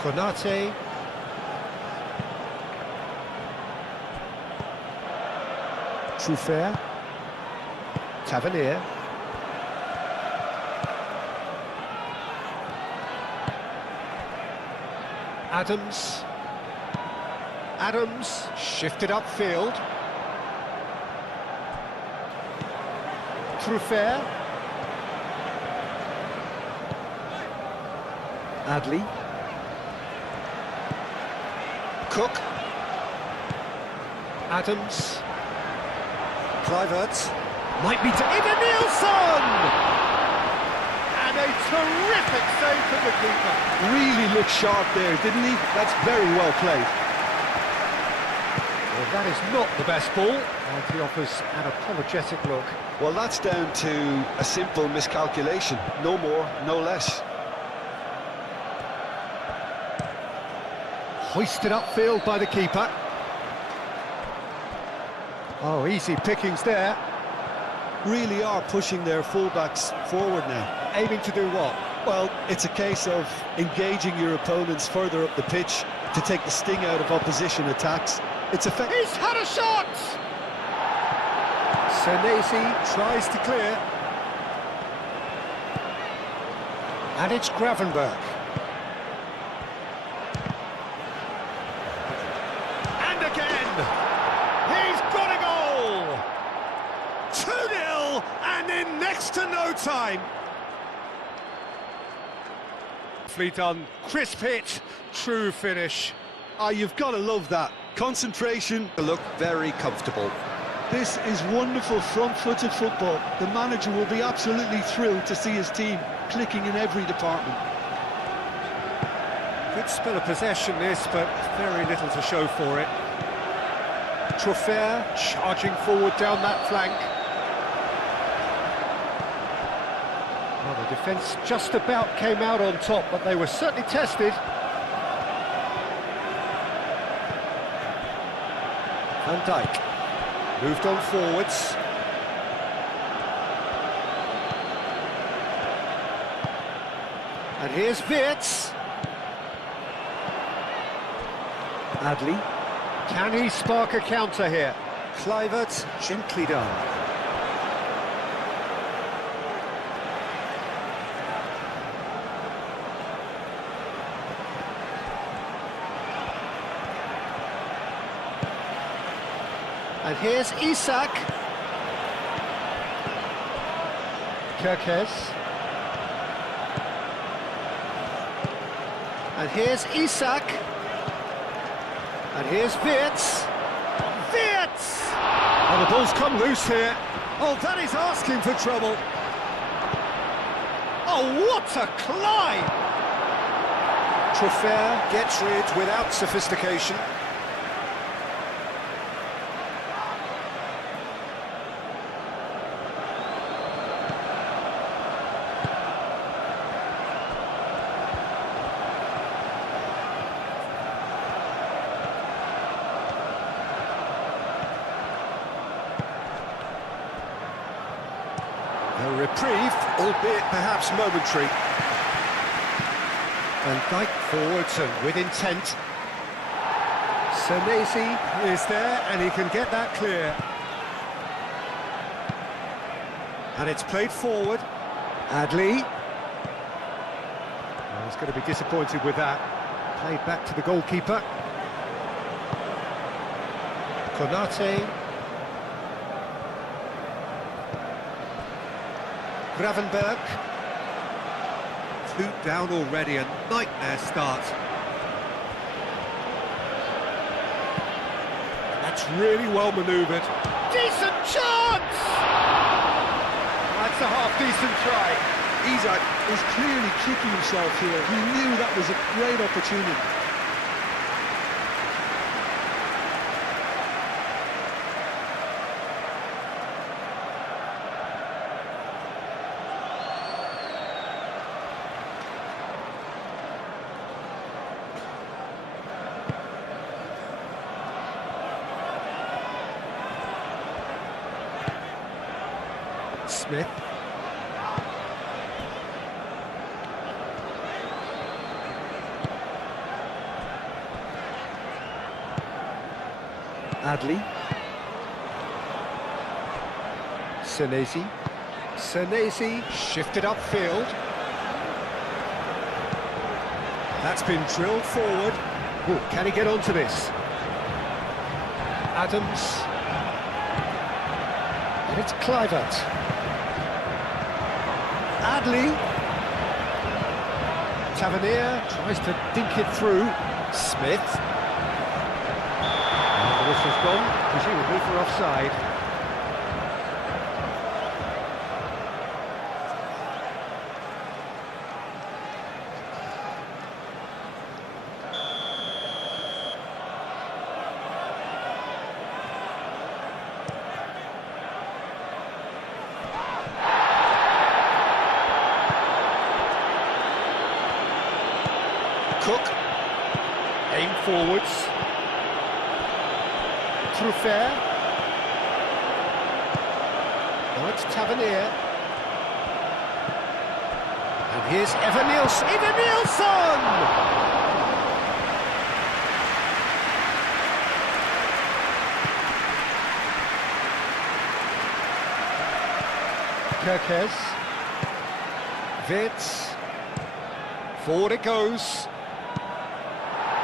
Konate. Truffert. Tavernier. Adams. Adams shifted upfield. Truffert. Adley. Cook. Adams. Kluivert. Might be Eva Nielsen! And a terrific save from the keeper. Really looked sharp there, didn't he? That's very well played. Well, that is not the best ball, and he offers an apologetic look. Well, that's down to a simple miscalculation. No more, no less. Hoisted upfield by the keeper. Oh, easy pickings there. Really are pushing their fullbacks forward now. Aiming to do what? Well, it's a case of engaging your opponents further up the pitch to take the sting out of opposition attacks. It's effective. He's had a shot! Senesi tries to clear. And it's Gravenberch. And again! He's got a goal! 2-0 and in next to no time. Fleet done, crisp hit, true finish. Ah, you've got to love that. Concentration. Look very comfortable. This is wonderful front-footed football. The manager will be absolutely thrilled to see his team clicking in every department. Good spell of possession this, but very little to show for it. Truffert charging forward down that flank. Well, the defence just about came out on top, but they were certainly tested. Van Dijk moved on forwards. And here's Wirtz. Adley. Can he spark a counter here? Kluivert, gently done. And here's Isak. Kerkez. And here's Isak. And here's Wirtz. Wirtz! And the ball's come loose here. Oh, that is asking for trouble. Oh, what a climb! Truffert gets rid without sophistication. A reprieve, albeit perhaps momentary. Van Dijk forwards and with intent. Senesi Is there, and he can get that clear. And it's played forward. Adley. Oh, he's going to be disappointed with that. Played back to the goalkeeper. Konate. Gravenberg. 2 down already, a nightmare start. That's really well manoeuvred. Decent chance! That's a half-decent try. Isak is clearly kicking himself here. He knew that was a great opportunity. Smith. Adley. Senesi. Senesi shifted upfield. That's been drilled forward. Ooh, can he get onto this? Adams. And it's Kluivert. Adley. Tavernier tries to dink it through. Smith. And the whistle's gone, presumably for offside. Cook, aim forwards. Truffert. Now it's Tavernier. And here's Evan-Nielsen. Evan-Nielsen! Kerkez. Wirtz. Forward it goes.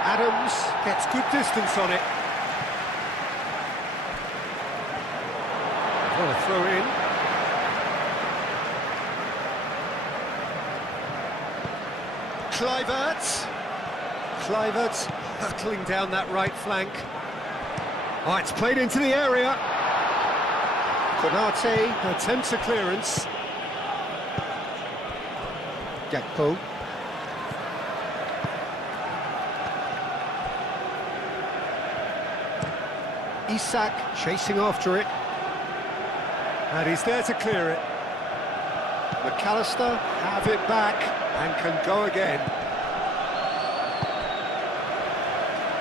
Adams gets good distance on it. What a throw in. Kluivert. Kluivert hurtling down that right flank. Oh, it's played into the area. Konate attempts a clearance. Gakpo. Isak chasing after it. And he's there to clear it. McAllister have it back and can go again.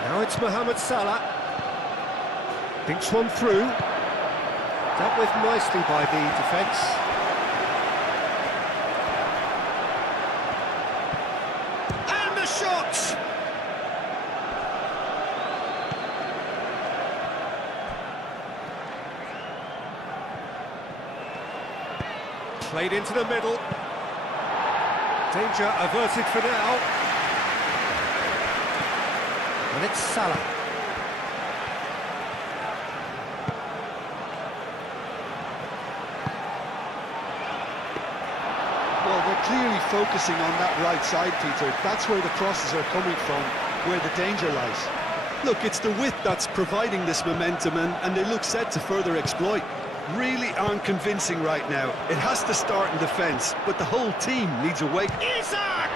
Now it's Mohamed Salah. Thinks one through. Dealt with nicely by the defence. And the shot! Played into the middle. Danger averted for now. And it's Salah. Well, they're clearly focusing on that right side, Peter. That's where the crosses are coming from, where the danger lies. Look, it's the width that's providing this momentum, and they look set to further exploit. Really aren't convincing right now. It has to start in defence, but the whole team needs a wake. Isaac!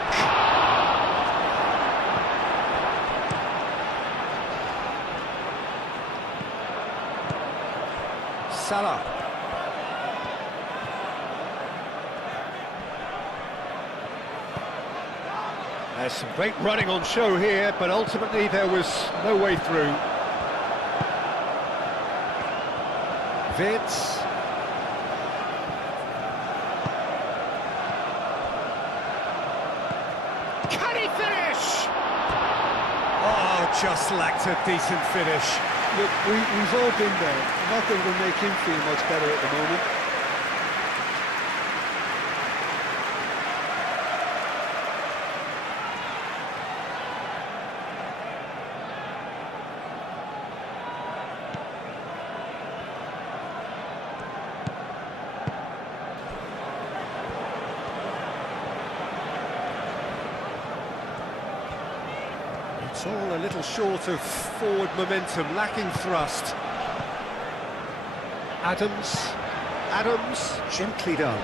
Salah. There's some great running on show here, but ultimately there was no way through. Vitz. Can he finish? Oh, just lacked a decent finish. Look, we've all been there. Nothing will make him feel much better at the moment. It's all a little short of forward momentum, lacking thrust. Adams, gently done.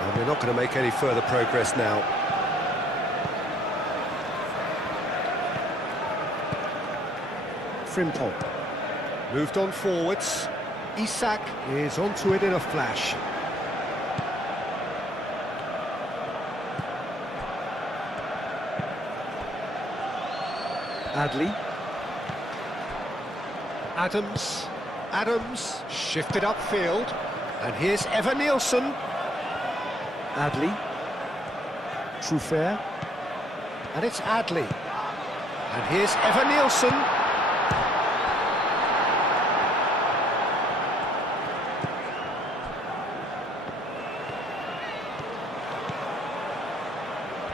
And we're not going to make any further progress now. Frimpong moved on forwards. Isak is onto it in a flash. Adley. Adams shifted upfield, and here's Evan Nielsen. Adley. Truffert. And it's Adley. And here's Evan Nielsen.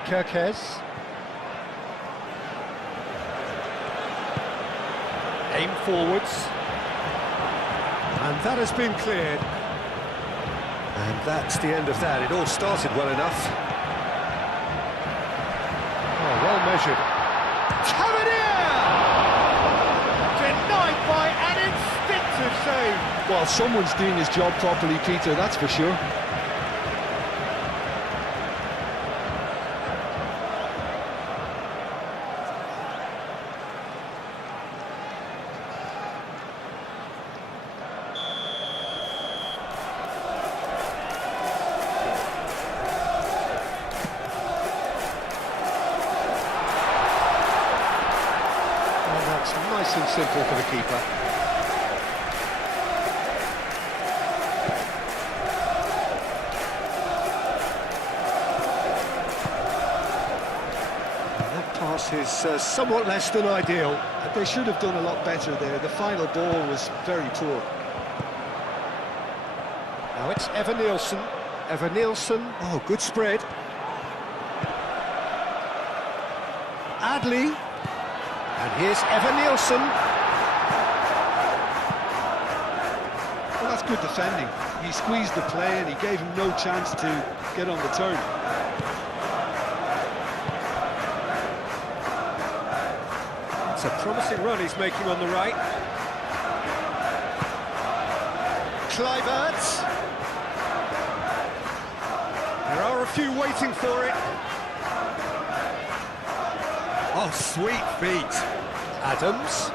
Kirkes. Aim forwards, and that has been cleared. And that's the end of that. It all started well enough. Oh, well measured. Tavernier! Denied by an instinctive save. Well, someone's doing his job properly, Peter, that's for sure. Nice and simple for the keeper. And that pass is somewhat less than ideal. They should have done a lot better there. The final ball was very poor. Now it's Evan Nielsen. Oh, good spread. Adley. And here's Evan Nielsen. Well, that's good defending. He squeezed the play and he gave him no chance to get on the turn. It's a promising run he's making on the right. Kluivert. There are a few waiting for it. Oh, sweet feet. Adams.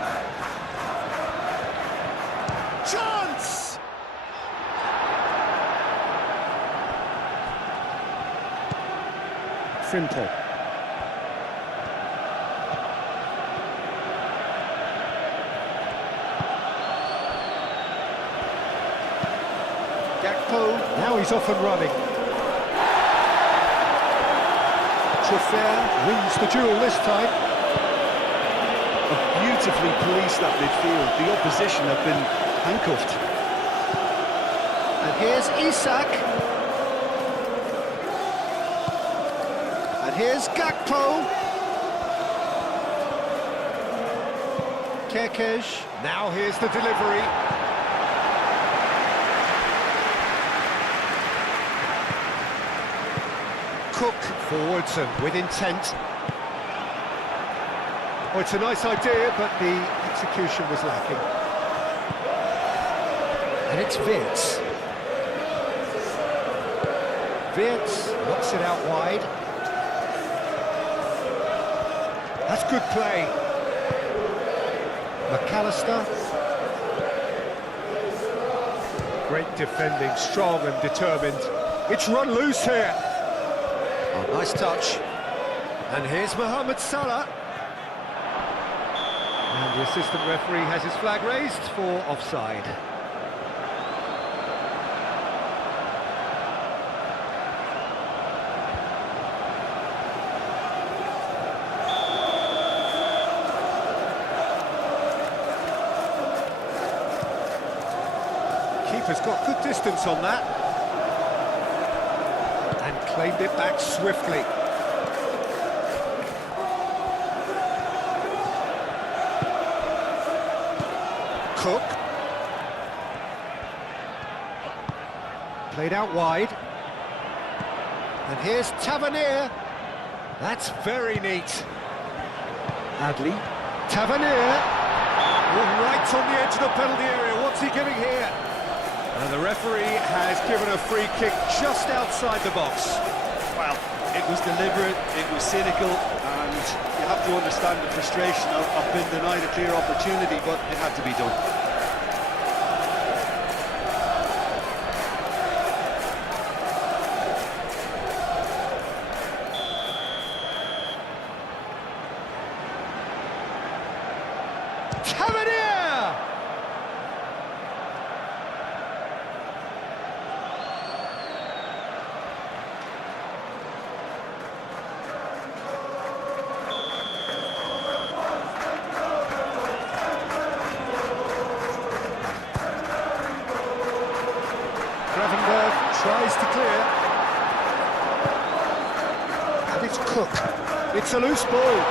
Chance! Frimpong. Gakpo, now he's off and running. Truffert wins the duel this time. Beautifully policed that midfield. The opposition have been handcuffed. And here's Isak. And here's Gakpo. Kerkez. Now here's the delivery. Cook forwards and with intent. Oh, it's a nice idea, but the execution was lacking. And it's Wirtz. Wirtz knocks it out wide. That's good play. McAllister. Great defending, strong and determined. It's run loose here. Oh, nice touch. And here's Mohamed Salah. And the assistant referee has his flag raised for offside. Keeper's got good distance on that. And claimed it back swiftly. Cook. Played out wide. And here's Tavernier. That's very neat. Adley. Tavernier. Oh, right on the edge of the penalty area. What's he giving here? And the referee has given a free kick just outside the box. Well, it was deliberate, it was cynical, and you have to understand the frustration of being denied a clear opportunity, but it had to be done. Tavernier! Tries to clear. And it's Cook. It's a loose ball.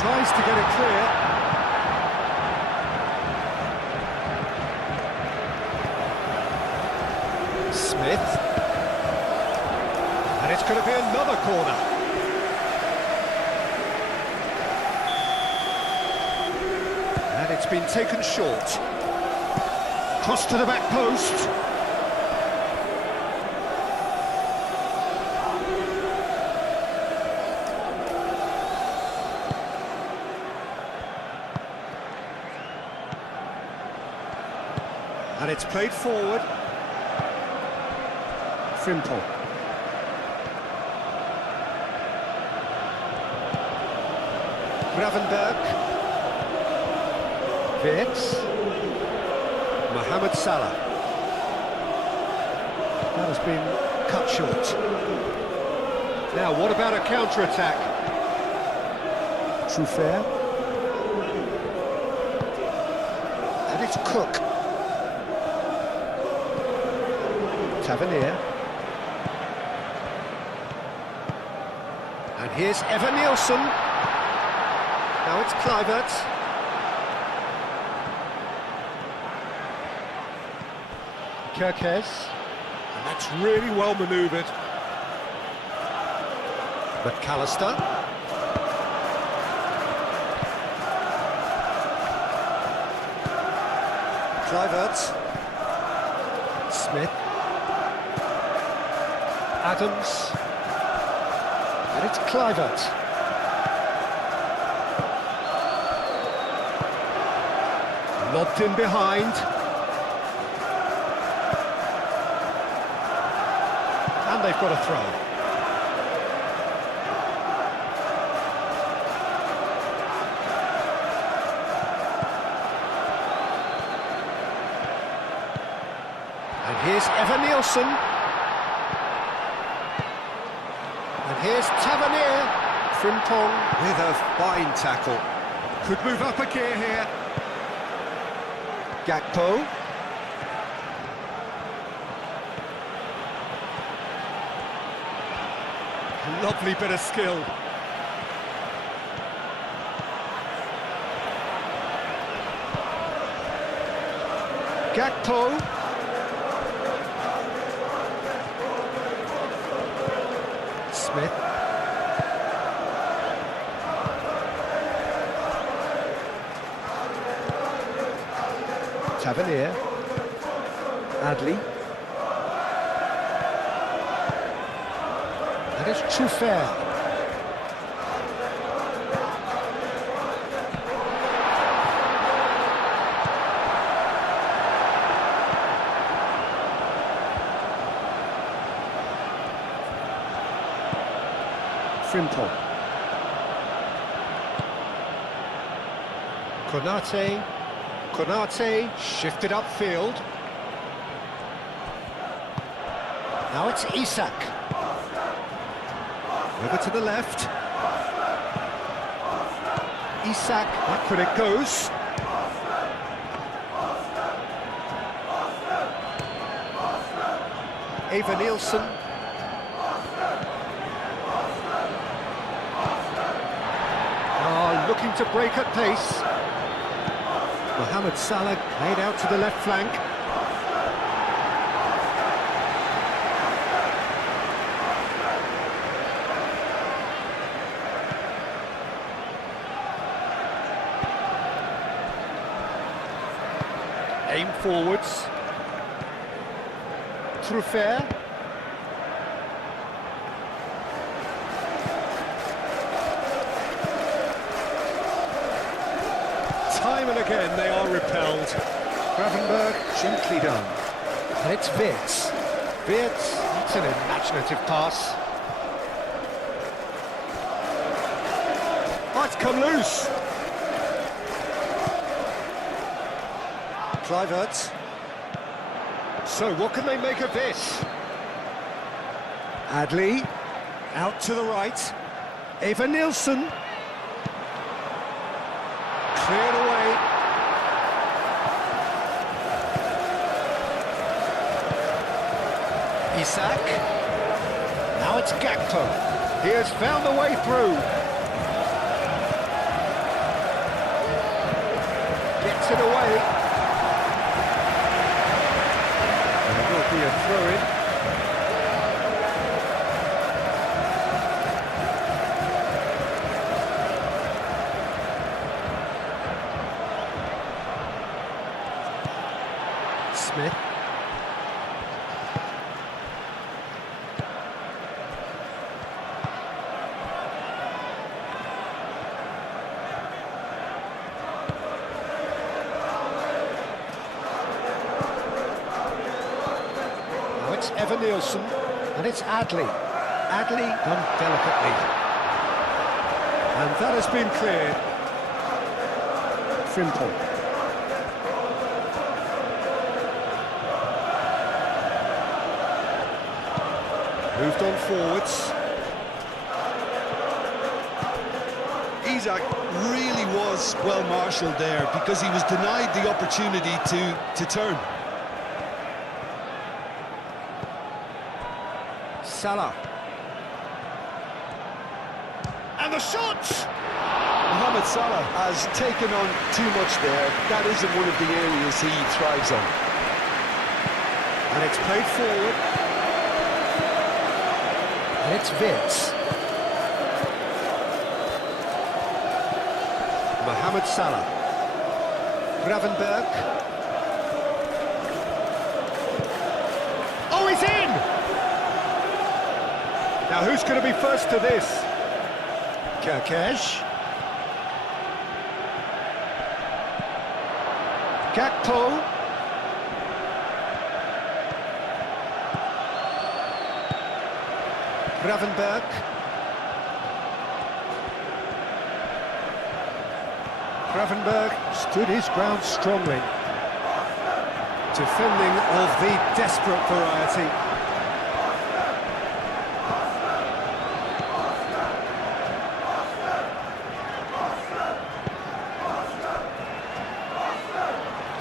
Tries to get it clear. Smith. And it's going to be another corner. And it's been taken short. Cross to the back post. And it's played forward. Frimpong. Gravenberg. Wirtz. Mohamed Salah. That has been cut short. Now, what about a counter-attack? Truffert. And it's Cook. Tavernier. And here's Evan Nielsen. Now it's Kluivert. Kerkez. And that's really well manoeuvred. McAllister. Kluivert. Smith. Adams. And it's Kluivert. Lobbed in behind. And they've got a throw. And here's Evan-Nielsen. And here's Tavernier. Frimpong with a fine tackle. Could move up a gear here. Gakpo. Lovely bit of skill. Gakpo. Smith. Tavernier. Adley. And it's Truffert. Frimpong. Konate. Konate shifted upfield. Now it's Isak. Over to the left. Isak, back when it goes. Evan-Nielsen. Looking to break at pace. Mohamed Salah played out to the left flank. Aim forwards. Truffert. Time and again they are repelled. Gravenberg, gently done. And it's Wirtz. Wirtz, that's an imaginative pass. Oh, it's come loose. Kluivert. So what can they make of this? Adley, out to the right. Evan-Nielsen. Cleared away. Isak. Now it's Gakpo. He has found a way through. Gets it away. And it will be a throw-in. Smith. Now it's Evan-Nielsen, and it's Adley. Adley done delicately. And that has been cleared. Frimpong. Moved on forwards. Isak really was well marshalled there because he was denied the opportunity to turn. Salah. And the shot! Mohamed Salah has taken on too much there. That isn't one of the areas he thrives on. And it's played forward. And it's Wirtz. Mohamed Salah. Gravenberg. Now who's going to be first to this? Kirkesh. Gakpo. Gravenberg. Gravenberg stood his ground strongly. Defending of the desperate variety.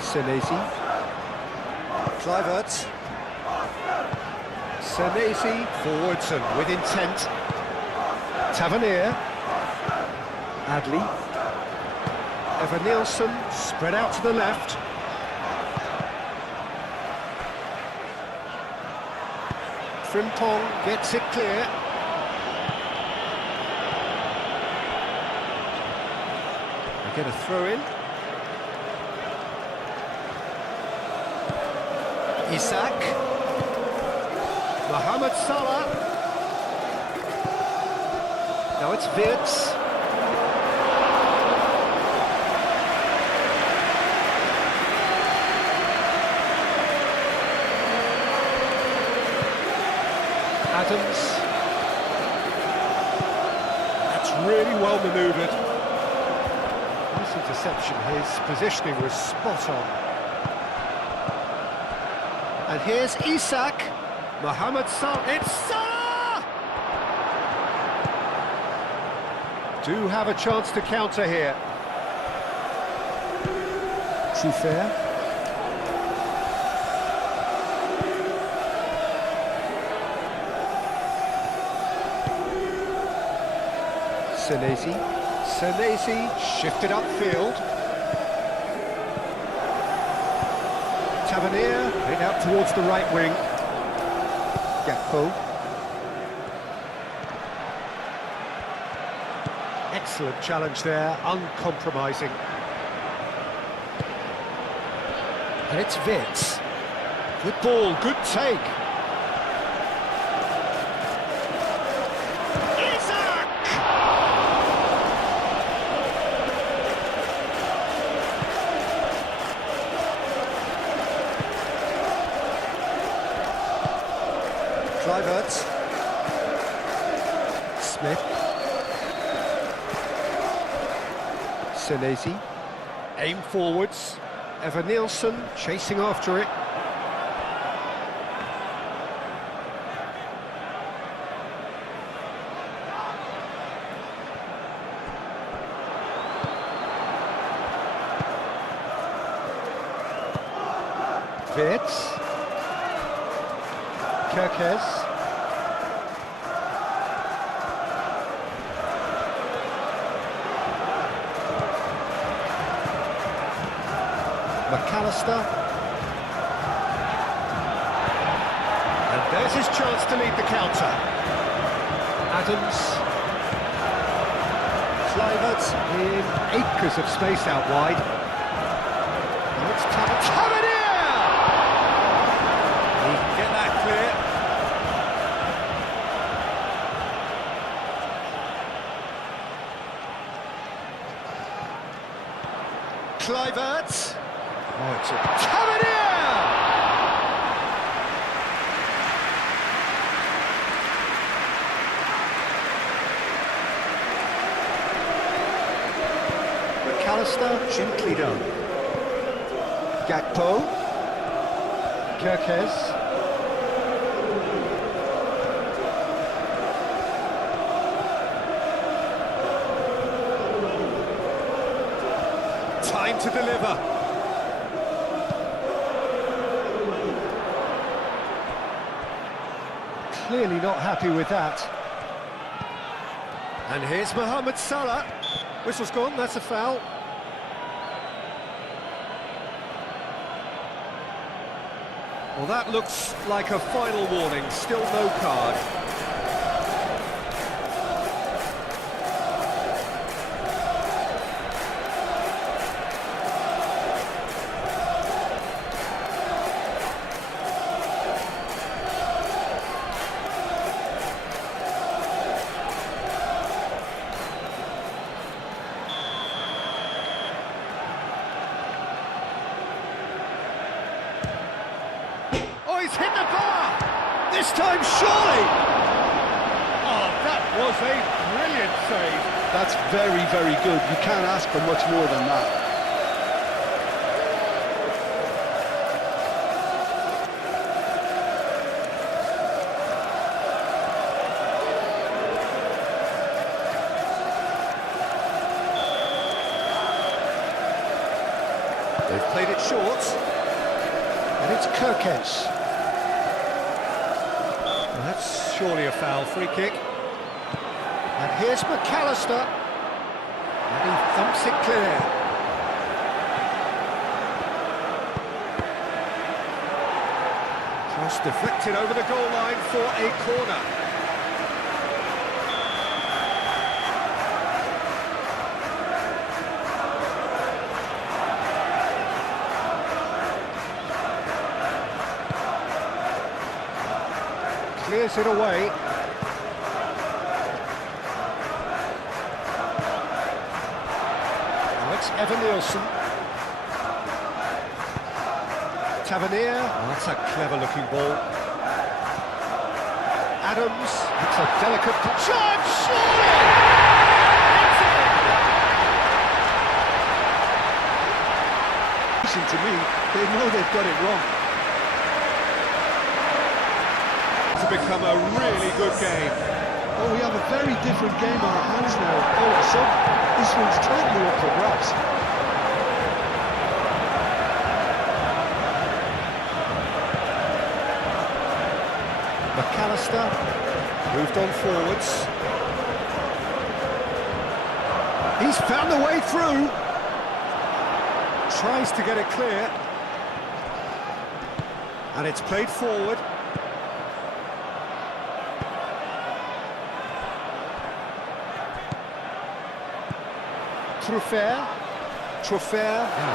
Senesi. Kluivert. Senesi forwards and with intent. Tavernier. Adli. Evan-Nielsen spread out to the left. Frimpong gets it clear. They get a throw in. Isak. Mohamed Salah. Now it's Wirtz. Adams. That's really well manoeuvred. This interception, his positioning was spot on. And here's Isak. Mohamed Salah. It's Salah! Do have a chance to counter here. Truffert. Senesi. Senesi shifted upfield. Tavernier played out towards the right wing. Gakpo. Excellent challenge there, uncompromising. And it's Wirtz. Good ball, good take. Kluivert. Smith. Senesi. Aim forwards. Evan-Nielsen chasing after it. Wirtz. Kirkesh. McAllister. And there's his chance to lead the counter. Adams. Kluivert in acres of space out wide. And it's Tavernier! He can get that clear. Kluivert. Oh, it's a Tavernier! McAllister, gently done. Gakpo. Kirkesh. Time to deliver. Clearly not happy with that. And here's Mohamed Salah. Whistle's gone, that's a foul. Well, that looks like a final warning, still no card. hit the bar! This time, surely! Oh, that was a brilliant save. That's very, very good. You can't ask for much more than that. They've played it short. And it's Kirkes. Well, that's surely a foul, free kick. And here's McAllister. And he thumps it clear. Cross deflected over the goal line for a corner. Clears it away. Now it's Evan Nielsen. Tavernier. Oh, that's a clever-looking ball. Adams. It's a delicate shot. Surely! It's in! To me, they know they've got it wrong. To become a really good game. Oh, we have a very different game on our hands now. All of a sudden, this one's totally up for grabs. McAllister moved on forwards. He's found the way through. Tries to get it clear. And it's played forward. Truffair. Oh,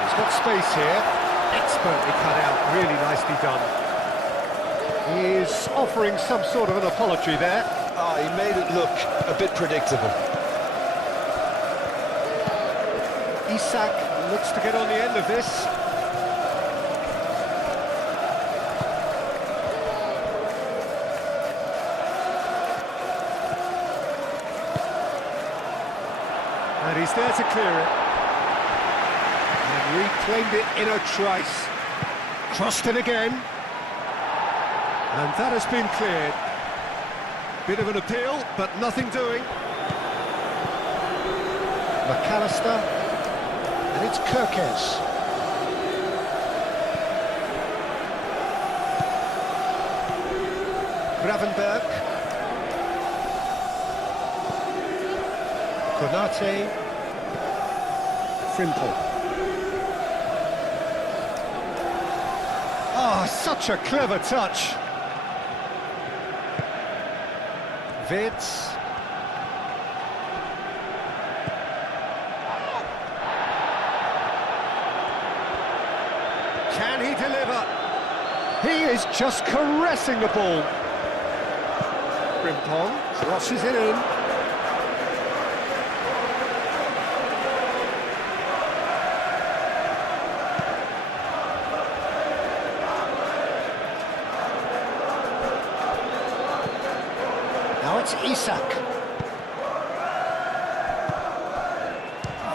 he's got space here. Expertly cut out, really nicely done. He is offering some sort of an apology there. Oh, he made it look a bit predictable. Isak looks to get on the end of this. And he's there to clear it. And reclaimed it in a trice. Crossed it again. And that has been cleared. Bit of an appeal, but nothing doing. McAllister. And it's Kirkes. Gravenberg. Konate. Frimpong. Oh, such a clever touch. Vids. Can he deliver? He is just caressing the ball. Frimpong crosses it in. Now it's Isak.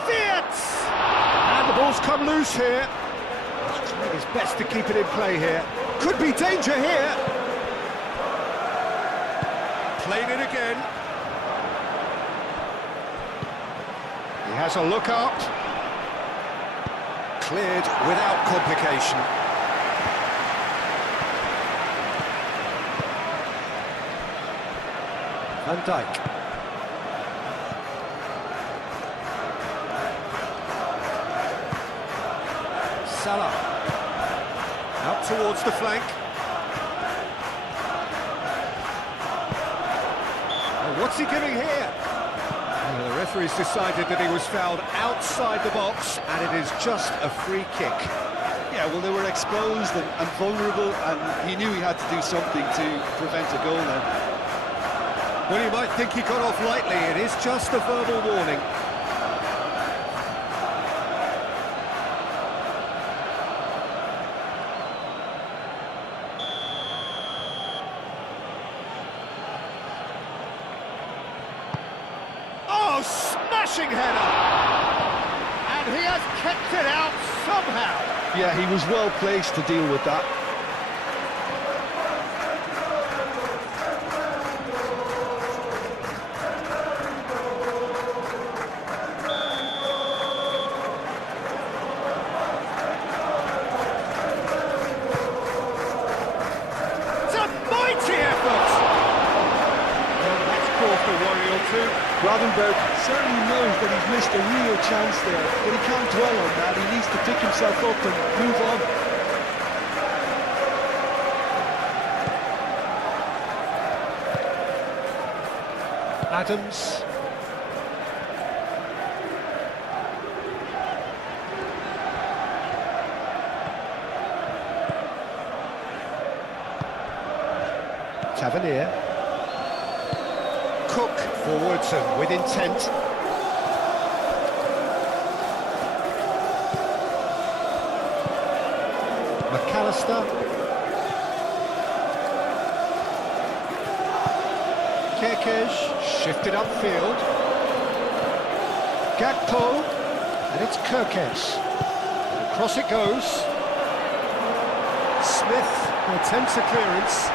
Wirtz! And the ball's come loose here. He's trying his best to keep it in play here. Could be danger here. Playing it again. He has a look up. Cleared without complication. Van Dijk. Salah. Out towards the flank. Oh, what's he giving here? Well, the referee's decided that he was fouled outside the box, and it is just a free kick. Yeah, well, they were exposed and vulnerable, and he knew he had to do something to prevent a goal now. Well, you might think he got off lightly. It is just a verbal warning. Oh, smashing header! And he has kept it out somehow. Yeah, he was well placed to deal with that. Gravenberg certainly knows that he's missed a real chance there, but he can't dwell on that. He needs to pick himself up and move on. Adams. Tavernier. Cook forwards and with intent. McAllister. Kerkez shifted upfield. Gakpo, and it's Kerkez. Across it goes. Smith attempts a clearance.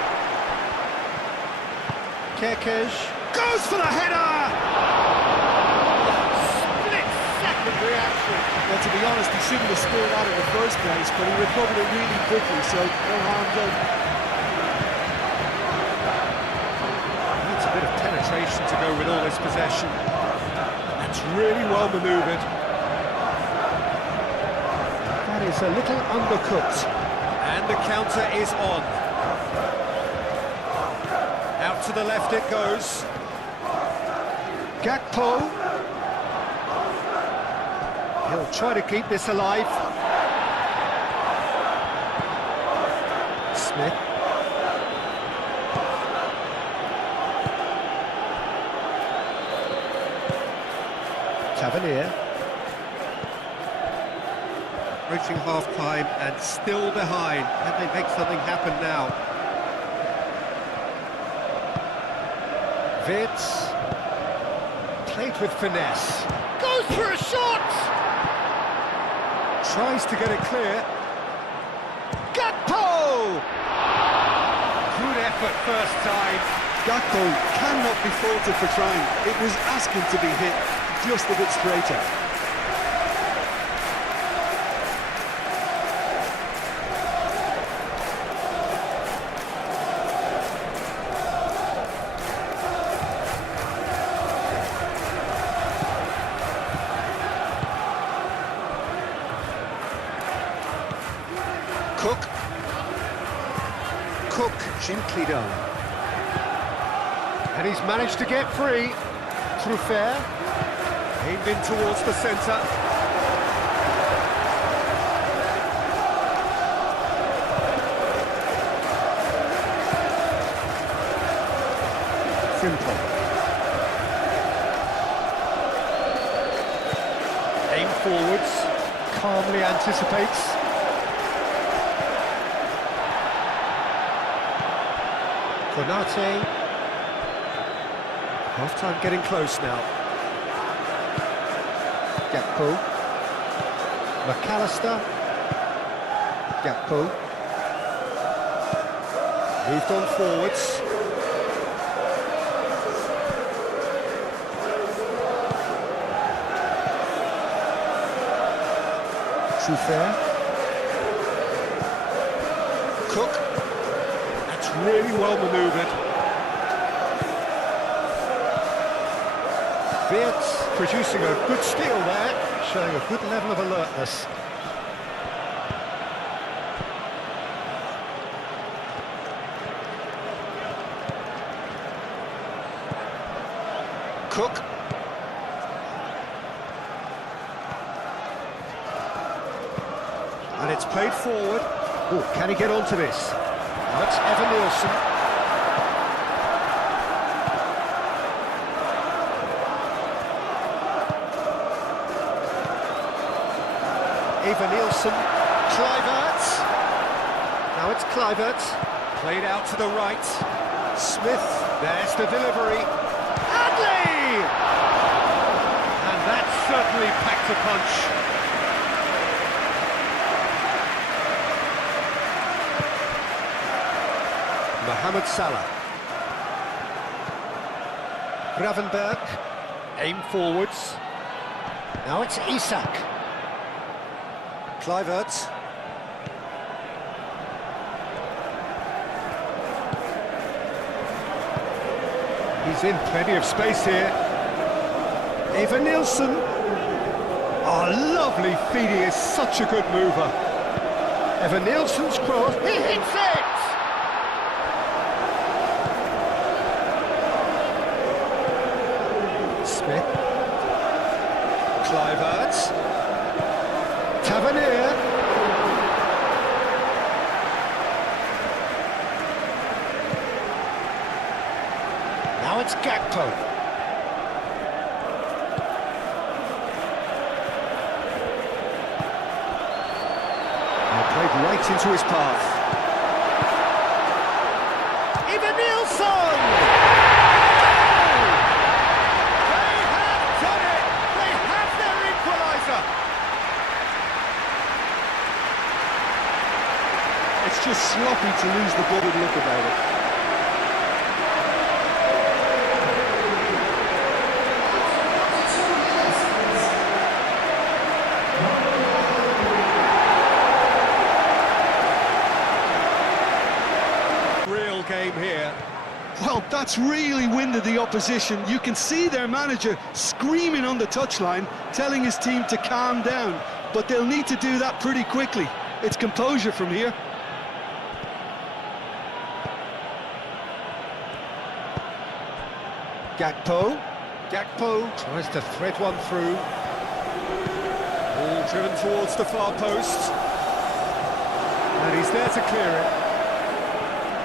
Kerkez goes for the header! Split-second reaction. Well, to be honest, he shouldn't have scored that in the first place, but he recovered it really quickly, so no harm done. Needs a bit of penetration to go with all this possession. That's really well manoeuvred. That is a little undercooked. And the counter is on. Out to the left it goes. Gakpo. He'll try to keep this alive. Smith. Tavernier. Approaching half-time and still behind. Can they make something happen now? Vitz. Played with finesse. Goes for a shot! Tries to get it clear. Gakpo! Good effort first time. Gakpo cannot be faulted for trying. It was asking to be hit just a bit straighter. Cook gently done. And he's managed to get free. Truffert. Aimed in towards the centre. Simple. Aim forwards. Calmly anticipates. Konate. Half-time getting close now. Gakpo. McAllister. Gakpo. Moved on forwards. Truffert. Cook. That's really well manoeuvred. Wirtz producing a good steal there, showing a good level of alertness. Cook. And it's played forward. Oh, can he get onto this? That's Evan Nielsen. Evan Nielsen. Kluivert. Now it's Kluivert. Played out to the right. Smith. There's the delivery. Hadley! packed a punch. Mohamed Salah. Gravenberg. Aim forwards. Now it's Isak. Kluivert. He's in plenty of space here. Eva Nielsen. Oh, lovely feed, he is such a good mover. Eva Nielsen's cross, he hits it! Smith. Kluivert. Tavernier. Now it's Gakpo. Played right into his path. Eva Nielsen! They have done it! They have their equalizer! It's just sloppy to lose the ball. Good look about it. Game here. Well, that's really winded the opposition. You can see their manager screaming on the touchline, telling his team to calm down, but they'll need to do that pretty quickly. It's composure from here. Gakpo tries to thread one through. Ball driven towards the far post. And he's there to clear it.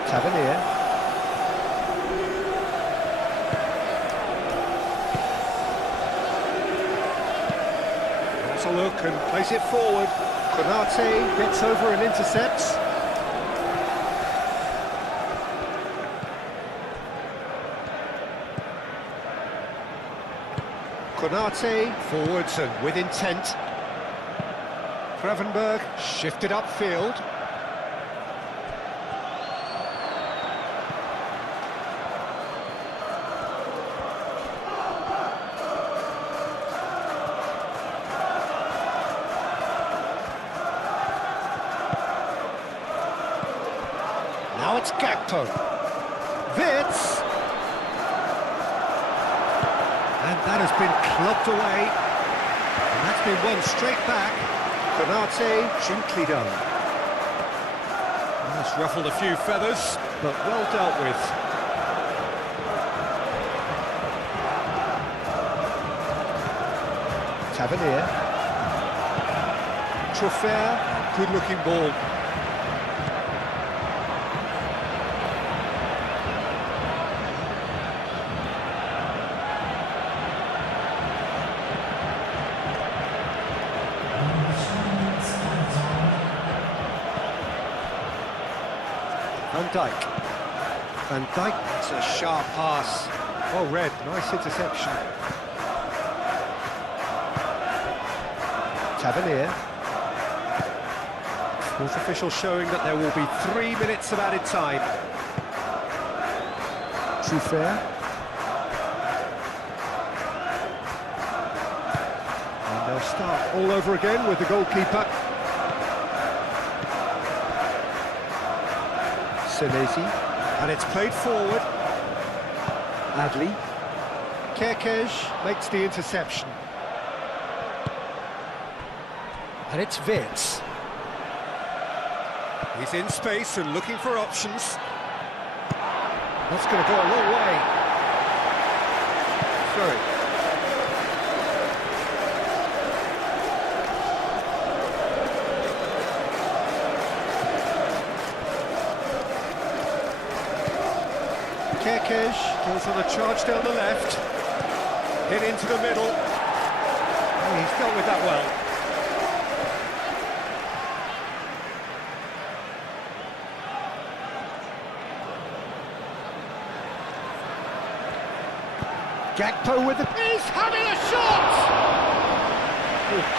Tavernier. Wants a look and plays it forward. Konate gets over and intercepts. Konate forwards and with intent. Gravenberg shifted upfield. Now it's Gakpo. Wits. And that has been clubbed away. And that's been won straight back. Konate, gently done. That's ruffled a few feathers, but well dealt with. Tavernier. Truffert, good-looking ball. Van Dijk, it's a sharp pass. Oh, Red, nice interception. Tavernier. Fourth official showing that there will be 3 minutes of added time. Truffert. And they'll start all over again with the goalkeeper. Senesi, and it's played forward. Adli. Kerkez makes the interception. And it's Wits. He's in space and looking for options. That's going to go a long way. Sorry. Kerkez goes on a charge down the left, hit into the middle. Oh, he's dealt with that well. Gakpo with the... He's having a shot!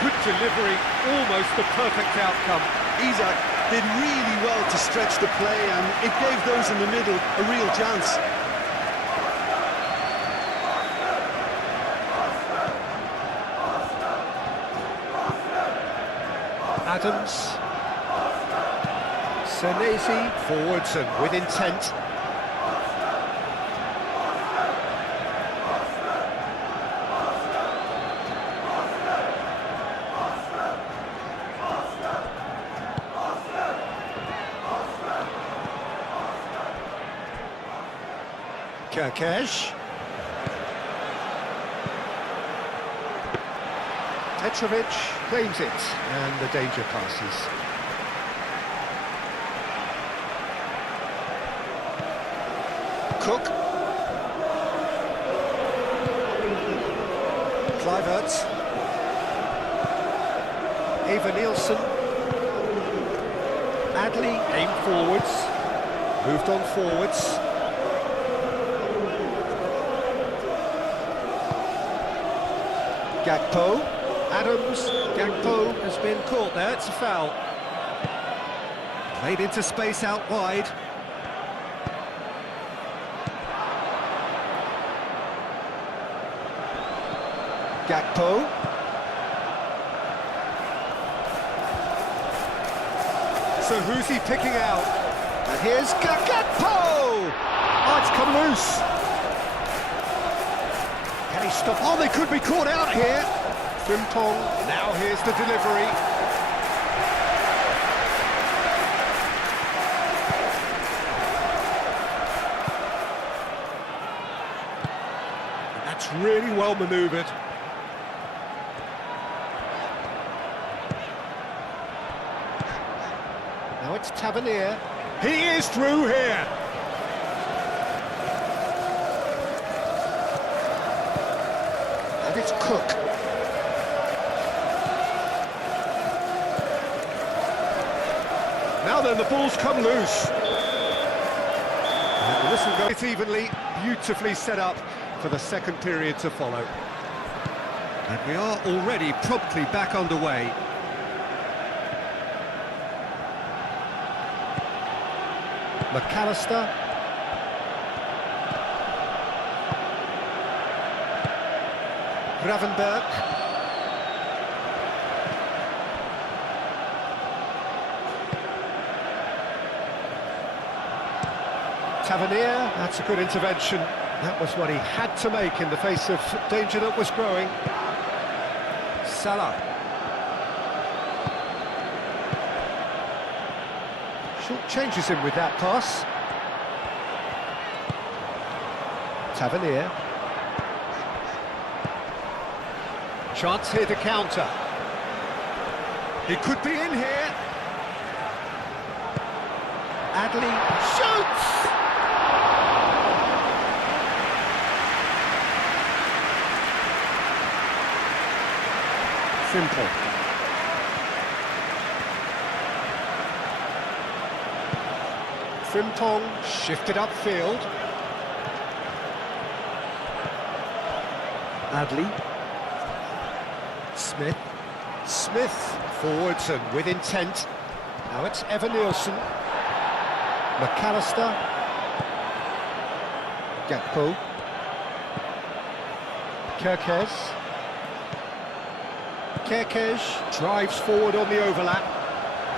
Good delivery, almost the perfect outcome. Isak did really well to stretch the play, and it gave those in the middle a real chance. Adams. Senesi forwards and with intent. Kerkesh. Petrovic claims it, and the danger passes. Cook. Kluivert. Eva Nielsen. Adley aimed forwards. Moved on forwards. Gakpo. Adams. Gakpo has been caught there. It's a foul. Played into space out wide. Gakpo. So who's he picking out? And here's Gakpo! Oh, it's come loose. Can he stop? Oh, they could be caught out here. Frimpong, now here's the delivery. That's really well manoeuvred. Now it's Tavernier. He is through here. And it's Cook. Now then, the ball's come loose. And the whistle goes evenly, beautifully set up for the second period to follow. And we are already promptly back underway. McAllister. Gravenberg. Tavernier, that's a good intervention. That was what he had to make in the face of danger that was growing. Salah. Short changes him with that pass. Tavernier. Chance here to counter. He could be in here. Adley shoots! Simple. Frimpong shifted upfield. Adley. Smith. Smith forwards and with intent. Now it's Eva Nielsen. McAllister. Gakpo. Kerkesh. Kerkesh drives forward on the overlap.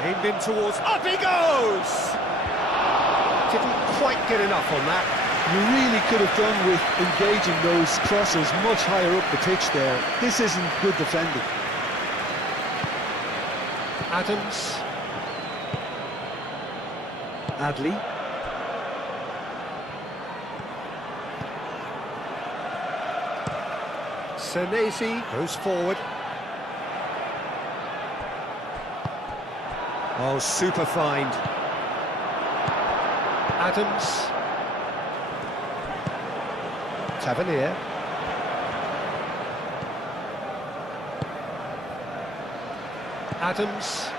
Aimed in towards... Up he goes! Didn't quite get enough on that. You really could have done with engaging those crosses much higher up the pitch there. This isn't good defending. Adams. Adley. Senesi goes forward. Oh, super find. Adams. Tavernier. Adams.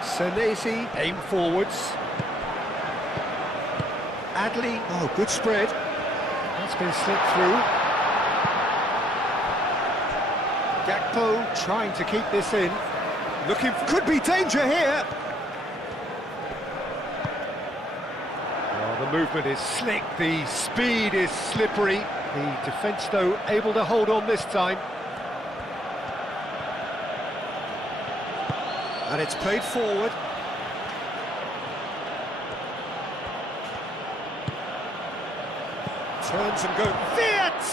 Senesi, aim forwards. Adley, oh, good spread. That's been slipped through. Gakpo trying to keep this in. Could be danger here. The movement is slick, the speed is slippery. The defence, though, able to hold on this time. And it's played forward. Turns and goes. Fiat!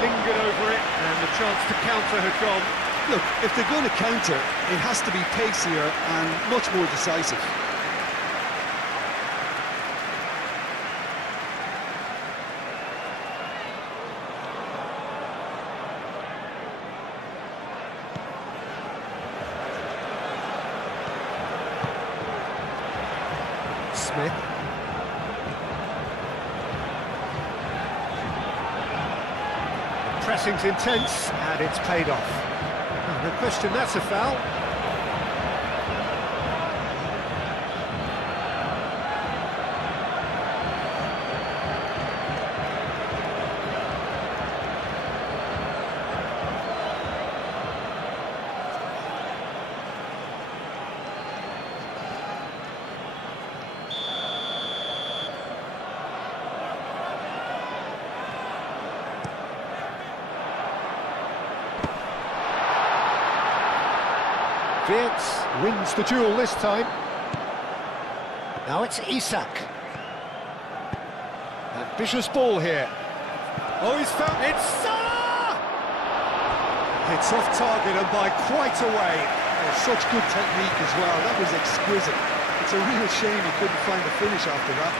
Lingered over it, and the chance to counter had gone. Look, if they're going to counter, it has to be pacier and much more decisive. Smith. The pressing's intense, and it's paid off. No question, that's a foul. Wirtz wins the duel this time. Now it's Isak. Ambitious ball here. Oh, he's found... It's Salah! It's off target and by quite a way. Oh, such good technique as well. That was exquisite. It's a real shame he couldn't find a finish after that.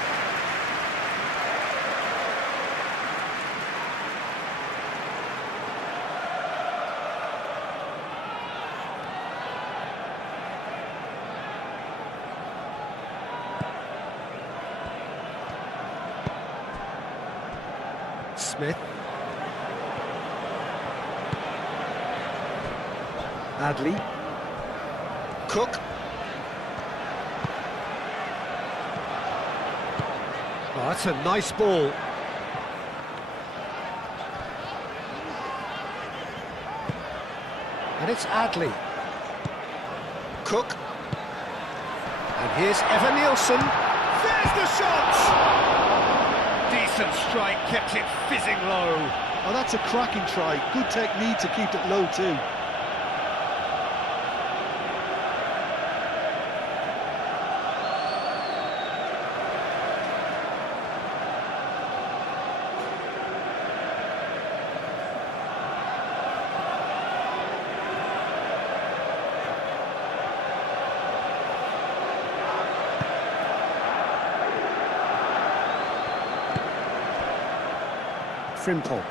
Smith. Adley. Cook. Oh, that's a nice ball. And it's Adley. Cook. And here's Evan Nielsen. There's the shot! Decent strike, kept it fizzing low. Oh, that's a cracking try. Good technique to keep it low too. Frimpong.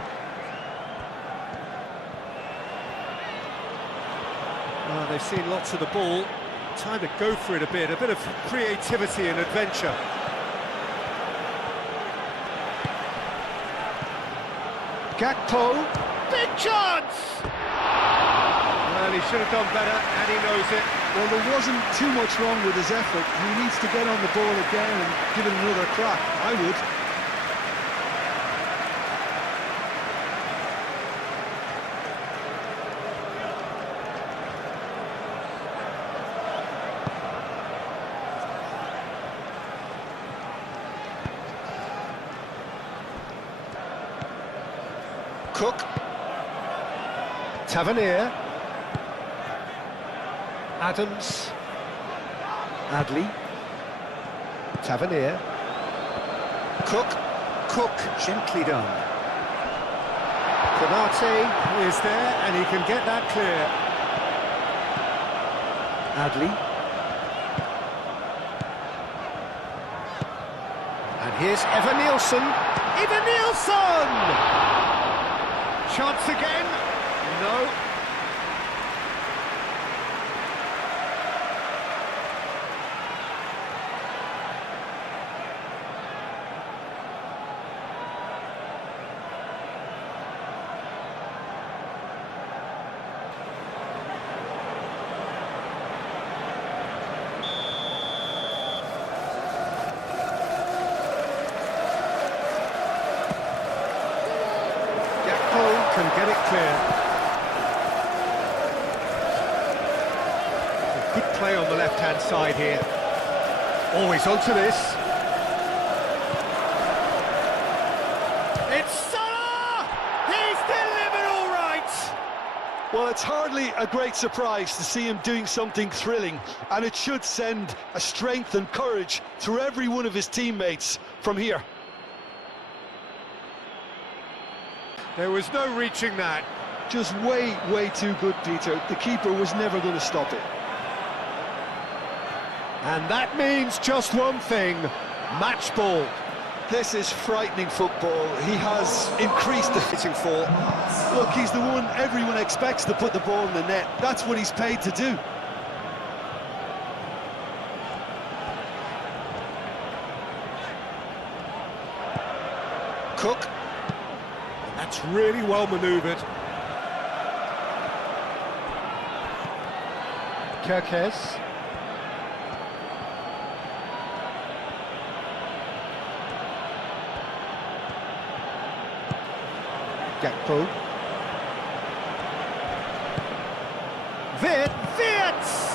Well, they've seen lots of the ball. Time to go for it a bit of creativity and adventure. Gakpo, big chance! Well, he should have done better, and he knows it. Well, there wasn't too much wrong with his effort. He needs to get on the ball again and give it another crack. I would. Cook. Tavernier. Adams. Adley. Tavernier. Cook. Cook, gently done. Konate is there, and he can get that clear. Adley. And here's Evan Nielsen. Evan Nielsen! Chance again. No. can get it clear. Good play on the left-hand side here. Always onto this. It's Salah! He's delivered all right! Well, it's hardly a great surprise to see him doing something thrilling, and it should send a strength and courage through every one of his teammates from here. There was no reaching that. Just way too good, Peter. The keeper was never going to stop it. And that means just one thing, match ball. This is frightening football. He has increased the hitting for. Look, he's the one everyone expects to put the ball in the net. That's what he's paid to do. Cook. That's really well manoeuvred. Kirkes. Gakpo. Wirtz!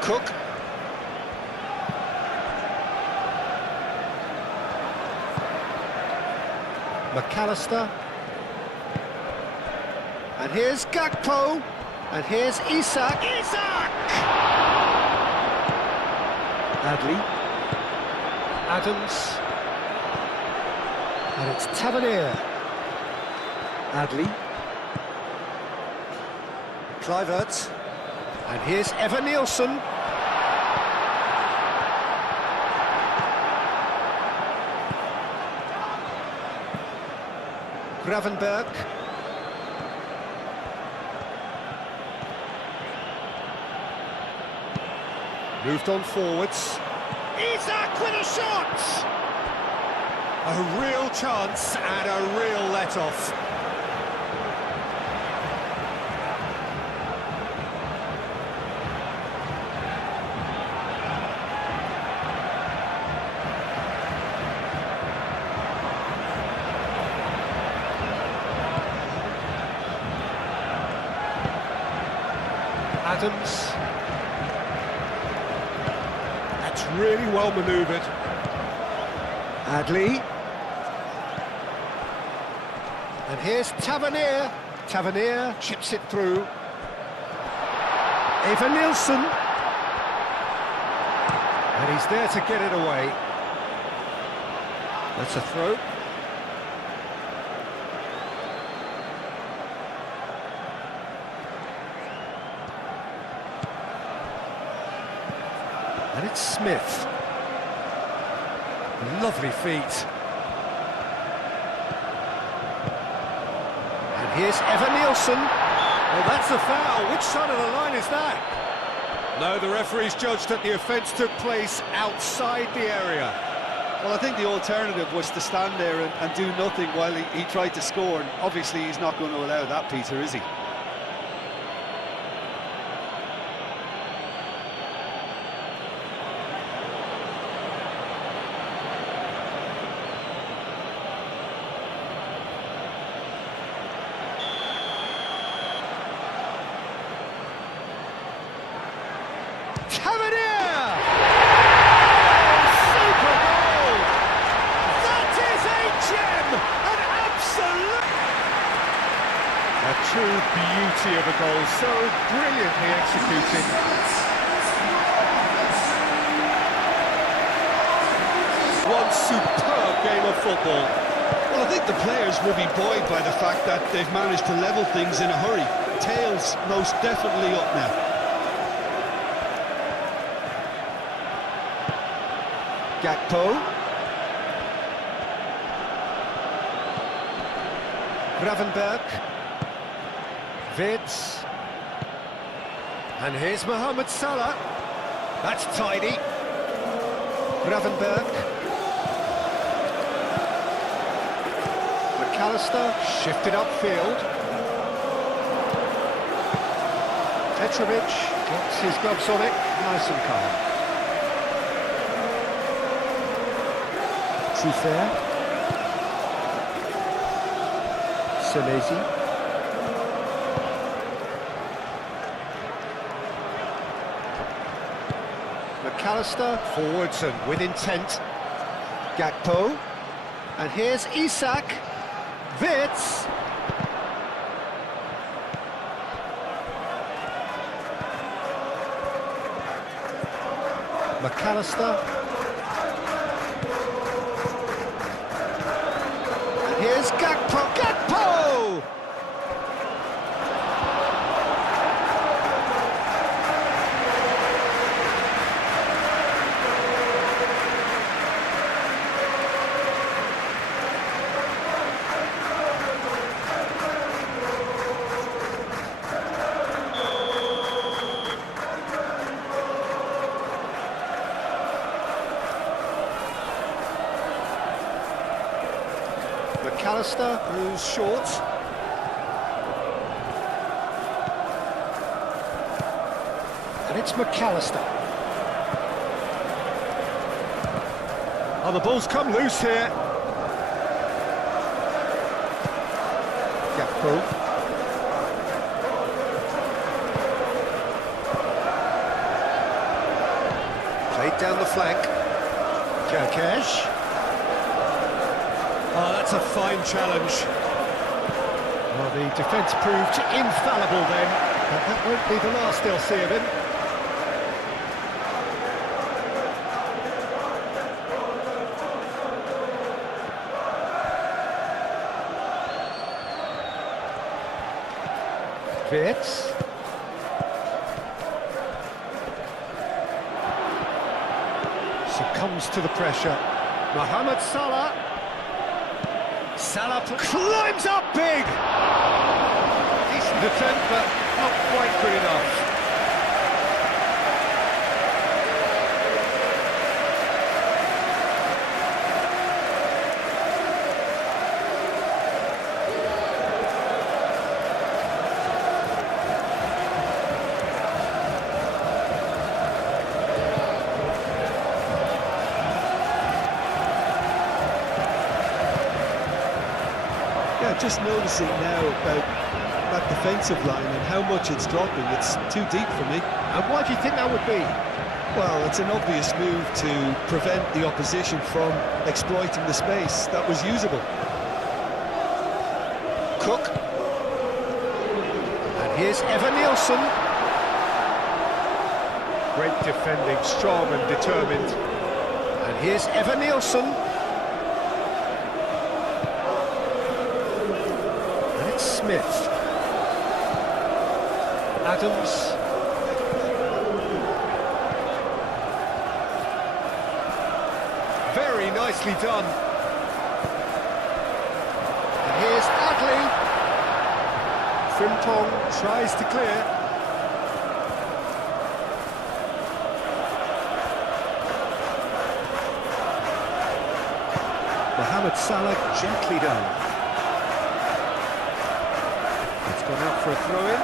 Cook. McAllister. And here's Gakpo. And here's Isak. Adley. Adams. And it's Tavernier. Adley. Kluivert. And here's Evan Nielsen. Gravenberg. Moved on forwards. Isak with a shot! A real chance and a real let-off. Adams. That's really well manoeuvred. Adley. And here's Tavernier. Tavernier chips it through. Evan Nielsen. And he's there to get it away. That's a throw. And it's Smith. Lovely feet. And here's Evan Nielsen. Well, that's a foul. Which side of the line is that? No, the referee's judged that the offence took place outside the area. Well, I think the alternative was to stand there and do nothing while he tried to score, and obviously he's not going to allow that, Peter, is he? Tavernier! Super goal! That is a gem! An absolute... A true beauty of a goal, so brilliantly executed. One superb game of football. Well, I think the players will be buoyed by the fact that they've managed to level things in a hurry. Tails most definitely up now. Gakpo. Gravenberg. Wirtz. And here's Mohamed Salah. That's tidy. Gravenberg. McAllister shifted upfield. Petrovic gets his gloves on it, nice and calm. Trufair. Senesi. McAllister forwards and with intent. Gakpo. And here's Isak. Wits. McAllister. And here's Gakpo. Gakpo! McAllister, who's short. And it's McAllister. Oh, the ball's come loose here. Gakpo. Played down the flank. Kerkesh. Oh, that's a fine challenge. Well, the defence proved infallible then, but that won't be the last they'll see of him. Wits. Succumbs to the pressure. Mohamed Salah. Salah climbs up big! Decent attempt, but not quite good enough. Just noticing now about that defensive line and how much it's dropping. It's too deep for me. And why do you think that would be? Well, it's an obvious move to prevent the opposition from exploiting the space that was usable. Cook. And here's Evan Nielsen. Great defending, strong and determined. And here's Evan Nielsen. Smith. Adams. Very nicely done. And here's Adley. Frimpong tries to clear. Mohamed Salah gently done. Gone out for a throw-in.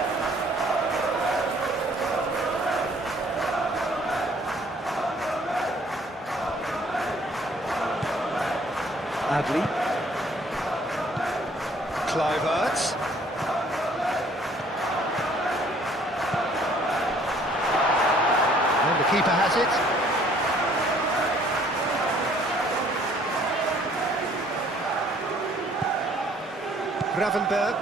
Adley. Kluivert. And the keeper has it. Gravenberg.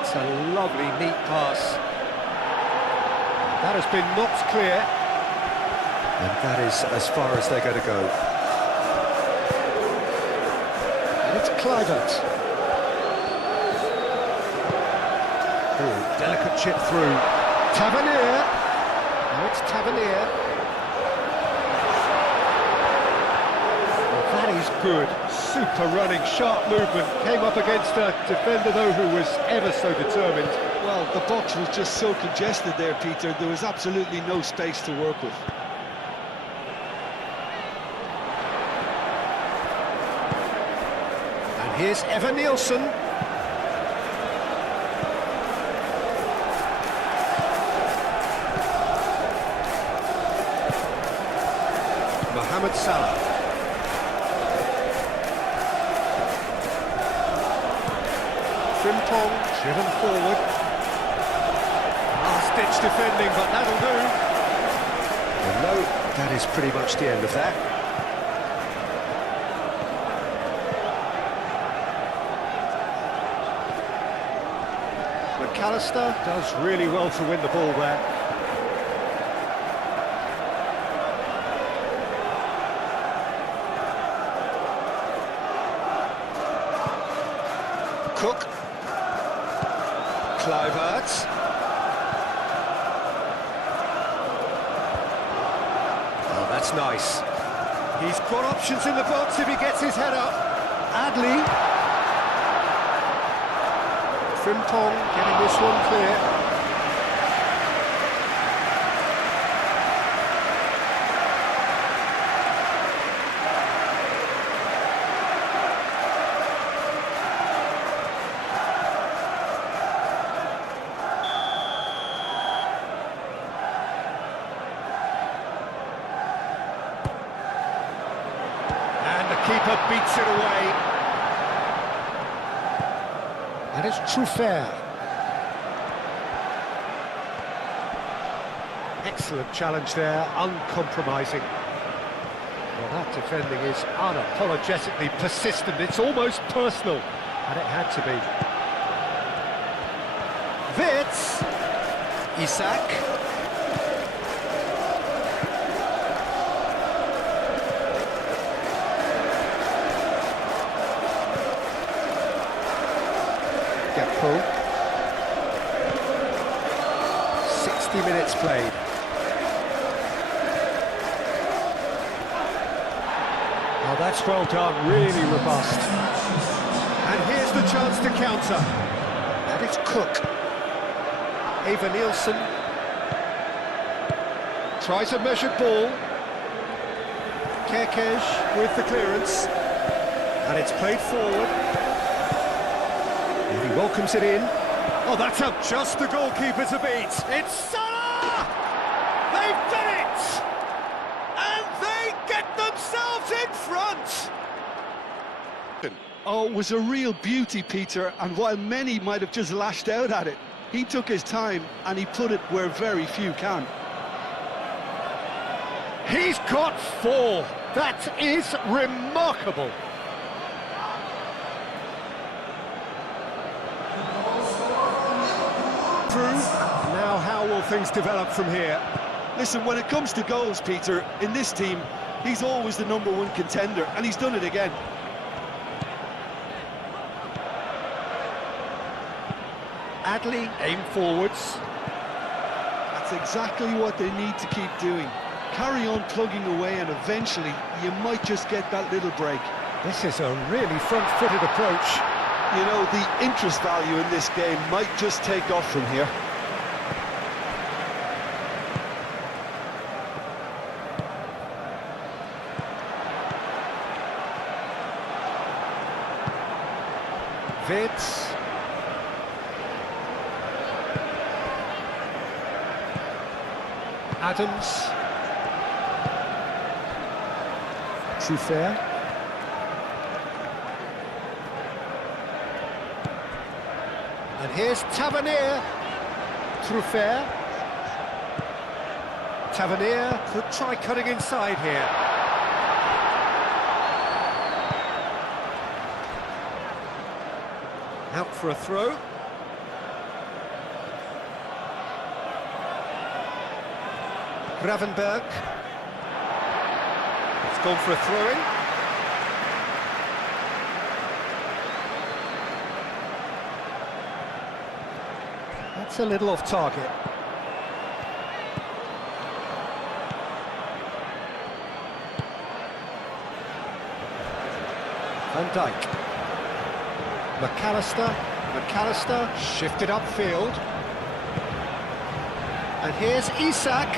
It's a lovely, neat pass. That has been knocked clear. And that is as far as they're going to go. And it's Kluivert. Oh, delicate chip through. Tavernier. Now it's Tavernier. Well, that is good. Super running, sharp movement. Came up against a defender, though, who was ever so determined. Well, the box was just so congested there, Peter. There was absolutely no space to work with. And here's Evan Nielsen. Mohamed Salah. Frimpong driven forward. Last-ditch defending, but that'll do. And no, that is pretty much the end of that. McAllister does really well to win the ball there. Cook. Kluivert. Oh, that's nice. He's got options in the box if he gets his head up. Adley. Frimpong getting this one clear. And the keeper beats it away. And it's Truffert. Excellent challenge there, uncompromising. Well, that defending is unapologetically persistent. It's almost personal, and it had to be. Wits. Isak. Gakpo. 60 minutes played. Oh, that's well done, really robust. And here's the chance to counter. And it's Cook. Eva Nielsen. Tries a measured ball. Kerkez with the clearance. And it's played forward. And he welcomes it in. Oh, that's up just the goalkeeper to beat. It's Salah! They've done it! And they get themselves in front! Oh, it was a real beauty, Peter, and while many might have just lashed out at it, he took his time and he put it where very few can. He's got 4. That is remarkable. Now how will things develop from here? Listen, when it comes to goals, Peter, in this team, he's always the #1 contender, and he's done it again. Adley aim forwards. That's exactly what they need to keep doing. Carry on plugging away, and eventually you might just get that little break. This is a really front-footed approach. You know, the interest value in this game might just take off from here. Wits. Adams. Truffert. And here's Tavernier. Truffert. Tavernier could try cutting inside here. Out for a throw. Gravenberg. It's gone for a throw-in. That's a little off target. Van Dijk. McAllister shifted upfield. And here's Isak.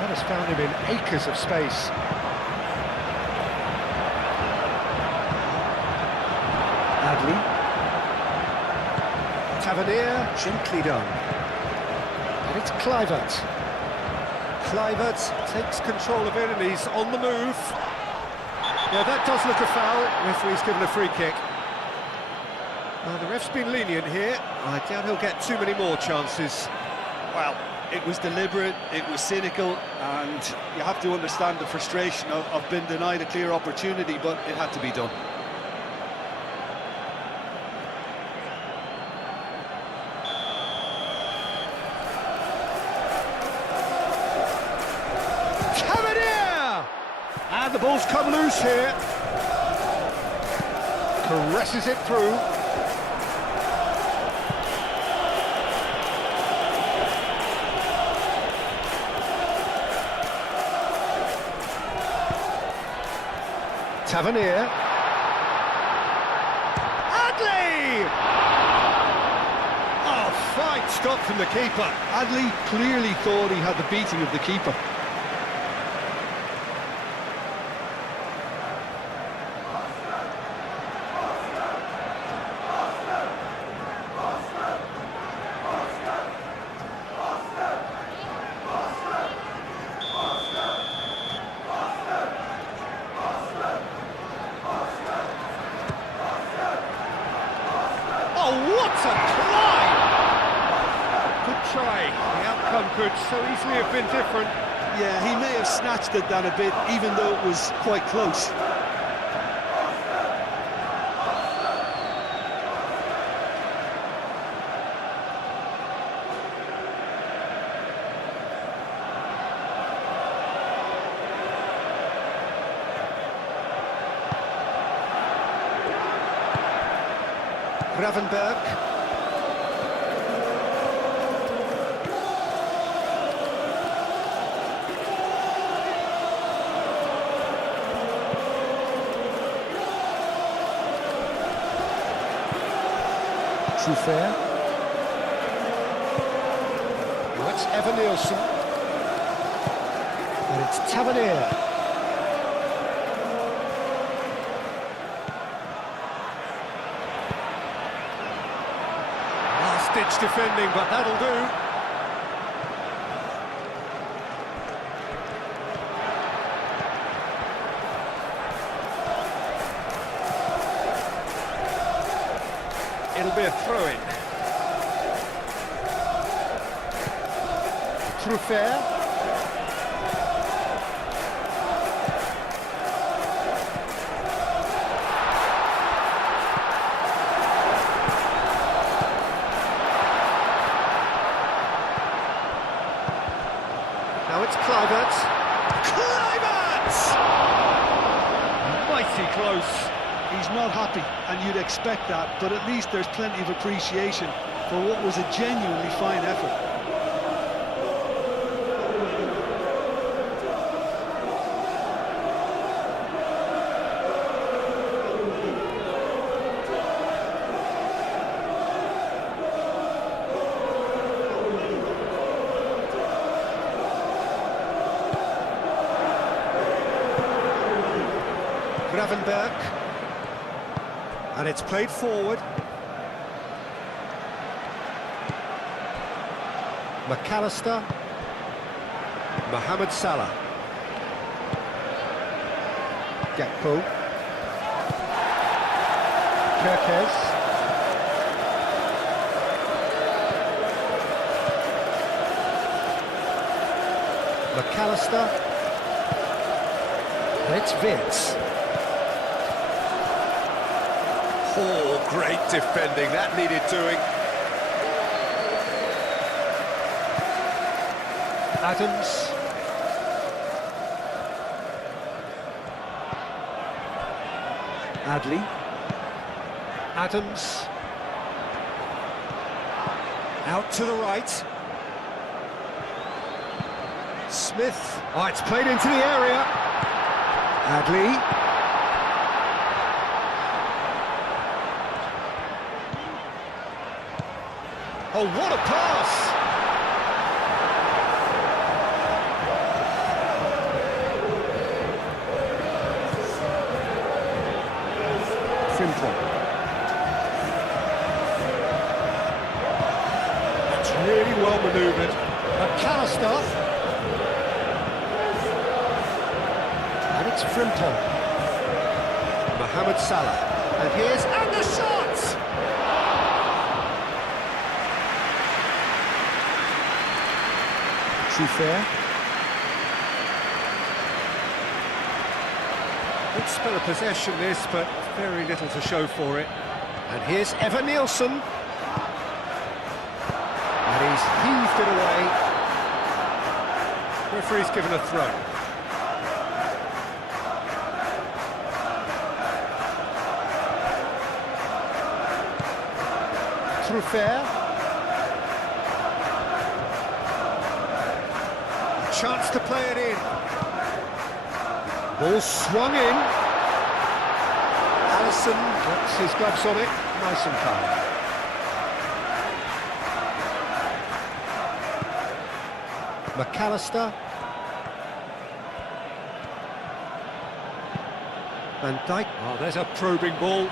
That has found him in acres of space. Adley. Tavernier, gently done. And it's Kluivert. Kluivert takes control of it and he's on the move. Yeah, that does look a foul. Referee's given a free kick. Well, the ref's been lenient here. I doubt he'll get too many more chances. Well, it was deliberate, it was cynical, and you have to understand the frustration of being denied a clear opportunity, but it had to be done. And the ball's come loose here. Caresses it through. Tavernier. Adley! Oh, fine stop from the keeper. Adley clearly thought he had the beating of the keeper. Oh, what a climb! Good try. The outcome could so easily have been different. Yeah, he may have snatched it down a bit, even though it was quite close. Gravenberg. Truffert. Well, that's Evan Nielsen. And it's Tavernier. Last-ditch defending, but that'll do. It'll be a throw-in. Truffert. Now it's Kluivert. Kluivert! Mighty close. He's not happy, and you'd expect that, but at least there's plenty of appreciation for what was a genuinely fine effort. Gravenberg. And it's played forward. McAllister. Mohamed Salah. Gakpo. Kerkez. McAllister. And it's Vince. Oh, great defending, that needed doing. Adams. Adley. Adams. Out to the right. Smith. Oh, it's played into the area. Adley. Oh, what a pass! Frimpong. That's really well manoeuvred. McAllister. It's Frimpong. Mohamed Salah. And here's... And the shot! Truffert. Good spell of possession this, but very little to show for it. And here's Evan Nielsen. And he's heaved it away. Referee's given a throw. Truffert. A chance to play it in. Ball swung in. Alisson gets his gloves on it, nice and calm. McAllister. Van Dijk. Oh, there's a probing ball.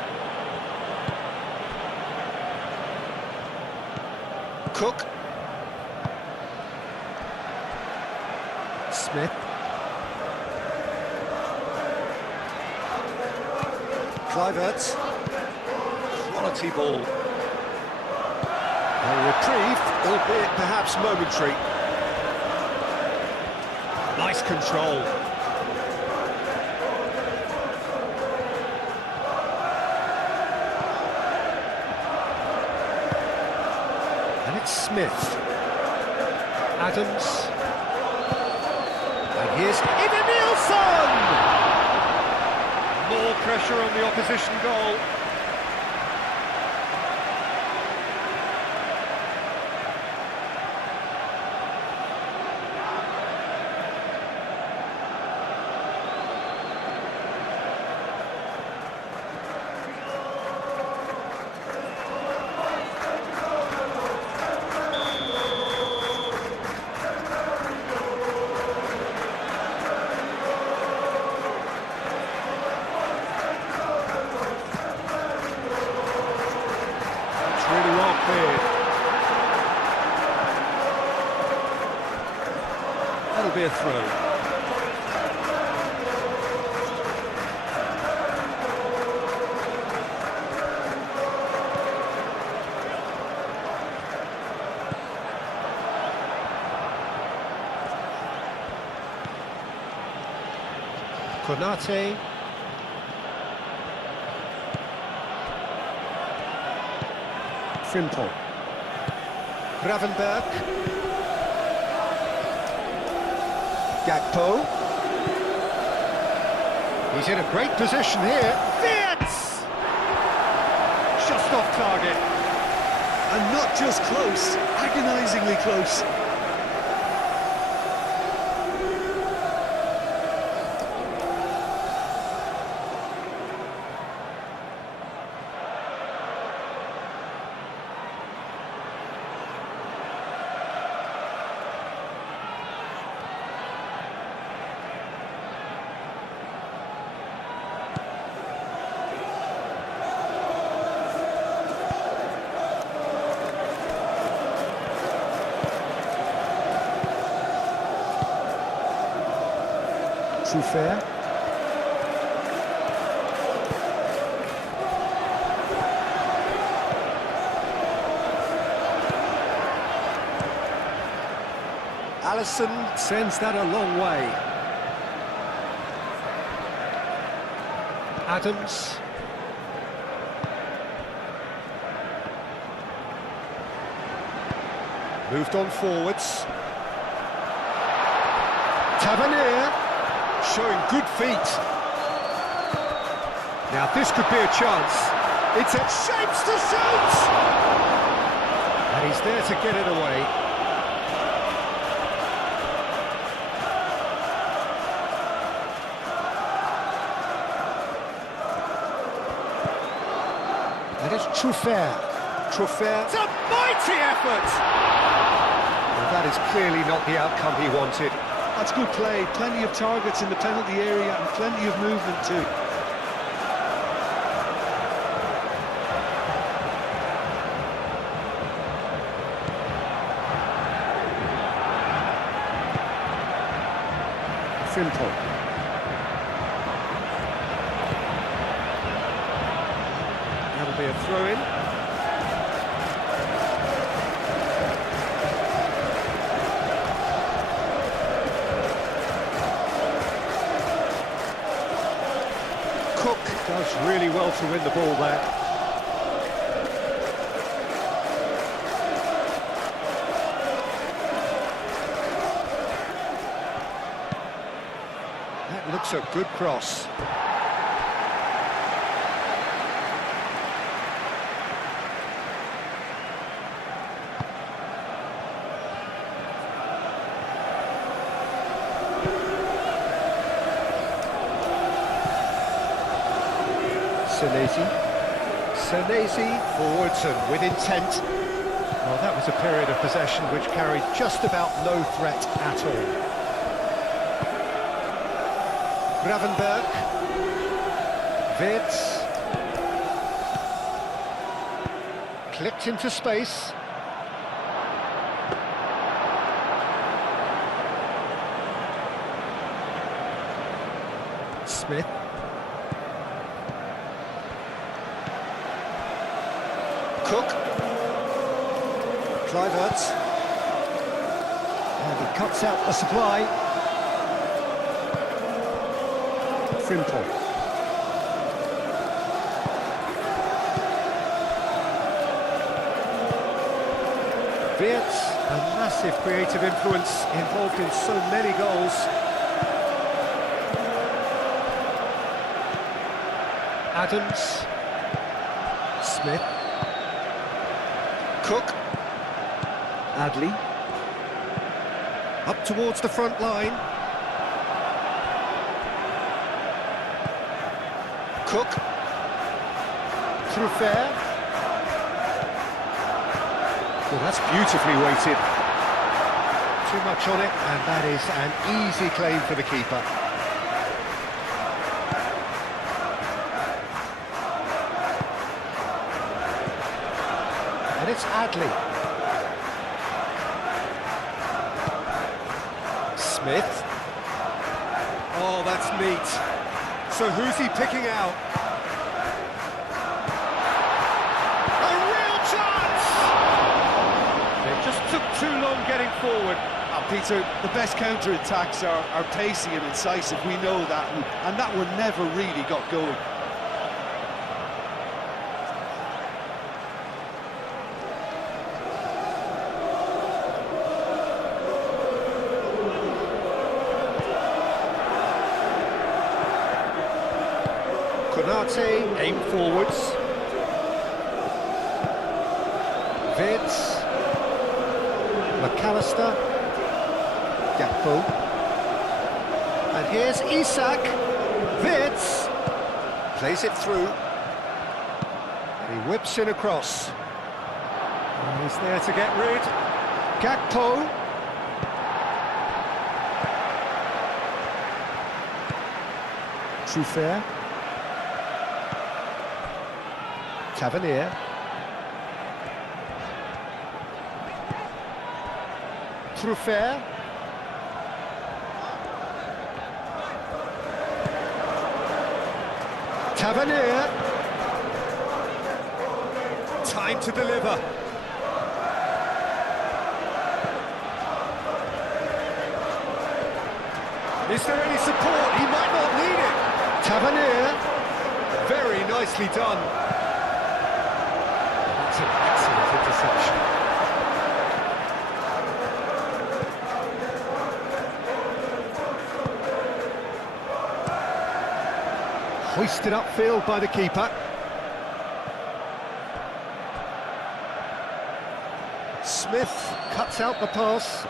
Cook. Smith. Kluivert. Quality ball. A reprieve, albeit perhaps momentary. Nice control. And it's Smith. Adams. And here's Evan Nielsen! More pressure on the opposition goal. That'll be a throw. Konate. Frimpong. Gravenberg. Gakpo. He's in a great position here. Fits! Just off target. And not just close, agonisingly close. Truffert. Alisson sends that a long way. Adams. Moved on forwards. Tavernier. Showing good feet. Now this could be a chance. It's a chance to shoot! And he's there to get it away. And it's Truffert. Truffert. It's a mighty effort! Well, that is clearly not the outcome he wanted. That's good play, plenty of targets in the penalty area and plenty of movement too. Frimpong. throw-in. Cook does really well to win the ball there. That looks a good cross. Senesi forwards and with intent. Well, that was a period of possession which carried just about no threat at all. Gravenberg. Wirtz. Clipped into space. Smith. Cook. Kluivert. And he cuts out the supply. Frimpong. Wirtz, a massive creative influence involved in so many goals. Adams. Smith. Cook. Adley. Up towards the front line. Cook. Through fair. Well, that's beautifully weighted. Too much on it, and that is an easy claim for the keeper. And it's Adley. Smith. Oh, that's neat. So who's he picking out? A real chance! It just took too long getting forward. Peter, the best counter-attacks are pacey and incisive, we know that, and that one never really got going. Konate, aim forwards. Wirtz. McAllister. Gakpo. And here's Isak. Wirtz. Plays it through. And he whips in across. And he's there to get rid. Gakpo. Truffert. Tavernier. Truffert. Tavernier. Time to deliver. Is there any support? He might not need it. Tavernier. Very nicely done. That's an excellent interception. Hoisted upfield by the keeper. Smith cuts out the pass.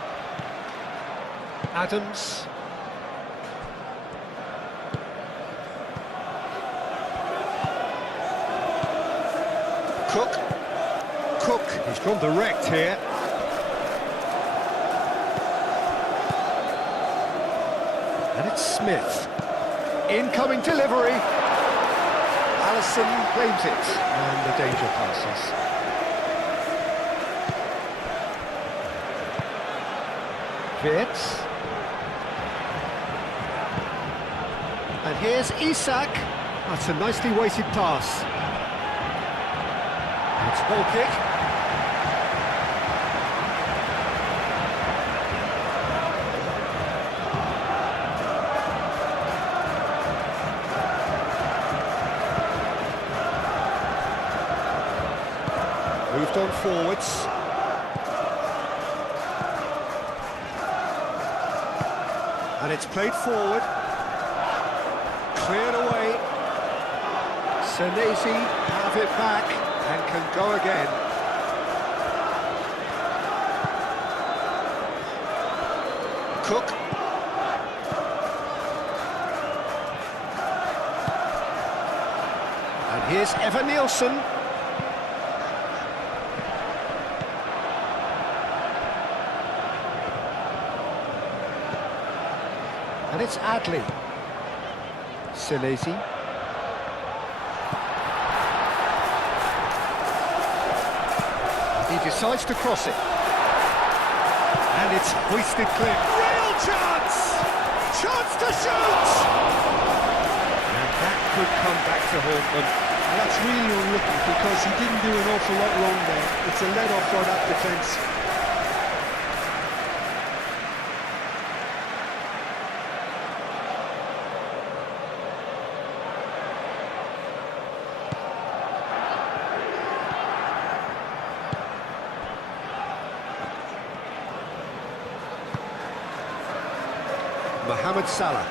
Adams. Cook, he's gone direct here. And it's Smith. Incoming delivery. Alisson claims it, and the danger passes. Wirtz. And here's Isak. That's a nicely weighted pass. It's a goal kick. Moved on forwards. And it's played forward. Cleared away. Senesi have it back and can go again. Cook. And here's Evan Nielsen. And it's Adley. Senesi. He decides to cross it. And it's hoisted clear. Real chance! Chance to shoot! And that could come back to haunt them. And that's really unlucky because he didn't do an awful lot wrong there. It's a let-off for that defence. Mohamed Salah.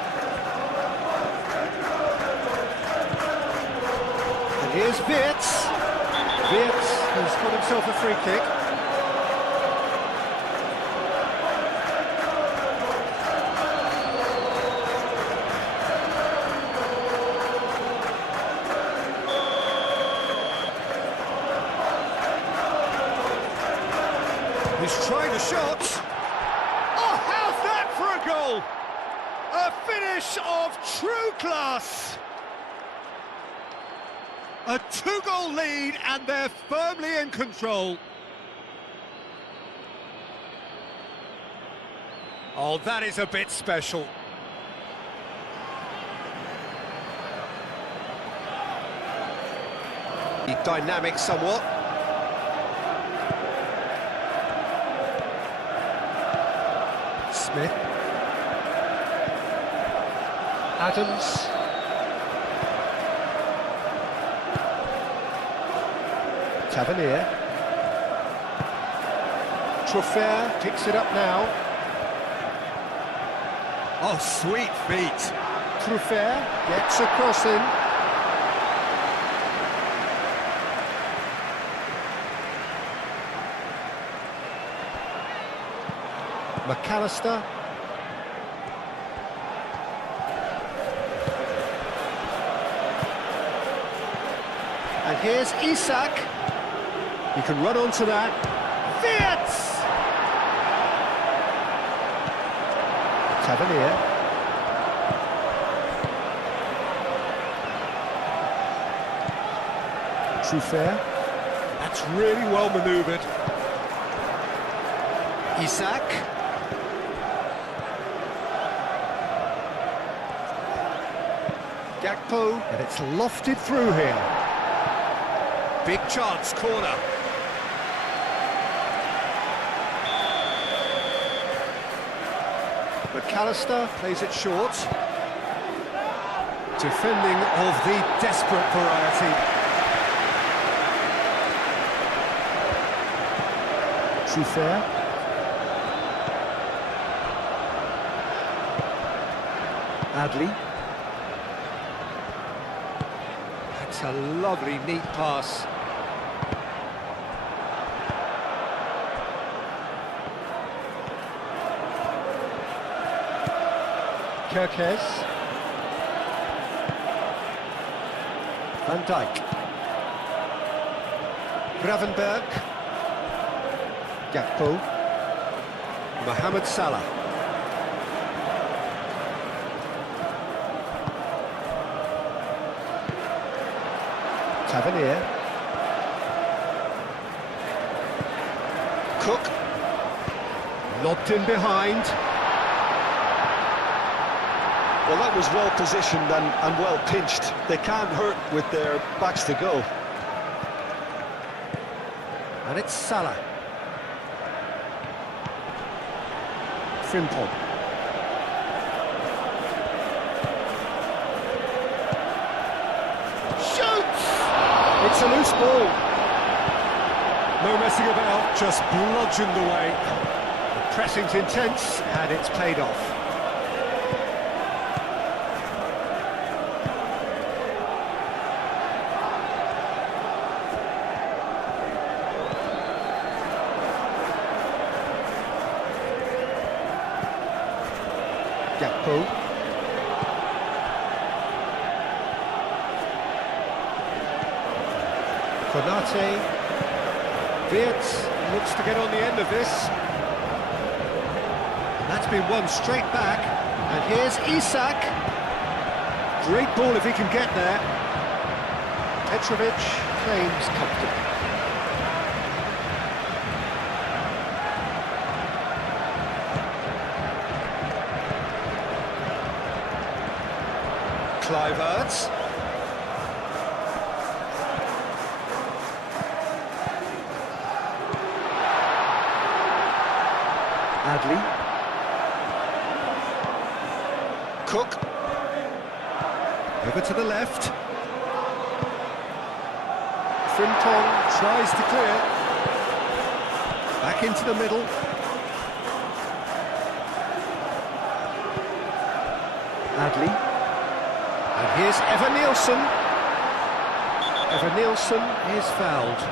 And here's Wirtz. Wirtz has got himself a free kick. He's trying a shot. Oh, how's that for a goal? A finish of true class! A two-goal lead and they're firmly in control. Oh, that is a bit special. Dynamic somewhat. Smith. Adams. Tavernier. Truffert picks it up now. Oh, sweet feet. Truffert gets a cross in. McAllister. And here's Isak. You can run onto that. Wirtz! Tavernier. Truffert. That's really well manoeuvred. Isak. Gakpo. And it's lofted through here. Big chance, corner. McAllister plays it short. Defending of the desperate variety. Truffert. Adley. That's a lovely, neat pass. Kirkes. Van Dijk. Gravenberg. Gakpo. Mohamed Salah. Tavernier. Cook. Lobbed in behind. Well, that was well positioned and well pinched. They can't hurt with their backs to goal. And it's Salah. Frimpong. Shoots! It's a loose ball. No messing about, just bludgeoned away. The pressing's intense, and it's paid off. Gakpo. Konate. Wirtz looks to get on the end of this. And that's been won straight back. And here's Isak. Great ball if he can get there. Petrovic claims comfortably. Kluivert. Adley. Cook. Over to the left. Frimpong tries to clear. Back into the middle. Adley. And here's Evan-Nielsen. Evan-Nielsen is fouled.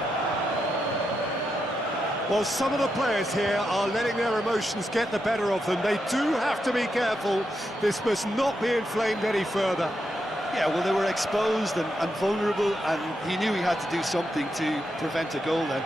Well, some of the players here are letting their emotions get the better of them. They do have to be careful. This must not be inflamed any further. Yeah, well, they were exposed and vulnerable, and he knew he had to do something to prevent a goal then.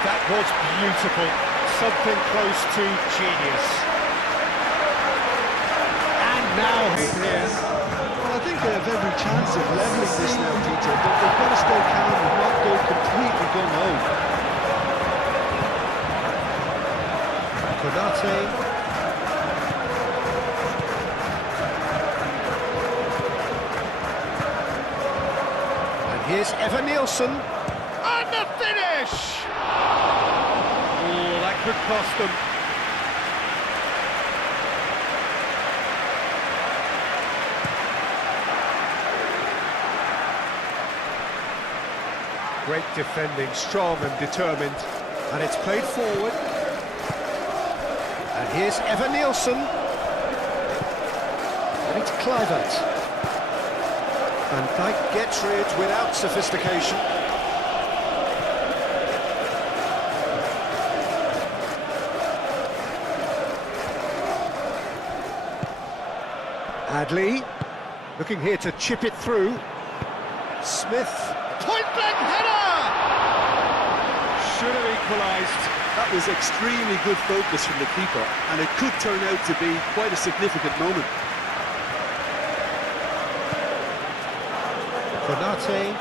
That was beautiful, something close to genius. And now here. Well, I think they have every chance of levelling this now, Peter, but they've got to stay calm and not go completely gung-ho. Konate. And here's Evan-Nielsen. And the finish! Oh, that could cost them. Great defending, strong and determined. And it's played forward. And here's Evan-Nielsen. And it's Kluivert. Van Dijk gets rid without sophistication. Adley, looking here to chip it through. Smith, point-blank header! Should have equalised. That was extremely good focus from the keeper, and it could turn out to be quite a significant moment. Konate.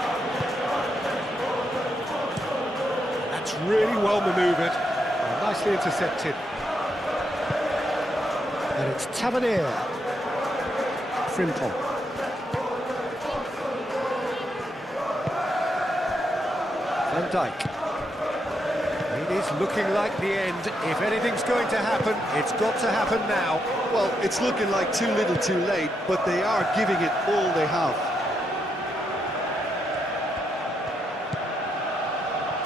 That's really well manoeuvred. Nicely intercepted. And it's Tavernier. Frimpong. Van Dijk. It is looking like the end. If anything's going to happen, it's got to happen now. Well, it's looking like too little too late, but they are giving it all they have.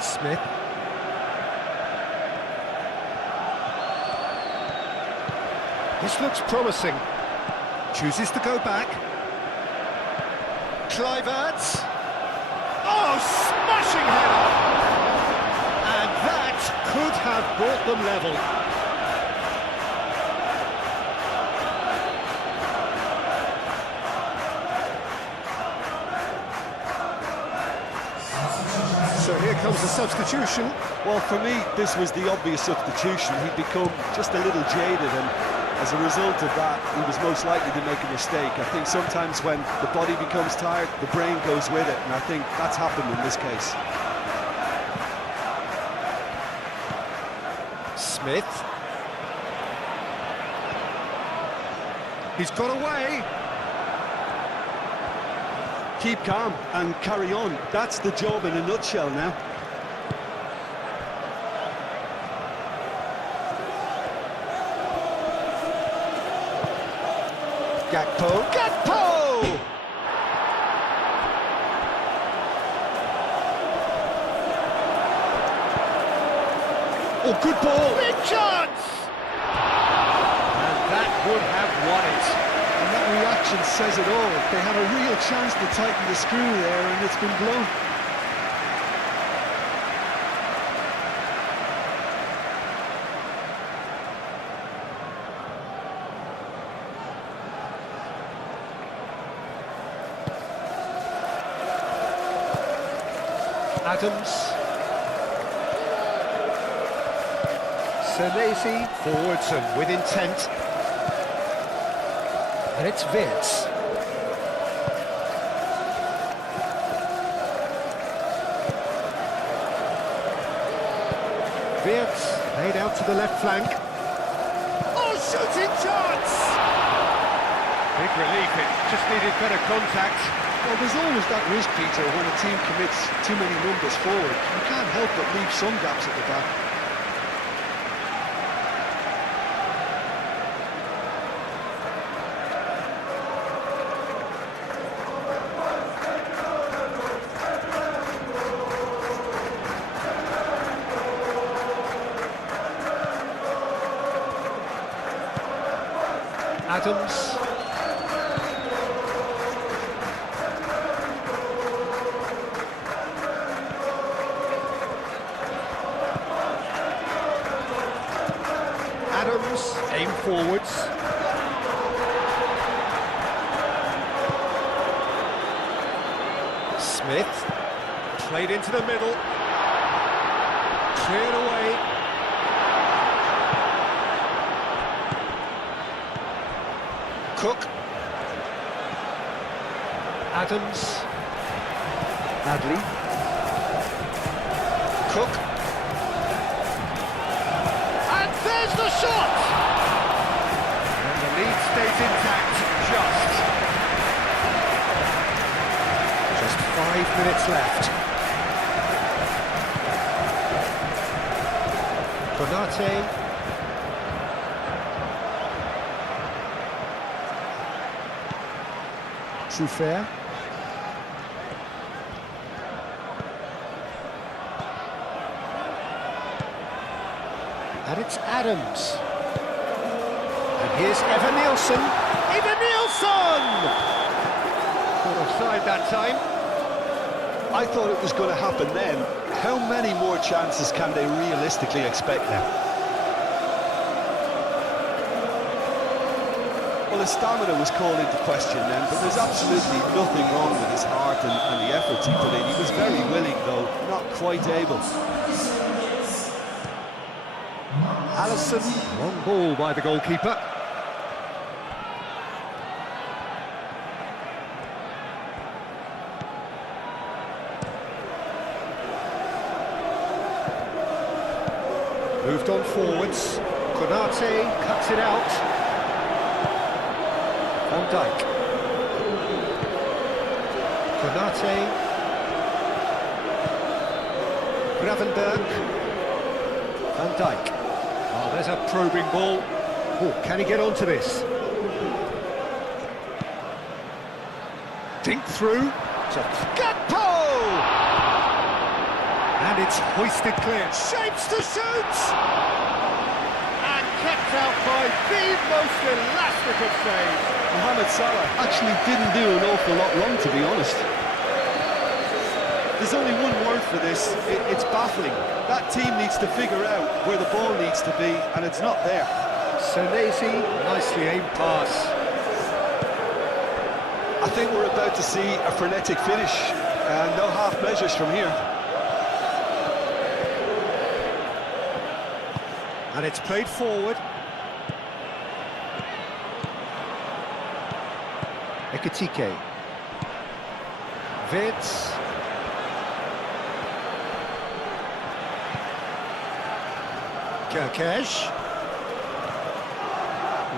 Smith. This looks promising. Chooses to go back. Kluivert. Oh, smashing header! And that could have brought them level. So here comes the substitution. Well, for me, this was the obvious substitution. He'd become just a little jaded, and As a result of that, he was most likely to make a mistake. I think sometimes when the body becomes tired, the brain goes with it, and I think that's happened in this case. Smith. He's got away. Keep calm and carry on. That's the job in a nutshell now. Gakpo! Oh, good ball! Big chance! And that would have won it. And that reaction says it all. They had a real chance to tighten the screw there, and it's been blown. Adams. Senesi forwards and with intent. And it's Wirtz. Wirtz laid out to the left flank. Oh, shooting chance! Big relief, it just needed better contact. Well, there's always that risk, Peter, when a team commits too many numbers forward. You can't help but leave some gaps at the back. Adams. Adams, aim forwards. Smith, played into the middle. Cleared away. Cook. Adams. Adley. Cook. And there's the shot! And the lead stays intact, just 5 minutes left. Konate. Truffert. And it's Adams. And here's Evan Nielsen. Evan Nielsen! Caught offside that time. I thought it was going to happen then. How many more chances can they realistically expect now? Well, his stamina was called into question then, but there's absolutely nothing wrong with his heart and the efforts he put in. He was very willing, though, not quite able. Alisson, long ball by the goalkeeper. Moved on forwards. Konate cuts it out. Van Dijk. Konate. Gravenberg. Van Dijk. Oh, there's a probing ball. Oh, can he get onto this? Dink through. To Gakpo! And it's hoisted clear. Shapes to shoot! And kept out by the most elastic of saves. Mohamed Salah actually didn't do an awful lot wrong, to be honest. There's only one word for this, it's baffling. That team needs to figure out where the ball needs to be, and it's not there. Senesi, nicely aimed pass. I think we're about to see a frenetic finish, and no half measures from here. And it's played forward. Ekitike. Vitz. Kerkesh.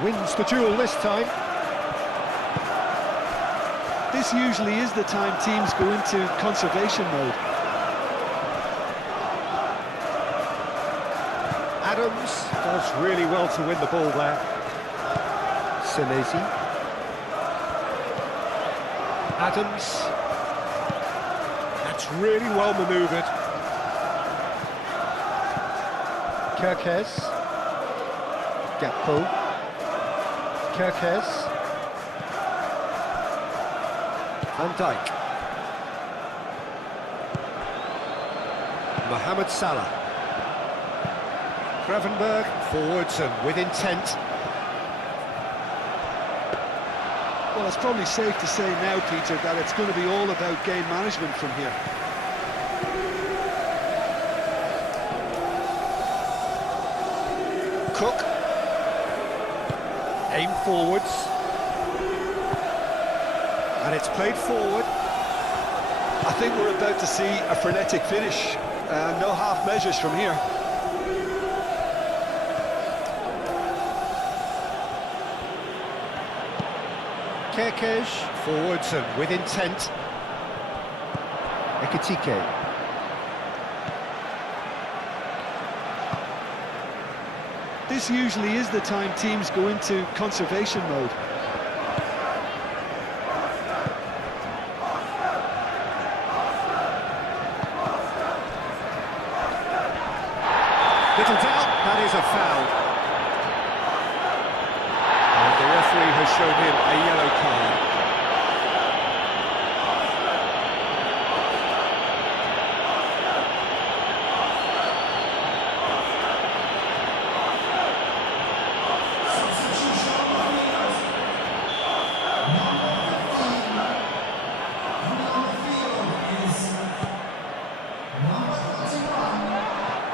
Wins the duel this time. This usually is the time teams go into conservation mode. Adams does really well to win the ball there. Senesi. Adams. That's really well manoeuvred. Kerkez. Gakpo. Kerkez. Van Dijk. Mohamed Salah. Gravenberg forwards and with intent. Well, it's probably safe to say now, Peter, that it's going to be all about game management from here. Cook. Aim forwards. And it's played forward. I think we're about to see a frenetic finish. No half measures from here. Kerkesh forwards and with intent. Ekitike. This usually is the time teams go into conservation mode. Little doubt, that is a foul. And the referee has shown him a yellow card.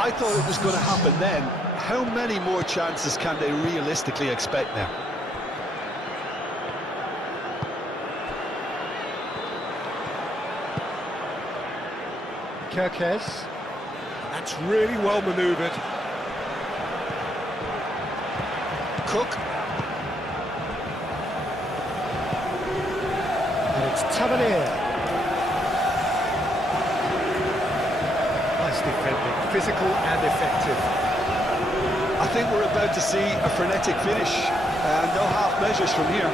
I thought it was going to happen then. How many more chances can they realistically expect now? Kerkez. That's really well manoeuvred. Cook. And it's Tavernier. Nice defending, physical and effective. I think we're about to see a frenetic finish. No half measures from here.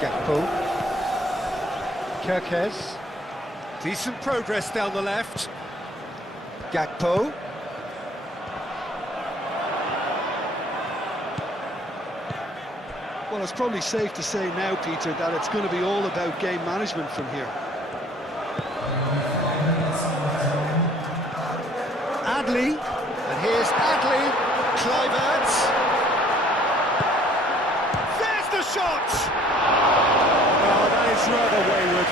Gakpo. Kerkez. Decent progress down the left. Gakpo. Well, it's probably safe to say now, Peter, that it's going to be all about game management from here. Adley. And here's Adley. Kluivert. There's the shot! Oh, that is rather wayward.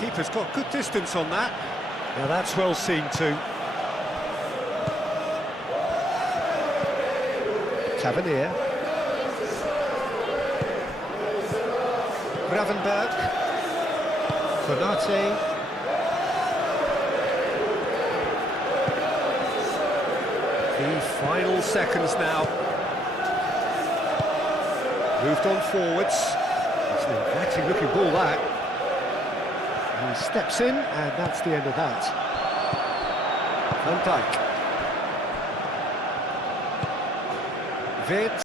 Keeper's got good distance on that. Now that's well seen too. Tavernier. Gravenberg. Konate. The final seconds now. Moved on forwards. It's an inviting looking ball that. He steps in, and that's the end of that. Van Dijk. Vitz.